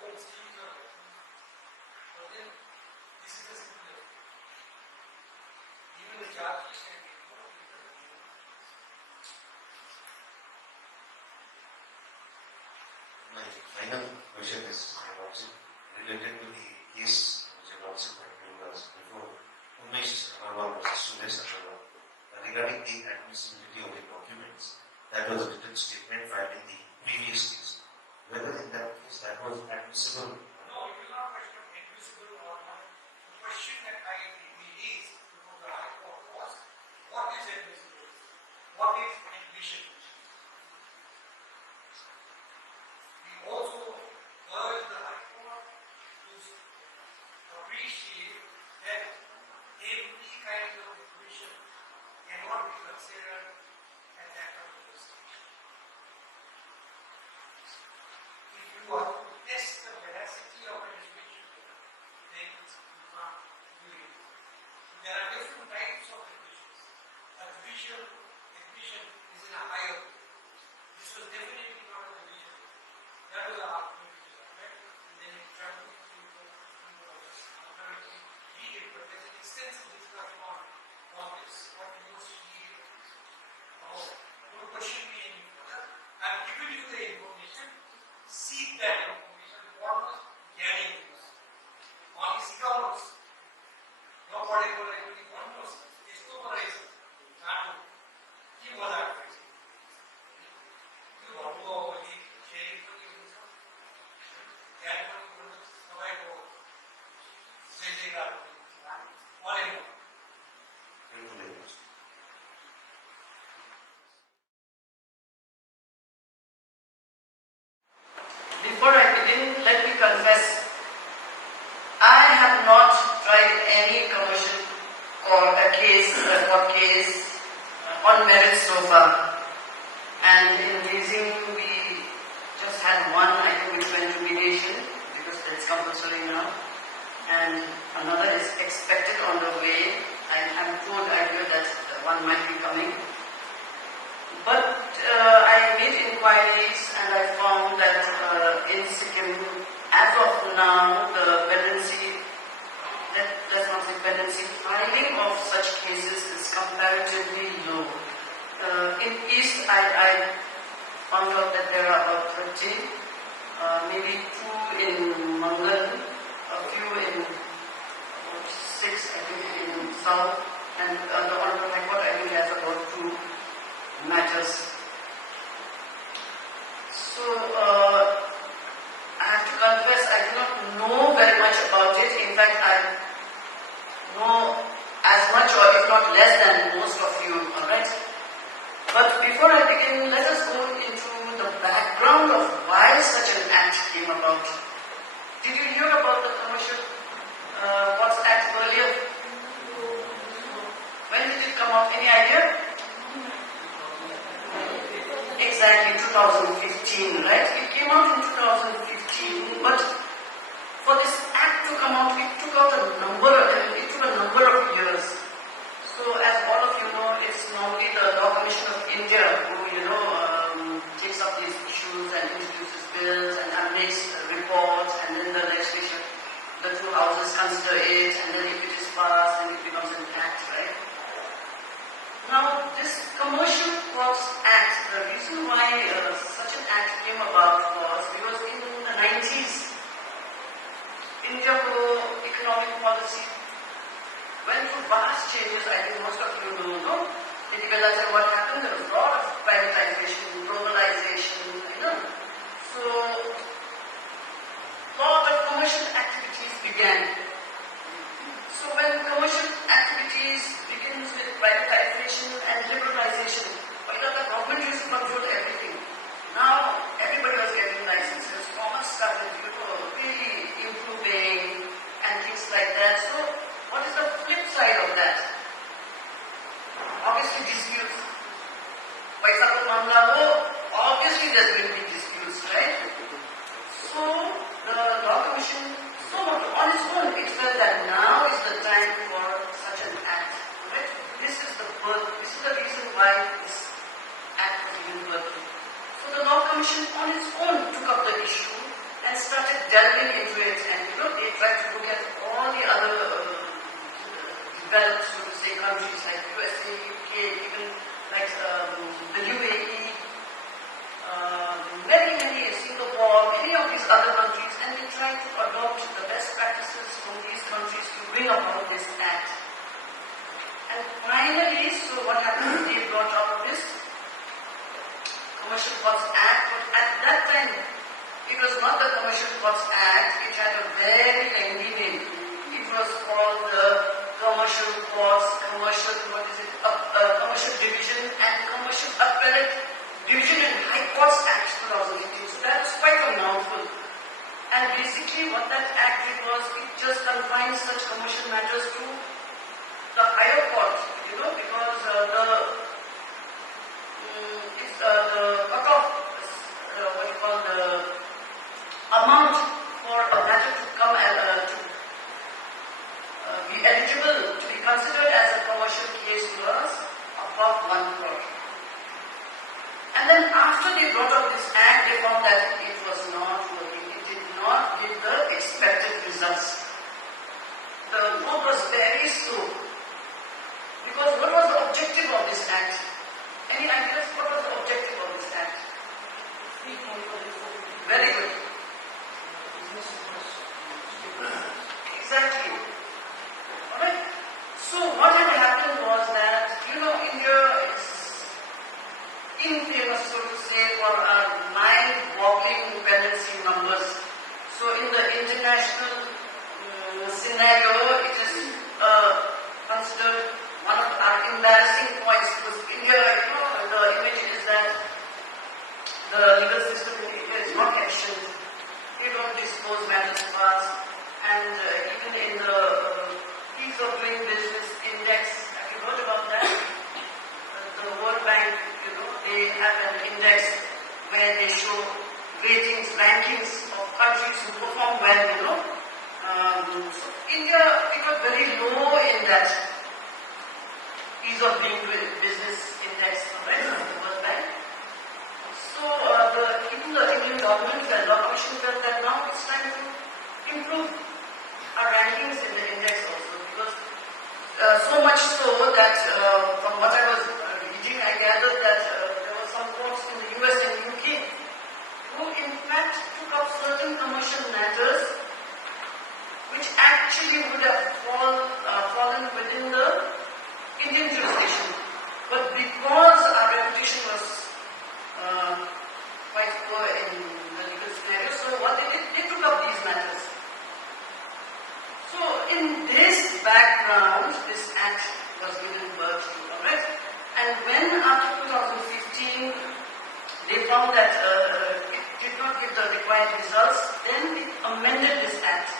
whole series of but then this is the simple. Even the judge can be My final question is related to the case which I also was before. Umesh Agarwal versus Suresh Agarwal regarding the admissibility of the documents. That was a written statement filed in the previous case. Whether in that case that was admissible. no, it is not a question of admissible or not. The question that I raised before the High Court was what is admissible? What is admission? We also urge the High Court to appreciate that every kind of admission cannot be considered at that particular stage. If you are to test the veracity of an admission, then you can't do it. There are different types of admissions. Admission is in a higher way. This was definitely not an admission. That was a argument which was met, and then it traveled to the authority needed, but there's an extensive discussion on this. What most needed. Don't question me any further. I've given you the information. Seek that information. What was getting this? On his accounts. No particular every one knows. It's supervisor. And he was advising. You want to go over the sharing for you. Get money for the survival. Say that. Whatever. Before I begin, let me confess, I have not tried any commercial or a court case on merit so far. And in leasing, we just had one, I think, which went to mediation because it's compulsory now. And another is expected on the way. I'm told earlier that one might be coming. But I made inquiries and I found that in Sikkim, as of now, the pendency, let's not say pendency, filing of such cases is comparatively low. In East, I found out that there are about 30, maybe 2 in Mangal, a few in about 6, I think, in South, and the Honorable High Court, I think, has about 2 matters. So, I have to confess, I do not know very much about it. In fact, I know as much or if not less than most of you, alright? But before I begin, let us go into the background of why such an act came about. Did you hear about the Commercial Courts Act earlier? When did it come out? Any idea? Exactly, 2015, right? It came out in 2015, but for this act to come out, it took a number of years. So, as all of you know, it's normally the Law Commission of India who, takes up these issues and introduces bills and makes reports, and then the legislature, the 2 houses consider it, and then if it is passed, then it becomes an act, right? Now, this Commercial Courts Act, the reason why such an act came about was because in the 90s, India economic policy went through vast changes. I think most of you know, no? And what happened? There was a lot of privatization, globalization, So, lot of commercial activities began. So when commercial activities begins with privatization and liberalization, the government used to control everything. Now everybody was getting licenses, commerce started, Commission on its own took up the issue and started delving into it, and they tried to look at all the other developed, so to say, countries like USA, UK, even like the UAE, many, Singapore, many of these other countries, and they tried to adopt the best practices from these countries to bring about this act. And finally, so what happened? They brought up this Commercial Courts Act, but at that time, it was not the Commercial Courts Act, it had a very lengthy name. It was called the Commercial Courts, Commercial Division and Commercial Appellate Division and High Courts Act 2018. So that was quite a mouthful. And basically what that act did was, it just confined such commercial matters to the higher court, because the cutoff, the amount for a matter to come to be eligible to be considered as a commercial case was above 1 crore. And then after they brought up this act, they found that it was not working. It did not give the expected results. The work was very slow. Because what was the objective of this act? Any ideas? What was the objective of this act? Very good. Exactly. Alright. So what had happened was that, India is infamous, so to say, for our mind-boggling dependency numbers. So in the international scenario, it is considered one of our embarrassing points, because India, the image is that the legal system in India is not efficient. They don't dispose matters fast, and even in the ease of doing business index, have you heard about that? The World Bank, they have an index where they show ratings, rankings of countries who perform well, So India, it was very low in that ease of doing business index, right, of the World Bank. So even the Indian government and law commission felt that now it's time to improve our rankings in the index also, because so much so that from what I was reading, I gathered that there were some courts in the US and UK who in fact took up certain commercial matters which actually would have fallen within the Indian jurisdiction. But because our reputation was quite poor in the legal scenario, so what they did, they took up these matters. So in this background, this act was given birth to, alright? And when after 2015, they found that it did not give the required results, then they amended this act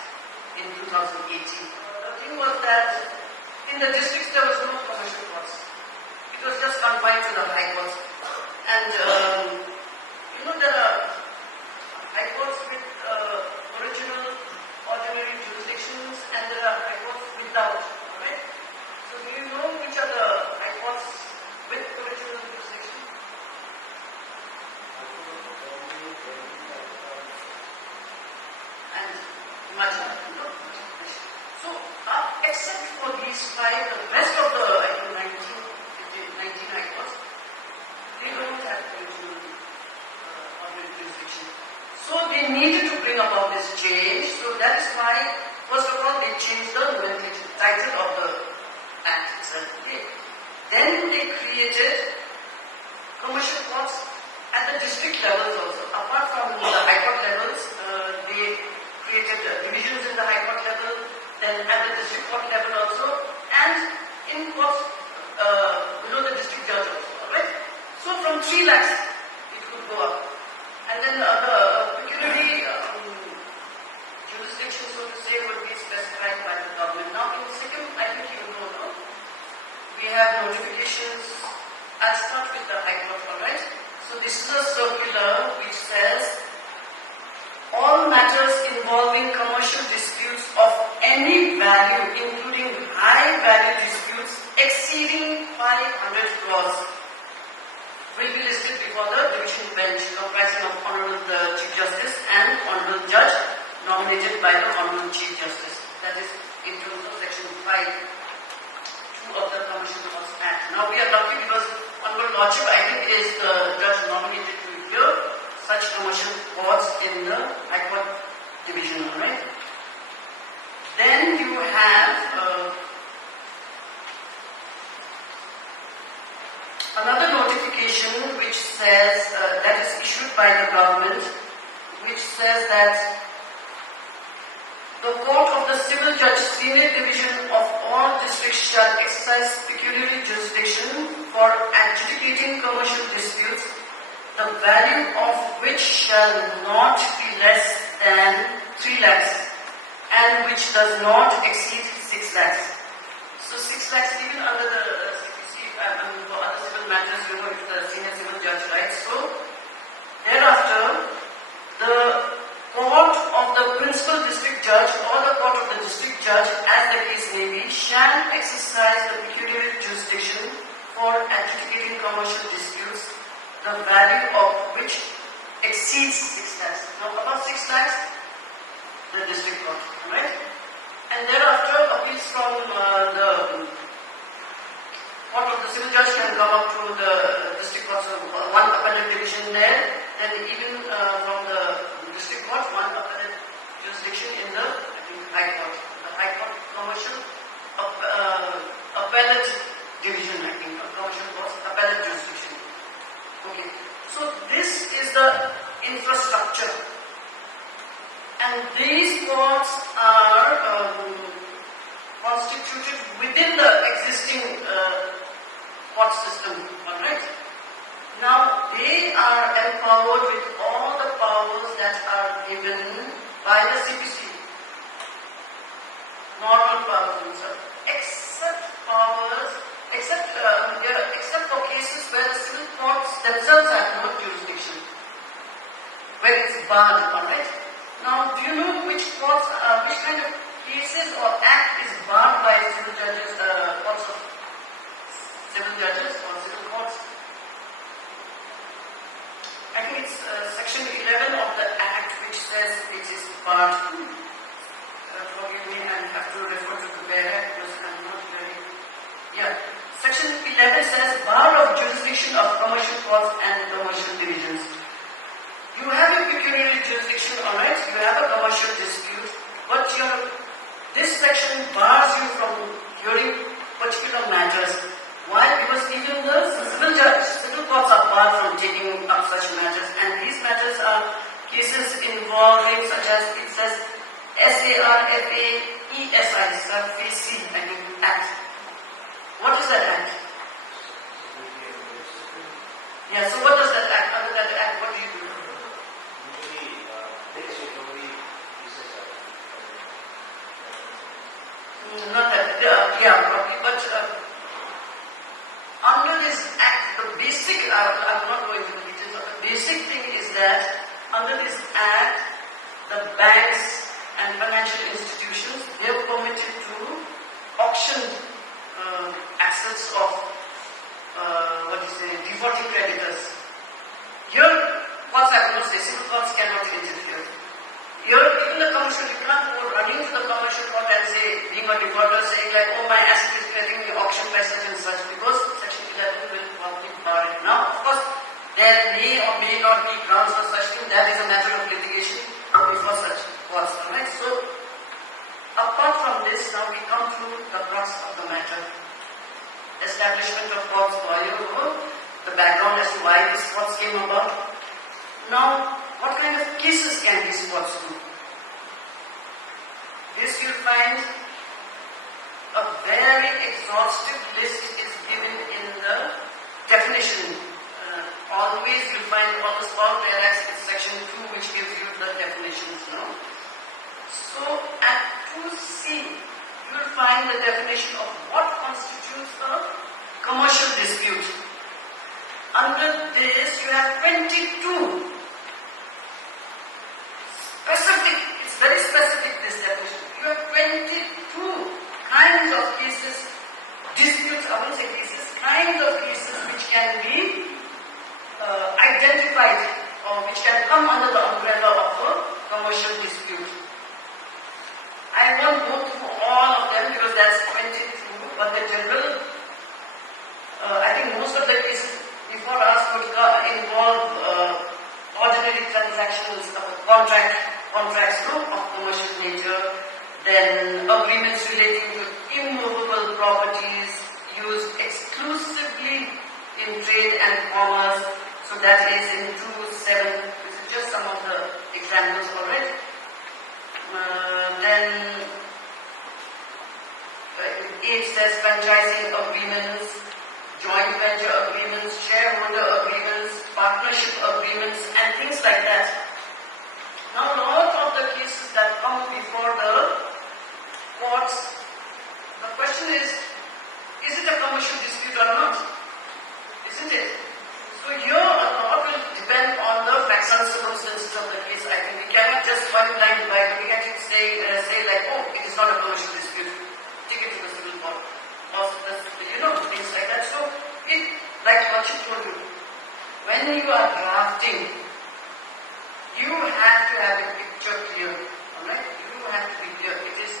in 2018. The thing was that in the districts there was no commercial courts. It was just confined to the high courts. And there are high courts with original ordinary jurisdictions, and there are high courts without. Right? So do you know which are the high courts with original jurisdiction? And Himachal. So except for these 5, the rest of the 19 high courts, they don't have original ordinary jurisdiction. So they needed to bring about this change. So that is why, first of all, they changed the nomenclature, title of the act itself. Okay. Then they created commercial courts at the district levels also. Apart from the high court levels, they created divisions in the high court level, then at the district court level also, and in courts below the district judge also. Alright? So from 3 lakhs, it could go up. And then the pecuniary jurisdiction, so to say, would be specified by the government. Now in Sikkim, I think you know, no? We have notifications. I'll start with the High Court, alright? So this is a circular which says, all matters involving commercial disputes of any value, including high value disputes exceeding 500 crores, will be listed before the division bench comprising of by the government, which says that the Court of the Civil Judge Senior Division of all districts shall exercise pecuniary jurisdiction for adjudicating commercial disputes, the value of which shall not be less than 3 lakhs and which does not exceed 6 lakhs. So 6 lakhs even under the CPC, for other civil matters, if the senior civil judge writes. So thereafter, the court of the principal district judge or the court of the district judge, as the case may be, shall exercise the pecuniary jurisdiction for adjudicating commercial disputes, the value of which exceeds 6 lakhs. Now above 6 lakhs, the district court, right? And thereafter, appeals from the court of the civil judge can come up to the district court, so one appellate division there, then even from the district court, one appellate jurisdiction in the high court. The high court commercial appellate division, commercial courts, appellate jurisdiction. Okay, so this is the infrastructure. And these courts are constituted within the existing court system, alright? Now, they are empowered with all the powers that are given by the CPC. Normal powers themselves. Except for cases where the civil courts themselves have no jurisdiction. Where it's barred, alright? Now, do you know which courts, which kind of cases or act is barred by civil judges, courts of civil judges or civil courts? I think it's section 11 of the act which says it is barred. Forgive me, I have to refer to the bare because I'm not very. Yeah. Section 11 says bar of jurisdiction of commercial courts and commercial divisions. You have a pecuniary jurisdiction, alright, you have a commercial dispute, but this section bars you from hearing particular matters. Why? Because even the civil courts are barred from taking up such matters, and these matters are cases involving such as, it says, SARFAESI, Act. What is that Act? Yeah, so what does that Act, under that Act, what do you do? Not that, yeah, probably, but under this Act, the basic, I'm not going to the details, the basic thing is that under this Act, the banks and financial institutions, they are permitted to auction assets of, defaulting creditors. Here, courts have no say, civil courts cannot interfere. Here, even the commercial, you can't go running to the commercial court and say, being a defaulter, saying like, oh, my asset is getting auctioned by such and such, because Section 11 will probably bar it. Now, of course, there may or may not be grounds for such thing. That is a matter of litigation before such courts. Right? So, apart from this, now we come to the crux of the matter. Establishment of courts, the background as to why these courts came about. Now, what kind of cases can these courts do? This you'll find a very exhaustive list is given in the definition. Always you'll find all the small paragraphs in section 2 which gives you the definitions. No? So at 2C, you'll find the definition of what constitutes a commercial dispute. Under this, you have 22 specific, it's very specific, this definition. You have 22 kinds of cases, disputes, I won't say cases, kinds of cases which can be identified or which can come under the umbrella of a commercial dispute. I won't go through all of them because that's 22, but the general, I think most of the cases before us would involve ordinary transactions of contracts of commercial nature, then agreements relating to immovable properties used exclusively in trade and commerce. So that is in 2.7 ownership agreements and things like that. Now, a lot of the cases that come before the courts, the question is it a commercial dispute or not? Isn't it? So here a lot will depend on the facts and circumstances of the case. I think we cannot just one line by looking at it say like, oh, it is not a commercial dispute. Take it to the civil court. Or things like that. So like what you told you, when you are drafting, you have to have a picture clear. Alright? You have to be clear. It is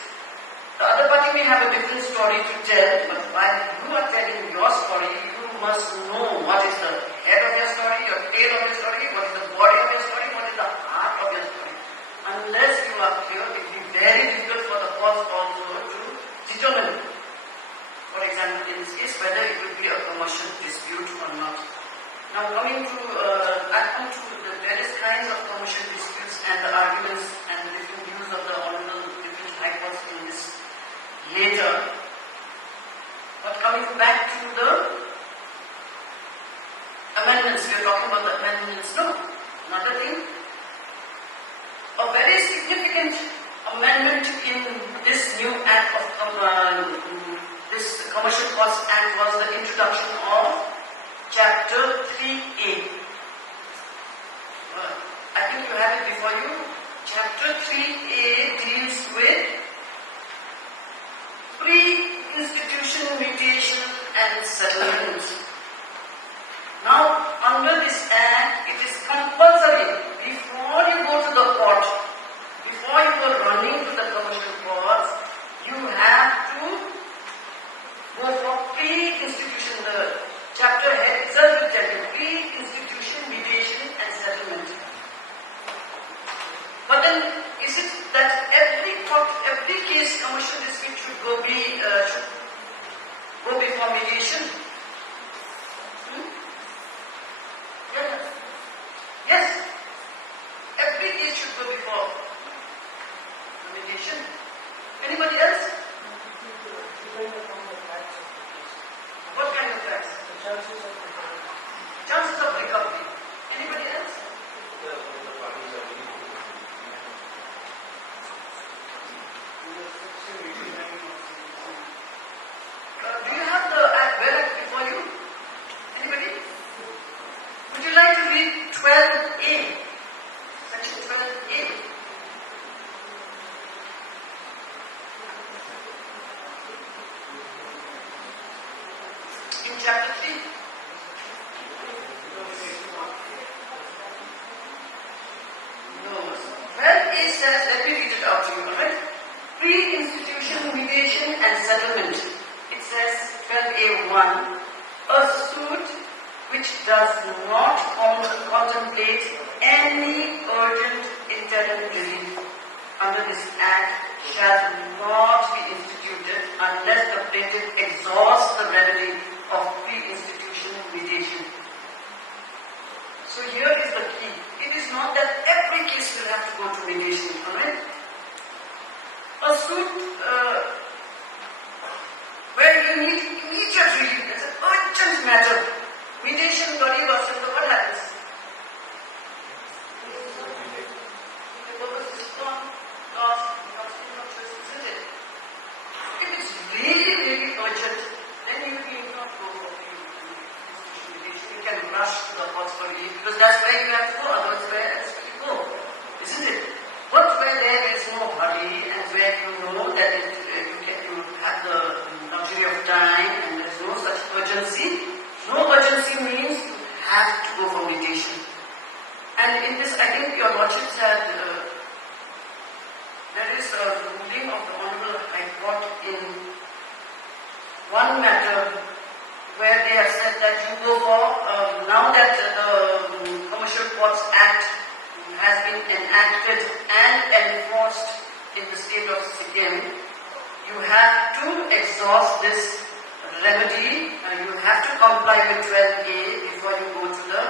the other party may have a different story to tell, but while you are telling your story, you must know what is the head of your story, your tail of your story, what is the body of your story, what is the heart of your story. Unless you are clear, it will be very difficult for the court also to determine, for example, in this case, whether it will be a commercial dispute or not. Now coming to, I come to the various kinds of commercial disputes and the arguments and the different views of the Hon'ble different high courts in this later. But coming back to the amendments, we are talking about the amendments. No, another thing. A very significant amendment in this new act of this Commercial Courts Act was the introduction of Chapter 3A. I think you have it before you. Chapter 3A deals with pre-institution mediation and settlement. Now, under this act, it is compulsory before you go to the court, before you go running to the commercial courts, you have to go for pre-institution. The chapter head itself will tell you pre-institution mediation and settlement. But then, is it that every case commercial dispute should go before mediation? Yes. Every case should go before mediation. Anybody else? What kind of facts? Chances of recovery. Anybody else? Do you have the act before you? Anybody? Would you like to read 12A? Section 12A. In chapter 3. No. 12A says, let me read it out to you, alright? Pre-institution mediation and settlement. It says 12A1. A suit which does not contemplate any urgent interim relief under this act shall not be instituted unless the plaintiff exhausts the remedy of pre-institution mediation. So here is the key. It is not that every case will have to go to mediation, alright? A suit where you need immediate relief, it's an urgent matter. Mediation, Gari versus what happens? The purpose is not lost, isn't it? If it's really, really urgent, then you need not go for institution mediation. You can rush to the courts for relief because that's where you have to go, otherwise where else will you go? Isn't it? But where there is no hurry and where you know that you have the luxury of time and there is no such urgency. No urgency means you have to go for mediation. And in this, I think your lordships had, there is a ruling of the Hon'ble High Court in one matter where they have said that you go for, now that the Commercial Courts Act has been enacted and enforced in the state of Sikkim, you have to exhaust this remedy and you have to comply with 12A before you go to the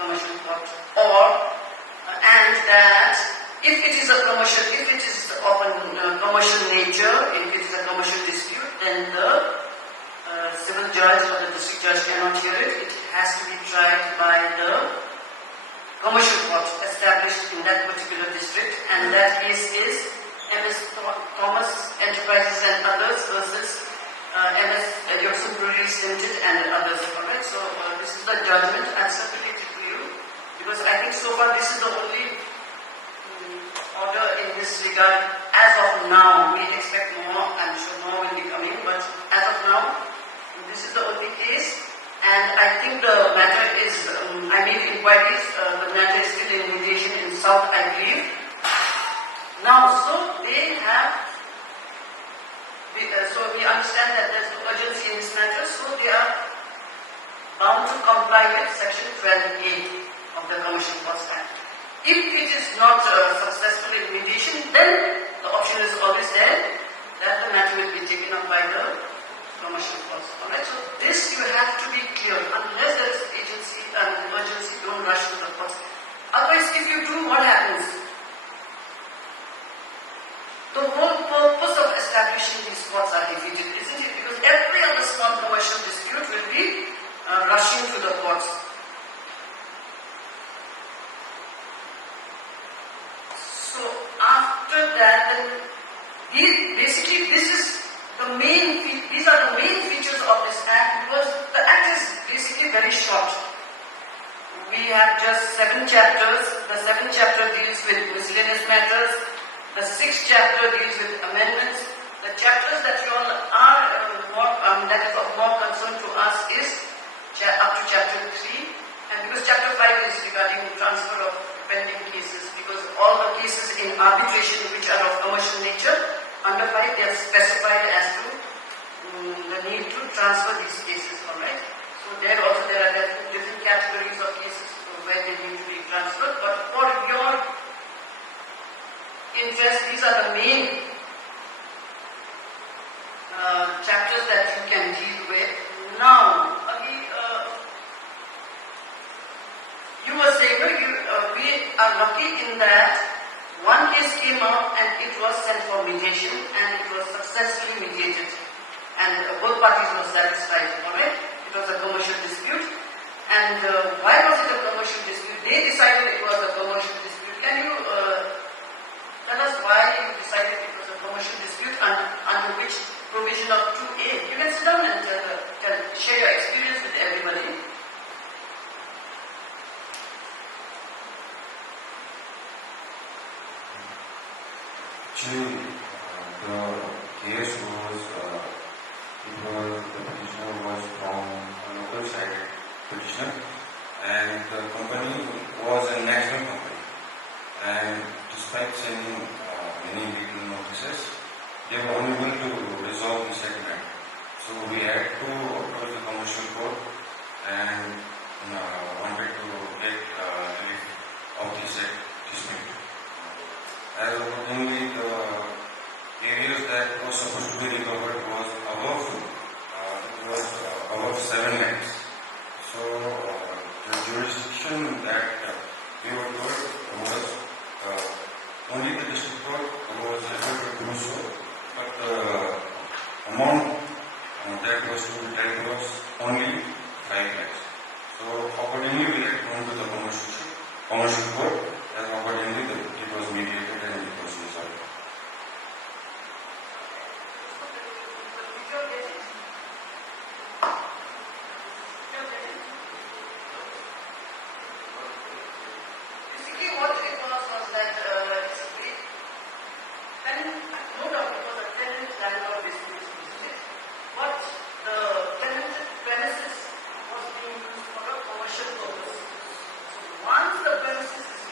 commercial court. And that if it is of a commercial nature, if it is a commercial dispute, then the civil judge or the district judge cannot hear it. It has to be tried by the commercial court established in that particular district, and that case is MS Thomas Enterprises and others versus MS Gyalshing Breweries Limited and others. Alright, so this is the judgment. I'll circulate it to you because I think so far this is the only order in this regard. As of now, we expect more. I'm sure more will be coming, but as of now, this is the only case. And I think the matter is, I made inquiries, the matter is still in mediation in South, I believe. Now, so they have, so we understand that there's no urgency in this matter, so they are bound to comply with Section 12A of the Commercial Courts Act. If it is not successful in mediation, then the option is always there that the matter will be taken up by the commercial courts. Alright, so this you have to be clear. Unless there is agency and emergency, don't rush to the courts. Otherwise, if you do, what happens? The whole purpose of establishing these courts are defeated, isn't it? Because every other small commercial dispute will be rushing to the courts. So after that, then basically this is these are the main features of this act, because the act is basically very short. We have just 7 chapters. The 7th chapter deals with miscellaneous matters. The 6th chapter deals with amendments. The chapters that you all are that is of more concern to us is up to chapter 3, and because chapter 5 is regarding transfer of pending cases, because all the cases in arbitration which are of commercial nature, under 5 they are specified as to the need to transfer these cases, alright? So there also there are different categories of cases where they need to be transferred, but for your interest, these are the main chapters that you can deal with. Now, you were saying, we are lucky in that one case came out and it was sent for mediation and it was successfully mediated and both parties were satisfied. Alright, it was a commercial dispute. And why was it a commercial dispute? They decided it was a commercial dispute. Can you tell us why you decided it was a commercial dispute and under which provision of 2A? You can sit down and share your experience with everybody. Actually, the case was, the petitioner was from a local side petitioner, and the company was a national company. And despite sending many legal notices, they were unable to resolve the settlement. So we had to approach the commercial court and wanted to get relief of the dispute. As accordingly, the areas that were supposed to be recovered was above 7 lakhs. So the jurisdiction that we were told was only the district court was able to do so, but the amount that was to be paid was only 5 lakhs. So accordingly, we had gone to the commercial court, and accordingly it was mediated and it was resolved. Basically what it was that no doubt it was a tenant-landlord dispute, isn't it? But the tenant premises was being used for a commercial purpose. So once the premises is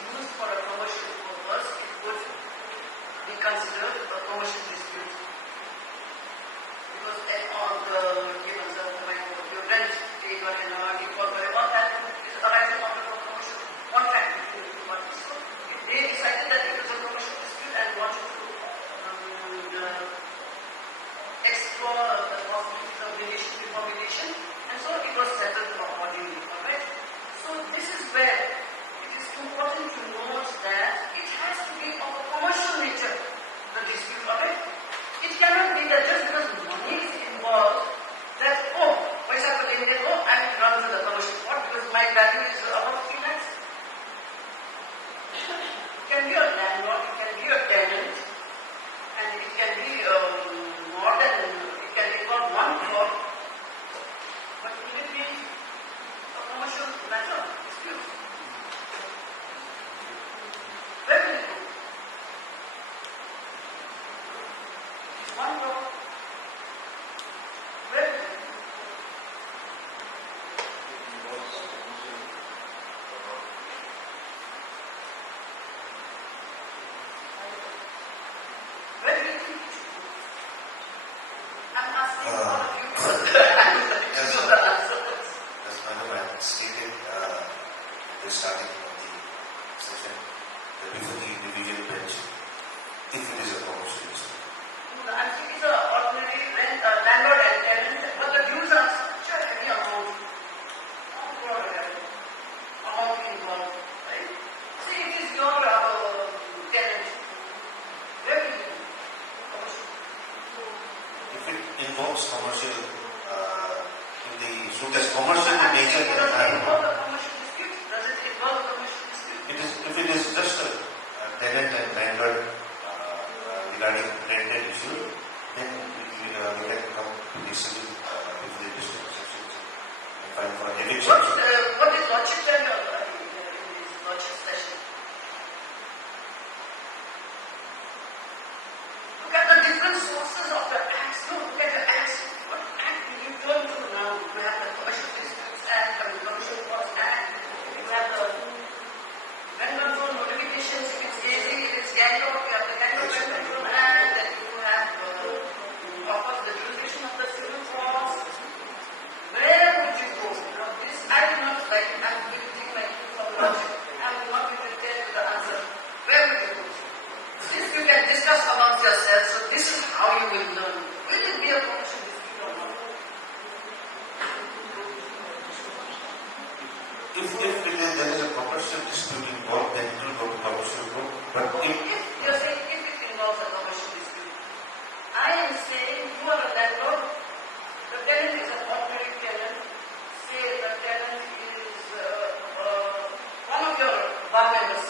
bar members,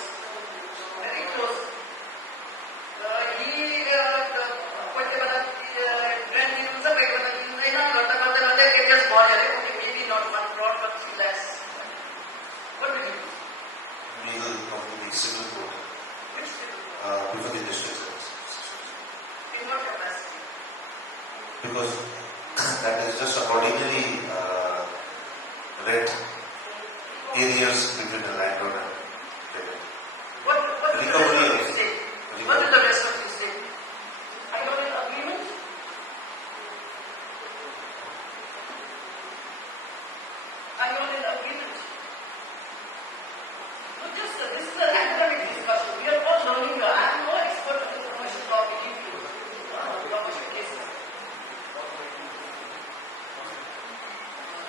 very close. He maybe not 1 crore but 3 lakhs. What did he do? Legal company, civil court, Which people? before the district service. In what capacity? Because that is just a ordinary rent areas between the landlord and tenant. What did the rest of you say? What did the rest of you say? Are you all in agreement? Are you all in agreement? Not just this is an academic discussion. We are all learning. I am no expert on the commercial law, believe you. Commercial cases.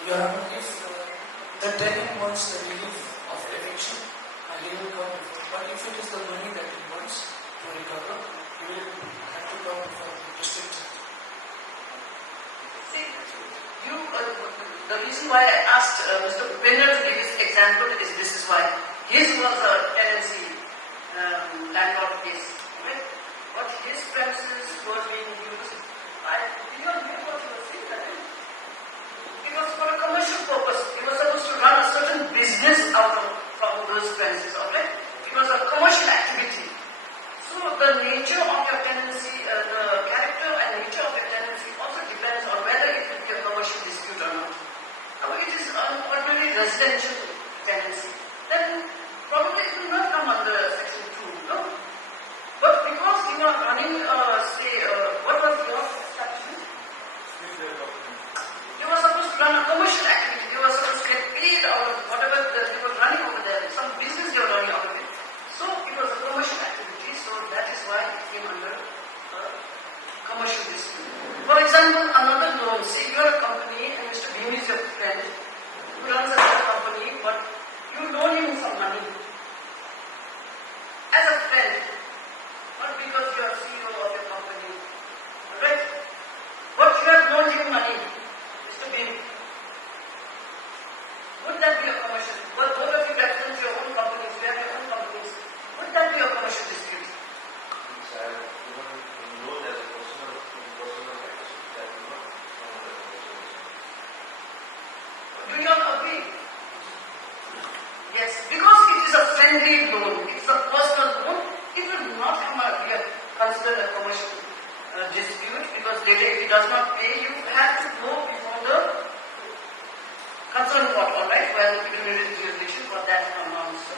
Your Honor, if the tenant wants the relief of eviction, he will come before. But if it is the money that he wants to recover, he will have to come before the district judge. See, the reason why I asked Mr. Bender to give his example is this is why. His was a tenancy landlord case. Right? But his premises were being used. Did you all hear what he was saying? It was for a commercial purpose. He was supposed to run a certain business out of from those premises. Alright? It was a commercial activity. So the nature of your tenancy, the character and nature of your tenancy also depends on whether it will be a commercial dispute or not. Now, it is an ordinary residential tenancy. Then probably it will not come under section 2, no? But because you are running, what was your establishment? You were supposed to run a commercial activity. You were supposed to get paid out of whatever that you were running over there. Some business you were running out of it. So it was a commercial activity. So that is why it came under commercial dispute. For example, another loan. Say you are a company and Mr. Bean is your friend who runs another company, but you loan him some money. As a friend, not because you are CEO of your company. Alright? But you have loaned him money, Mr. Bean. Would that be a commercial? Well, both of you represent your own companies, you have your own companies. Would that be a commercial dispute? Do you all agree? Yes, because it is a friendly loan, it is a personal loan, it will not come out here considered a commercial dispute because later if he does not pay, you have to go before the concerned court, alright, where the pecuniary jurisdiction for that amount. So,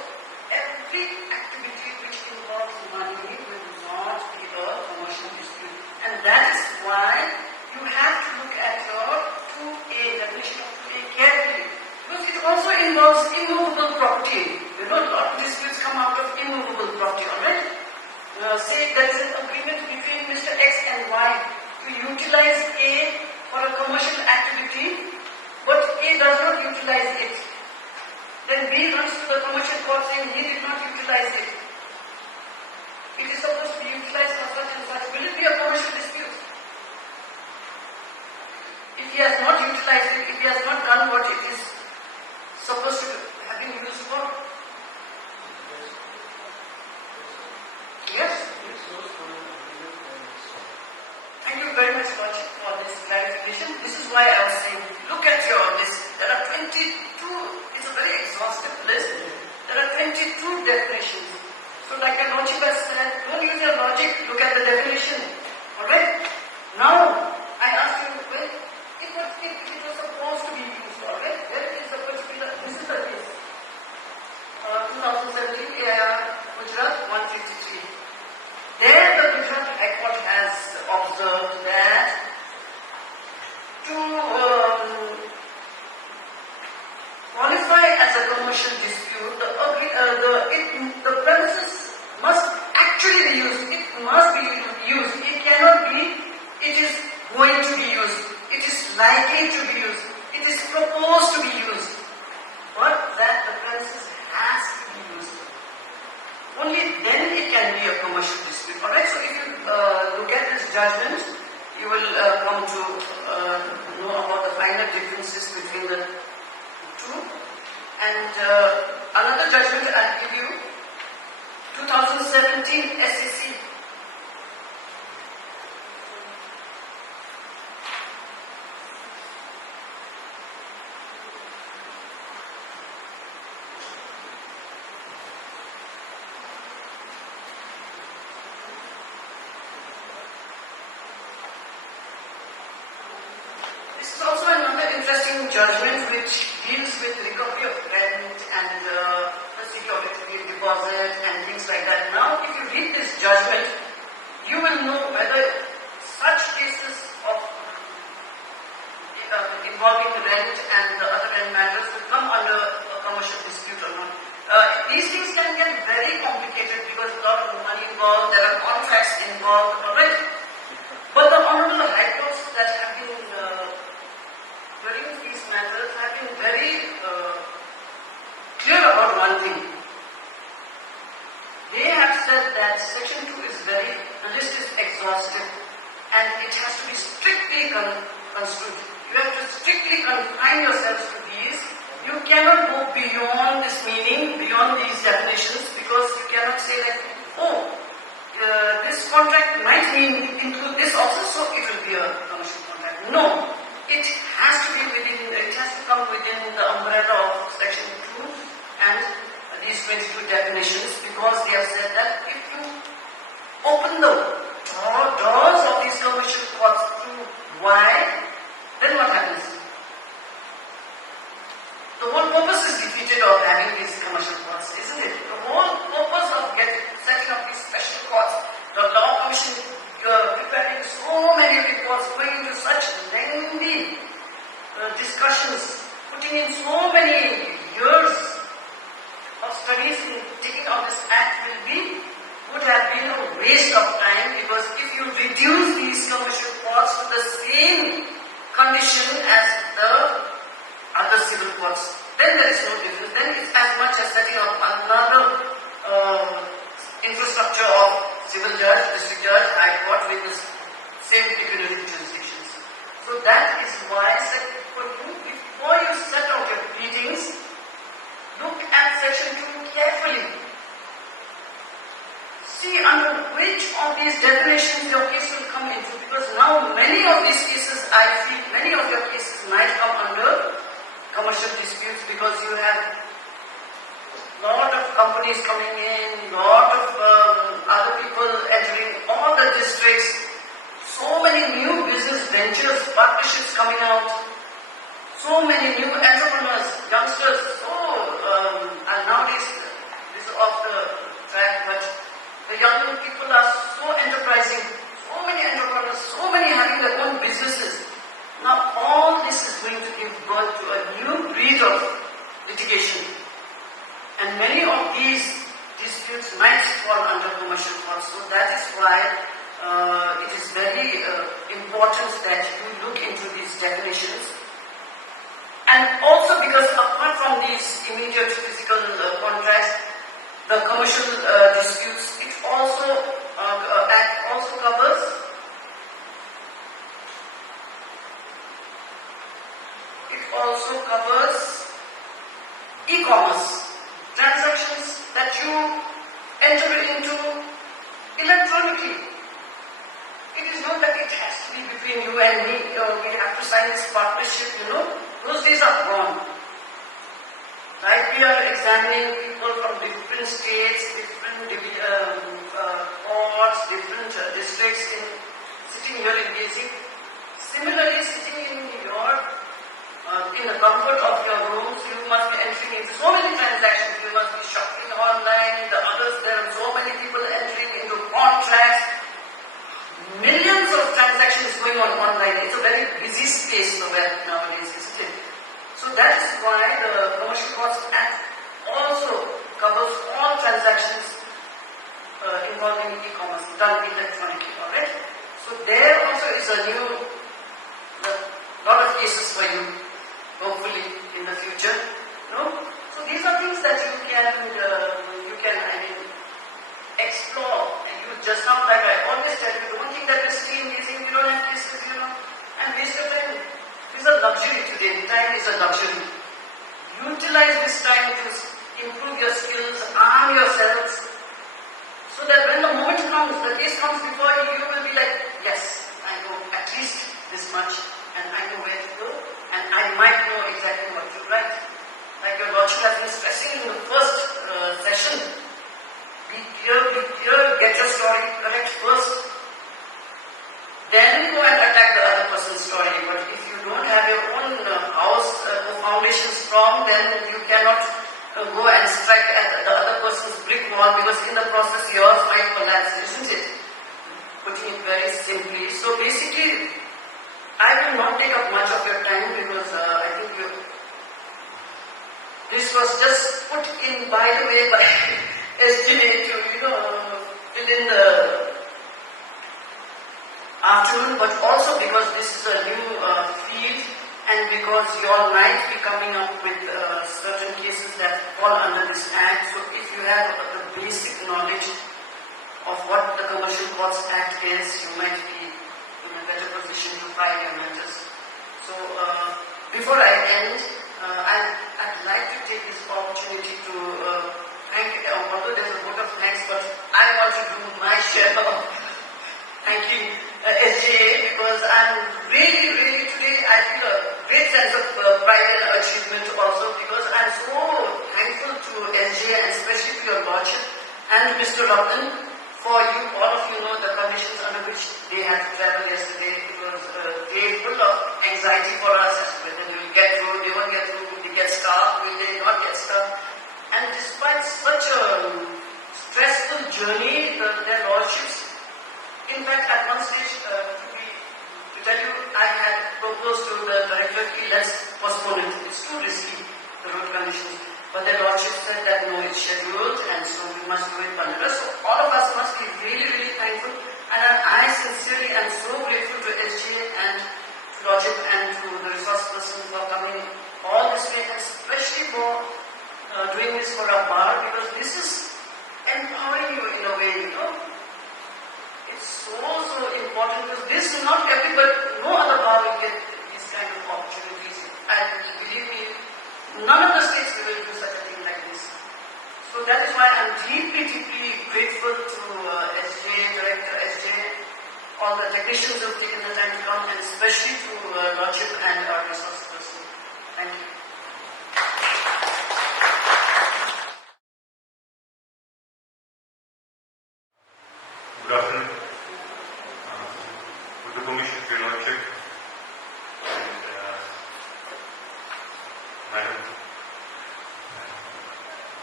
every activity which involves money will not be a commercial dispute. And that is why you have to look at your 2A, definition of 2A carefully. Because it also involves immovable property. You know, a lot of disputes come out of immovable property, alright? Say there is an agreement between Mr. X and Y to utilize A for a commercial activity, but A does not utilize it. Then B runs to the commercial court saying he did not utilize it. It is supposed to be utilized for such and such. Will it be a commercial dispute? If he has not utilized it, if he has not done what it is supposed to have been used for? Yes? Thank you very much, Lordship, for this clarification. This is why I was saying, look at your list. There are 22, it's a very exhaustive list. There are 22 definitions. So like the Lordship has said, don't use your logic, look at the definition. Alright? Now, I ask you, well, it was supposed to be used, alright? Where is the particular, this is the case. 2017 AIR Gujarat 153. There the Gujarat High Court has observed that to qualify as a commercial dispute, the premises must actually be used. It must be used. It cannot be, it is going to be used. It is likely to be used. It is proposed to be used. But that the premises has to be used. Only then it can be a commercial dispute. Alright, so if you look at this judgment, you will come to know about the final differences between the two. And another judgment I'll give you 17 SEC. This is also another interesting judgment which deals with recovery of rent and the security deposit and things like that. Now, if you read this judgment, you will know whether such cases of involving rent and the other rent matters will come under a commercial dispute or not. These things can get very complicated because a lot of money involved, there are contracts involved already. But the Honorable High Courts that have been hearing these matters have been very clear about one thing. They have said that Section 2 is the list is exhaustive and it has to be strictly construed. You have to strictly confine yourselves to these. You cannot go beyond this meaning, beyond these definitions, because you cannot say that, this contract might include this also, so it will be a commercial contract. No. It has to come within the umbrella of Section 2 and these 22 definitions, because they have said that if you open the doors of these commercial courts too wide, then what happens? The whole purpose is defeated of having these commercial courts, isn't it? The whole purpose of setting up these special courts, the Law Commission preparing so many reports, going into such lengthy discussions, putting in so many years of studies in taking out this act would have been a waste of time, because if you reduce these commercial courts to the same condition as the other civil courts, then there is no difference. Then it's as much as setting up another infrastructure of civil judge, district judge, high court with the same peculiar jurisdictions. So that is why I said for you, before you set out your pleadings, look at Section 2 carefully. See under which of these definitions your case will come into, because now many of these cases, I feel many of your cases might come under commercial disputes, because you have lot of companies coming in, lot of other people entering all the districts, so many new business ventures, partnerships coming out, so many new entrepreneurs, youngsters, and nowadays this is off the track, but the young people are so enterprising, so many entrepreneurs, so many having their own businesses. Now all this is going to give birth to a new breed of litigation. And many of these disputes might fall under commercial courts. So that is why it is very important that you look into these definitions. And also because apart from these immediate physical contracts, the commercial disputes, it also covers e-commerce transactions that you enter into electronically. It is not that it has to be between you and me, we have to sign this partnership, those days are gone. Right, we are examining people from different states, different courts, different districts, sitting here in Gyalshing. Similarly, sitting in in the comfort of your rooms, you must be entering into so many transactions. You must be shopping online, the others, there are so many people entering into contracts. Millions of transactions going on online. It's a very busy space nowadays, isn't it? So that is why the Commercial Courts Act also covers all transactions involving e-commerce done electronically, alright? So there also is a lot of cases for you, hopefully in the future. So these are things that you can explore. And you just now, like I always tell you, don't think that we're sitting in Gyalshing, we don't have cases, and waste your time. This is a luxury today. Time is a luxury. Utilize this time to improve your skills, arm yourselves, so your story correct first. Then go and attack the other person's story. But if you don't have your own house foundation strong, then you cannot go and strike at the other person's brick wall, because in the process yours might collapse, isn't it? Putting it very simply. So basically, I will not take up much of your time, because I think this was just put in, by the way, by SGA to, fill in the afternoon, but also because this is a new field, and because you all might be coming up with certain cases that fall under this act. So if you have the basic knowledge of what the Commercial Courts Act is, you might be in a better position to file your matters. So before I end, I'd like to take this opportunity to thank, although there's a vote of thanks, but I want to do my share of thanking SGA, because I'm really today I feel a great sense of pride and achievement also, because I'm so thankful to SGA, and especially to your Lordship and Mr. Rapten, for you, all of you know the conditions under which they had to travel yesterday. It was a day full of anxiety for us as to whether they will get through, they won't get through, will they get stuck, will they not get stuck. And despite such a stressful journey, their Lordships, in fact, at one stage, to tell you, I had proposed to the director, let's postpone it. It's too risky, the road conditions. But the Lordship said that no, it's scheduled, and so we must do it under us. So all of us must be really thankful. And I sincerely am so grateful to SGA and to Lordship and to the resource person for coming all this way, and especially for doing this for our bar, because this is empowering you in a way, It's so important, because this is not everybody, no other bar will get these kind of opportunities. And believe me, none of the states will do such a thing like this. So that is why I'm deeply grateful to SJ, Director SJ, all the technicians who have taken the time to come, and especially to Lordship and our resource person. Thank you. Good afternoon. With the permission of your Lordship and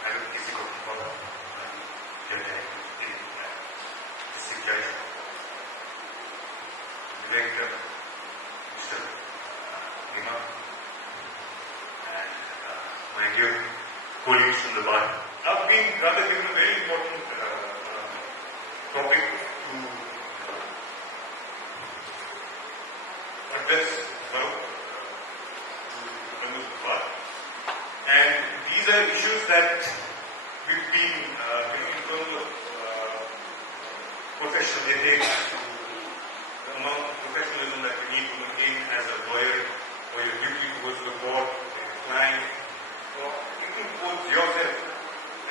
Madam Kisi Gopal, District Judge, Director, Mr. Nima, and my dear colleagues from the bar. I've been rather given a very important topic to address now to members of the bar. And these are issues that we've been in terms of professional ethics, the amount of professionalism that we need to maintain as a lawyer, or your duty towards the court, your client, or even towards yourself.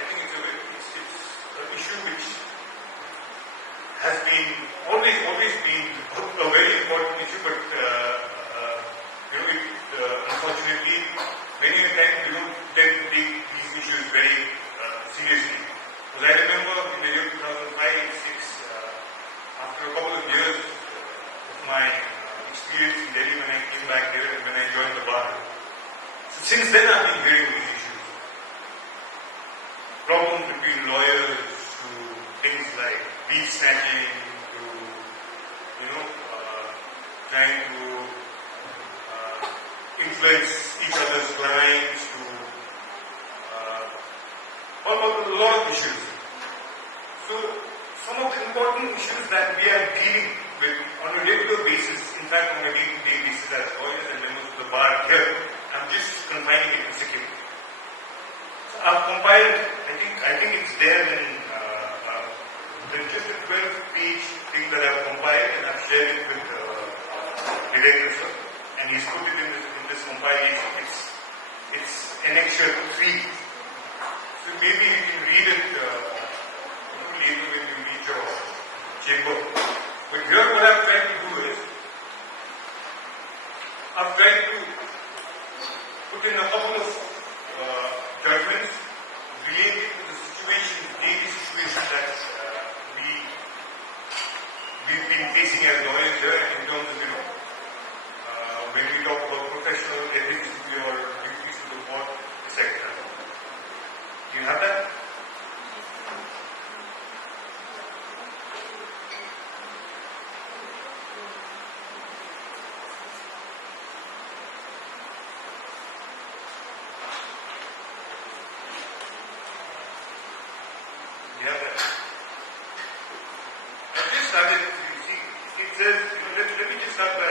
I think it's an issue which has been always been a very important issue, but unfortunately, many a time we don't tend to take these issues very seriously. Because I remember in the year 2005-06, after a couple of years of my experience in Delhi when I came back here and when I joined the bar, so since then I've been hearing these issues. Problems between lawyers to things like beef snatching to, trying to influence each other's clients to a lot of issues. So some of the important issues that we are dealing with on a regular basis, in fact on a day-to-day basis as lawyers and members of the bar here, I'm just confining it to Sikkim. So I've compiled, I think it's there in there's just a 12-page thing that I've compiled, and I've shared it with the director, sir, and he's put it in this compilation. It's annexure 3. So maybe you can read it later when you reach your chamber. But here what I've tried to do is, I've tried to put in a couple of judgments related to the situation, daily situation that we we've been facing as lawyers here in terms of, when we talk about professional ethics, your duties to the court, etc. Do you have that? Yeah, I've just started, you see, it says, let me just start by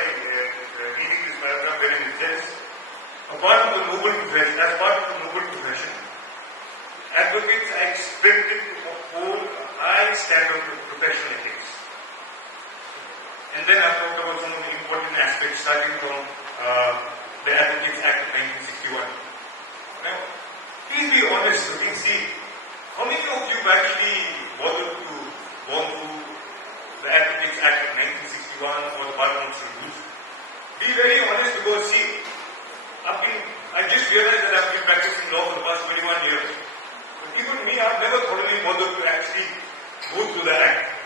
reading this paragraph wherein it says, as part of the noble profession, advocates are expected to uphold a high standard of professional ethics. And then I've talked about some of the important aspects starting from the Advocates Act of 1961. Now, please be honest, please see, how many of you have actually bothered to go through the Advocates Act of 1961 or the Barfungpa rules? Be very honest because see, I just realized that I've been practicing law for the past 21 years. But even me, I've never thoroughly bothered to actually go through the act.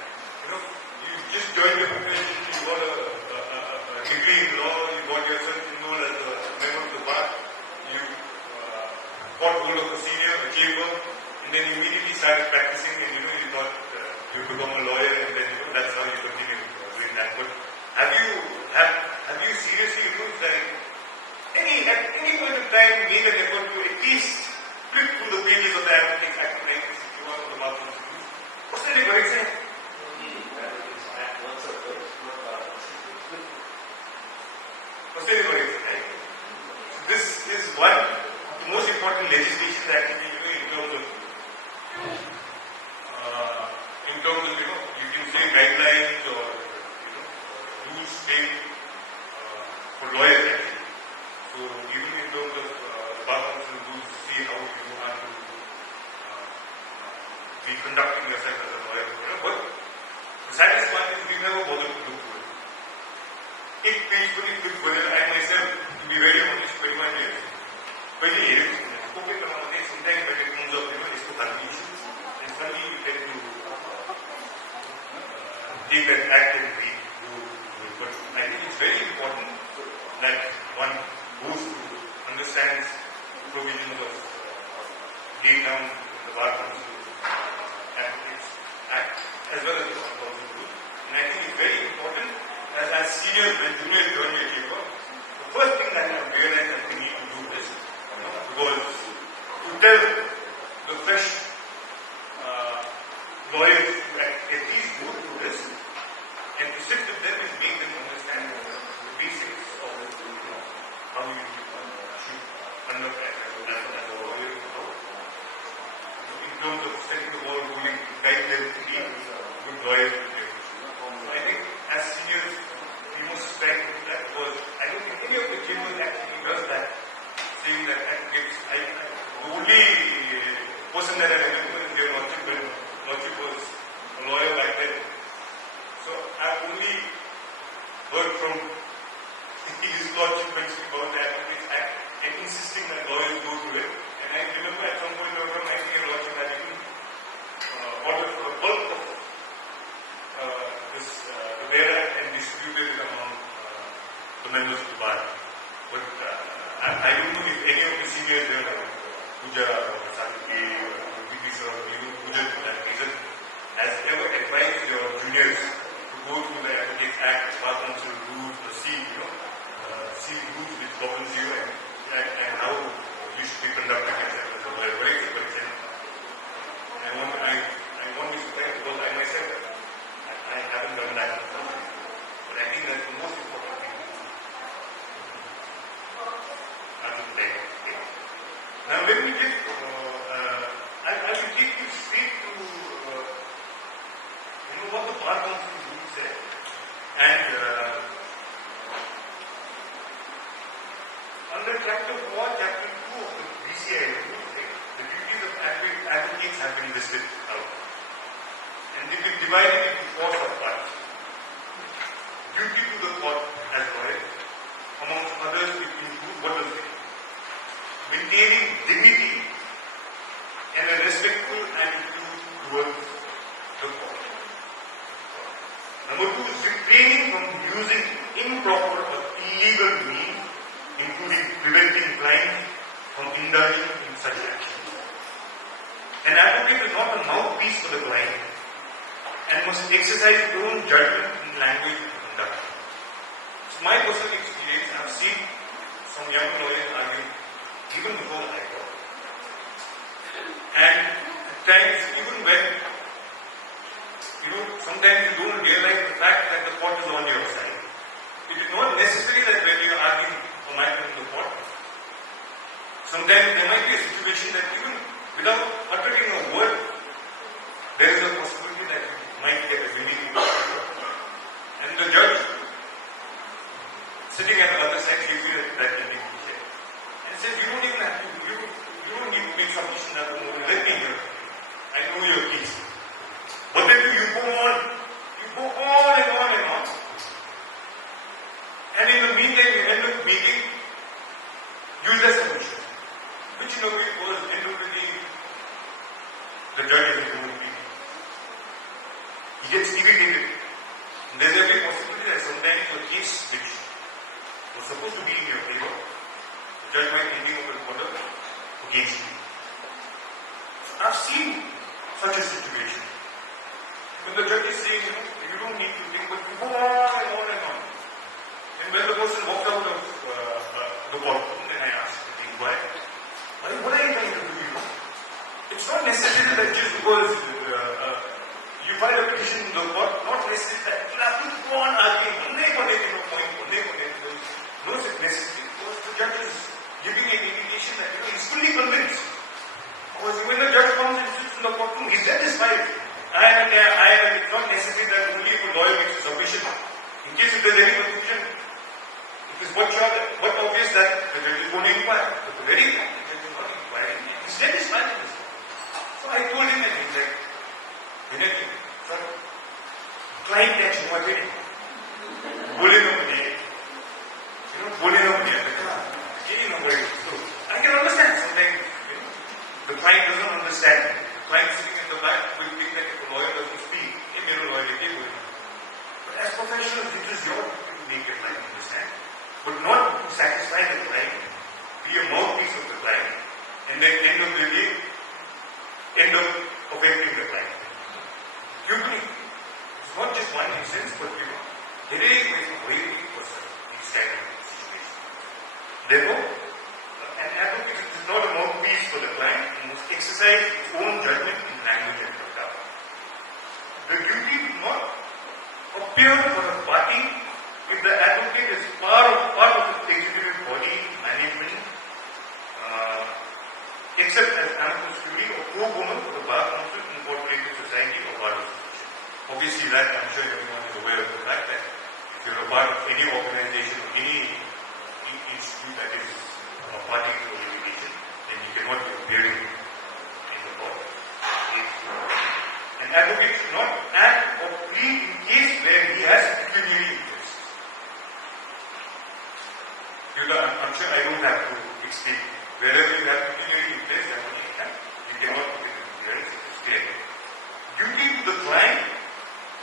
You just joined the profession, you got a degree in law, you got yourself enrolled as a member of the bar, you got hold of a senior, a chamber, and then you immediately started practicing and you thought you become a lawyer and then that's how you continue doing that. But have you seriously at any point of time made an effort to at least flip through the pages of the Advocates Act of 1961 or the Barfungpa rules? What's the difference? What's the difference, right? So this is one of the most important legislation that actually in terms of you can say guidelines or rules made for lawyers actually. So even in terms of Barfungpa rules, see how you want to be conducting yourself as a lawyer. But the saddest part is we never bothered to look through it. It peacefully took whether I myself, to be very honest, 21 years, very years. Sometimes when it comes up, it's to family issues, and suddenly you tend to take that act and read through it. But I think it's very important that one goes through, understands the provisions of laying down the Barfungpa Advocates Act as well as the Hon'ble rules. And I think it's very important that as seniors and juniors join your chamber, the first thing that I realize that we need to do is, because to tell the fresh lawyers to at least go through this and to sit with them and make them understand the basics of how you should conduct as a lawyer. In terms of setting the ball rolling, guide them to be good lawyers. So I think as seniors, we must strive to do that because I don't think any of the chambers actually does that, saying that advocates, the only person that I remember in their lordship was a lawyer back then. So I've only heard from his lordship mentioning about the Advocates Act and insisting that lawyers go through it. And I remember at some point over I think your lordship had even ordered for a bulk of the Bear Act and distributed it among the members of the bar. But I don't know if any of the seniors there, Puja or Satike or VP Sir or even Puja for that reason, has ever advised your juniors to go through the Advocates Act, Barfungpa rules, the C rules which governs you and how you should be conducting yourself as a lawyer. Very simple example. I want this to thank because I myself I haven't done that before. But I think that's the most important thing to do. Now when we get, I will take you straight to what the Barfungpa rules say, and under Chapter 4, Chapter 2 of the BCI rules, the duties of advocates have been listed out, and they've been divided into 4 subparts. Duty to the court as lawyer, amongst others, it includes what does it? Maintaining dignity and a respectful attitude towards the court. Number 2 improper or illegal means, including preventing clients from indulging in such actions. An advocate is not a mouthpiece for the client and must exercise his own judgment in language and conduct. So my personal experience, I've seen some young lawyers arguing even before the High Court. And at times, even when, sometimes you don't realize the fact that the court is on your side. It is not necessary that when you are arguing for matter in the court, sometimes there might be a situation that even without uttering a word, there is a possibility that you might get a vindicated order. And the judge sitting at the other side gives you that indication and says, you don't even have to, you don't need to make submission at the moment, let me hear. I know your case. But then you go on and on and on. And in the meantime, you end up making useless submission, which in a way was end up being the judge is a human being. He gets irritated. And there's every possibility that sometimes a case which was supposed to be in your favor, the judge might ending up an order against you. So I've seen such a situation. When the judge is saying, you don't need to think, but you go on and on and on. And when the person walks out of the courtroom, then I ask, why? What are you trying to do? It's not necessary that just because you file a petition in the court, not necessary that you have to go on arguing. No, it's necessary because the judge is giving an indication that he's fully convinced. Because when the judge comes and sits in the courtroom, he's satisfied. It's not necessary that only if a lawyer makes a submission. In case if there's any confusion, it is what obvious that the judge is going to inquire. But the very fact that the judge is not inquiring, he's satisfied in this. So I told him and he's like, sir, client catch no opinion. So I can understand sometimes, the client doesn't understand. The client sitting in the back will think that if a lawyer doesn't speak, but as professionals, it is your duty to make the client understand. But not to satisfy the client, be a mouthpiece of the client, and then end of the day, end up offending the client. It's not just one instance, but there is waiting for these kind of situations. Therefore, an advocate is not a mouthpiece for the client and must exercise its own judgment in language and conduct. The duty to not appear for a party if the advocate is part of the executive body, management, except as amicus curiae or pro bono for the bar council, incorporated society or bar association. Obviously, that I'm sure everyone is aware of the fact that if you're a part of any organization or any institute that is a party to a litigation, then you cannot be appearing in the court. An advocate should not act or plead in case where he has pecuniary interest. I'm sure I don't have to explain. Wherever you have pecuniary interest, you cannot put it in appearance. It is clear. Duty to the client,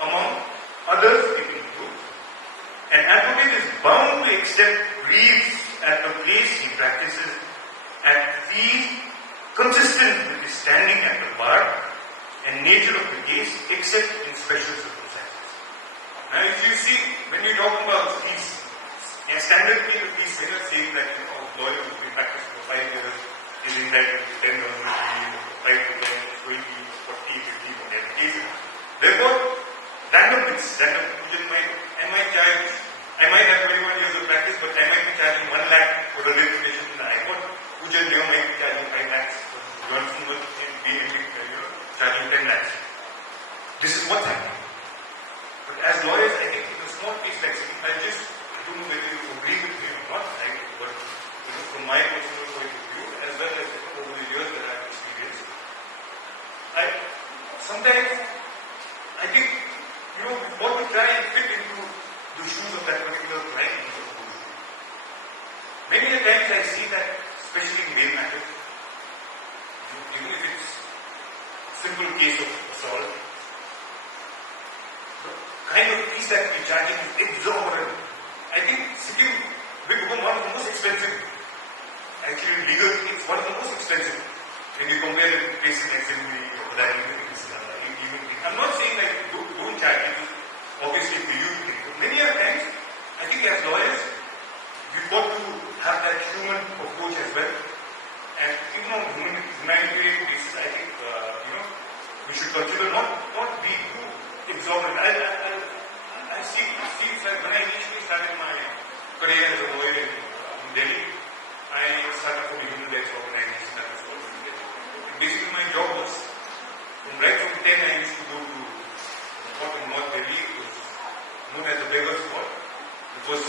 among others, it includes. An advocate is bound to accept briefs at the place he practices at fees consistent with his standing at the bar and nature of the case, except in special circumstances. Now, if you see, when we talk about fees, a standard fee of fees, when you're saying that a lawyer who's been practicing for 5 years is entitled to 10,000 rupees, 5 to 10, 20, 40, 50, whatever case. Therefore, random bits, I might have 21 years of practice, but I might be charging 1 lakh for a litigation in the High Court. Pujan Deo might be charging 5 lakhs. Johnson was charging 10 lakhs. This is what's happening. But as lawyers, I think in a small case like Sikkim, I don't know whether you agree with me or not, but from my personal point of view, as well as over the years that I've experienced, sometimes I think we've got to try and fit into the shoes of that particular client. Many a times I see that, especially in bail matters, even if it's a simple case of assault, the kind of fees that we're charging is exorbitant. I think Sikkim will become one of the most expensive. Actually, legal, it's one of the most expensive. When you compare it with basic assembly or that, I'm not saying like don't charge it. Obviously, for you, many other times, I think as lawyers, you've got to have that human approach as well. And even on humanitarian basis, I think we should consider not be too exorbitant. I see it's like when I initially started my career as a lawyer in Delhi, I started for the human rights organization that was called in Delhi. And basically, my job was right from 10 I used to go to the court in North Delhi. It was known as the Beggars Court. It was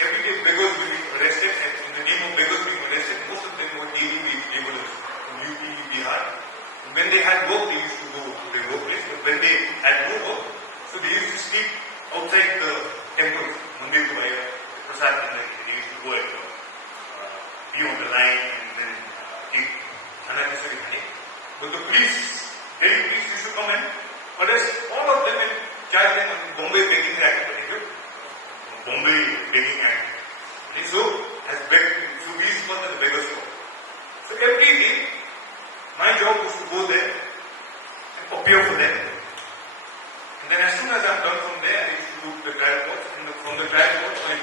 every day beggars were being arrested, and in the name of beggars being arrested, most of them were daily wage laborers from UP, Bihar. And when they had work, they used to go to their workplace. But when they had no work, so they used to sleep outside the temple, Mandir to buy prasad, and they used to go and be on the line and then take unnecessary money. But the police, Delhi police used to come and arrest all of them and charge them on Bombay Begging Act. Bombay Begging Act. And so, we used to call that the Beggars Court. So every day, my job was to go there and appear for them. And then as soon as I'm done from there, I used to go to the trial court. And from the trial court, on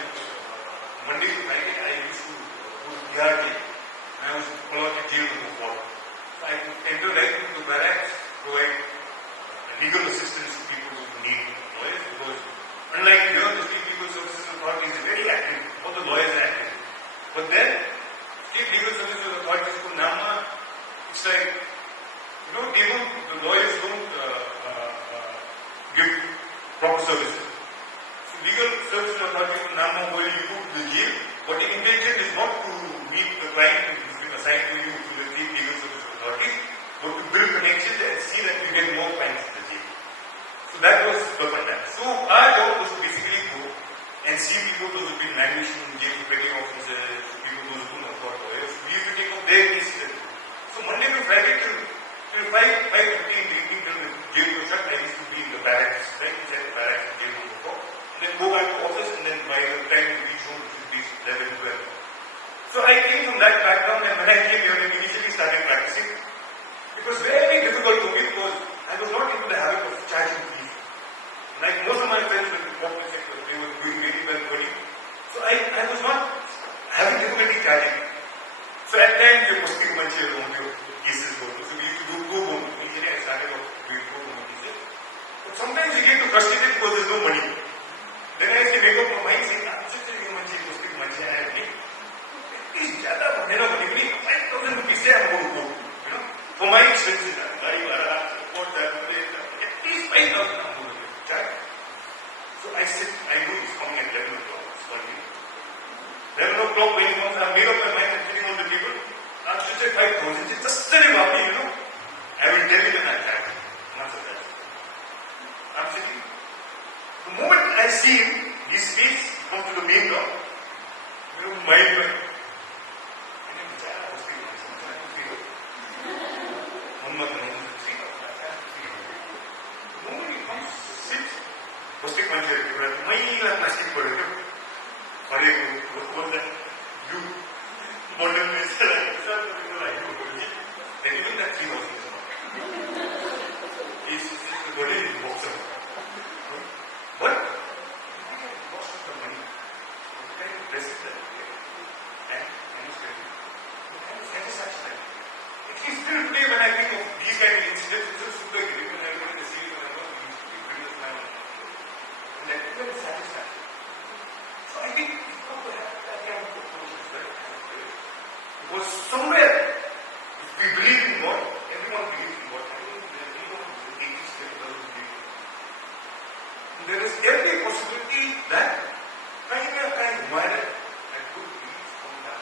Monday to Friday, I used to go to Bihar jail. And I was allotted jail number 4. So I could enter right into the barracks, provide legal assistance to people who need lawyers, because unlike here, the State Legal Services Authority is very active. All the lawyers are active. But then, State Legal Services Authority is called NAMA. It's like, the lawyers don't give proper services. So Legal Services Authority is called NAMA, where you go to the jail. But the intention is not to meet the client who's been assigned to you to the State Legal Services Authority, but to build connections and see that you get more clients in the jail. So that was the conduct. So our job was to basically go and see people those who have been languishing in jail, petty officers, people those who don't afford lawyers. We used to take up their cases and do. So Monday to Friday till 5:50 in the evening till the jail was shut, I used to be in the barracks, right inside the barracks in jail number 4. And then go back to office, and then by the time we reach home, it should be 11, 12. So I came from that background, and when I came here and initially started practicing, it was very difficult for me because I was not into the habit of charging fees. Like most of my friends in the corporate sector, they were doing really well earning. So I was not having difficulty charging. So at times, there was too much on your cases. So we used to do pro bono. Initially, I started off doing pro bono cases. But sometimes you get too frustrated because there's no money. Then I used to make up my mind saying, I'm just telling much, and I have paid. At least, 5,000 rupees, I'm going to go. For my expenses, at least 5,000 I'm going to charge. So I said, I know it's coming at 11 o'clock. It's 11 o'clock when it comes, I made up my mind, I'm sitting on the table. I'm just at 5,000. It's just very happy, I will tell you when I charge. I'm sitting. The moment I see him, his face comes to the main door, mind went. Plastic mancha, plastic product. What that? You bottom is then even that 3,000 is the body is box. But most of the money, you can invest that and spend it. You can satisfaction. At least still today when I think of these kind of incidents, it's just super great. When I look at the series, when I was business man, and that even is satisfaction. So I think you've got to have that kind of approach as well. Because somewhere, if we believe in God, everyone believes in God. I think there is anyone who is atheist that doesn't believe in God. And there is every possibility that kind of wider and good things come back.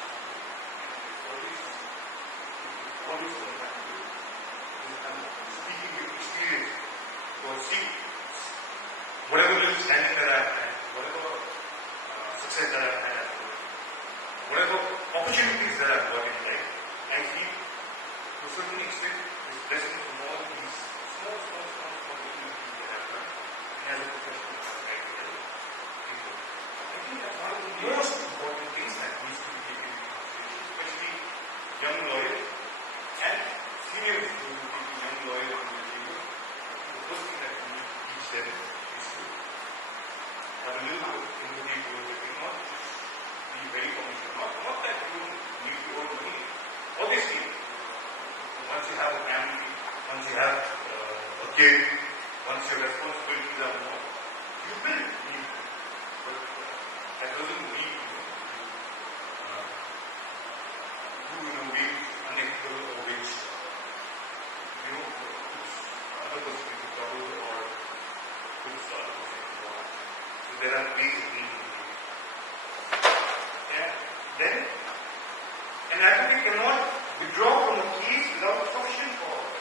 Always come back. I'm speaking with experience. Because see, whatever little standing that I've had, whatever success that I've had, whatever opportunities that I've got in life, I feel to a certain extent is blessing from all these small opportunities that I've got. And as a professional, I try to help people. kid, once your responsibilities are more, you will need to. But that doesn't mean do in a way which is unethical or which, puts other person into trouble or puts the other person into trouble. So there are ways of dealing with it. And then, an advocate cannot withdraw from a case without sufficient cause,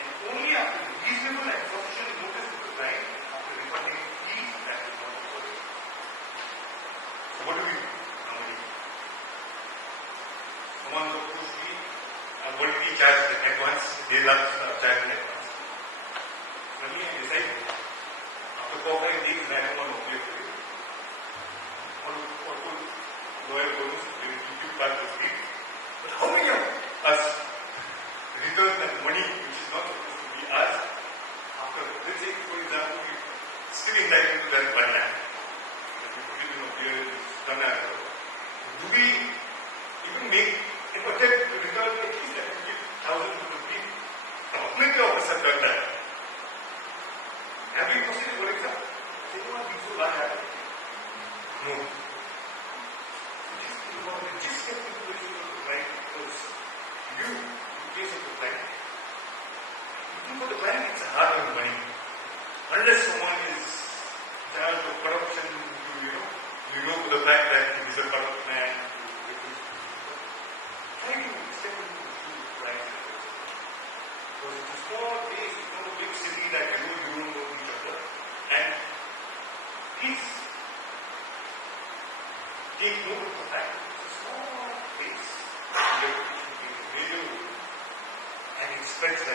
and only after reasonable and sufficient notice to the client, after refunding fees, that is not recorded. So what do we do normally? Someone will push me, what did he charge in advance? They love charge in advance. Suddenly I decide, after 4 or 5 days, I don't want to pay for it. Or to lawyer goes, they will give you back the fee. But how many of us return that money which is not supposed to be ours after, let's say, for example, we still entitled to that 1 lakh that we put it in a beer, it's done at do we even make an attempt to return at least that 50,000 to the fee? How many of us have done that? Have we proceeded, for example? Say, no, these will not happen. No. Just get into the issue of the client because you, in case of the client, even for the client, it's a hard earned money. Unless someone is charged of corruption, you know the fact that he is a corrupt man. Try to step into the shoes of the client. Because it's a small place, it's not a big city that you don't know each other. And please take note of the fact it's a small place and and it spreads like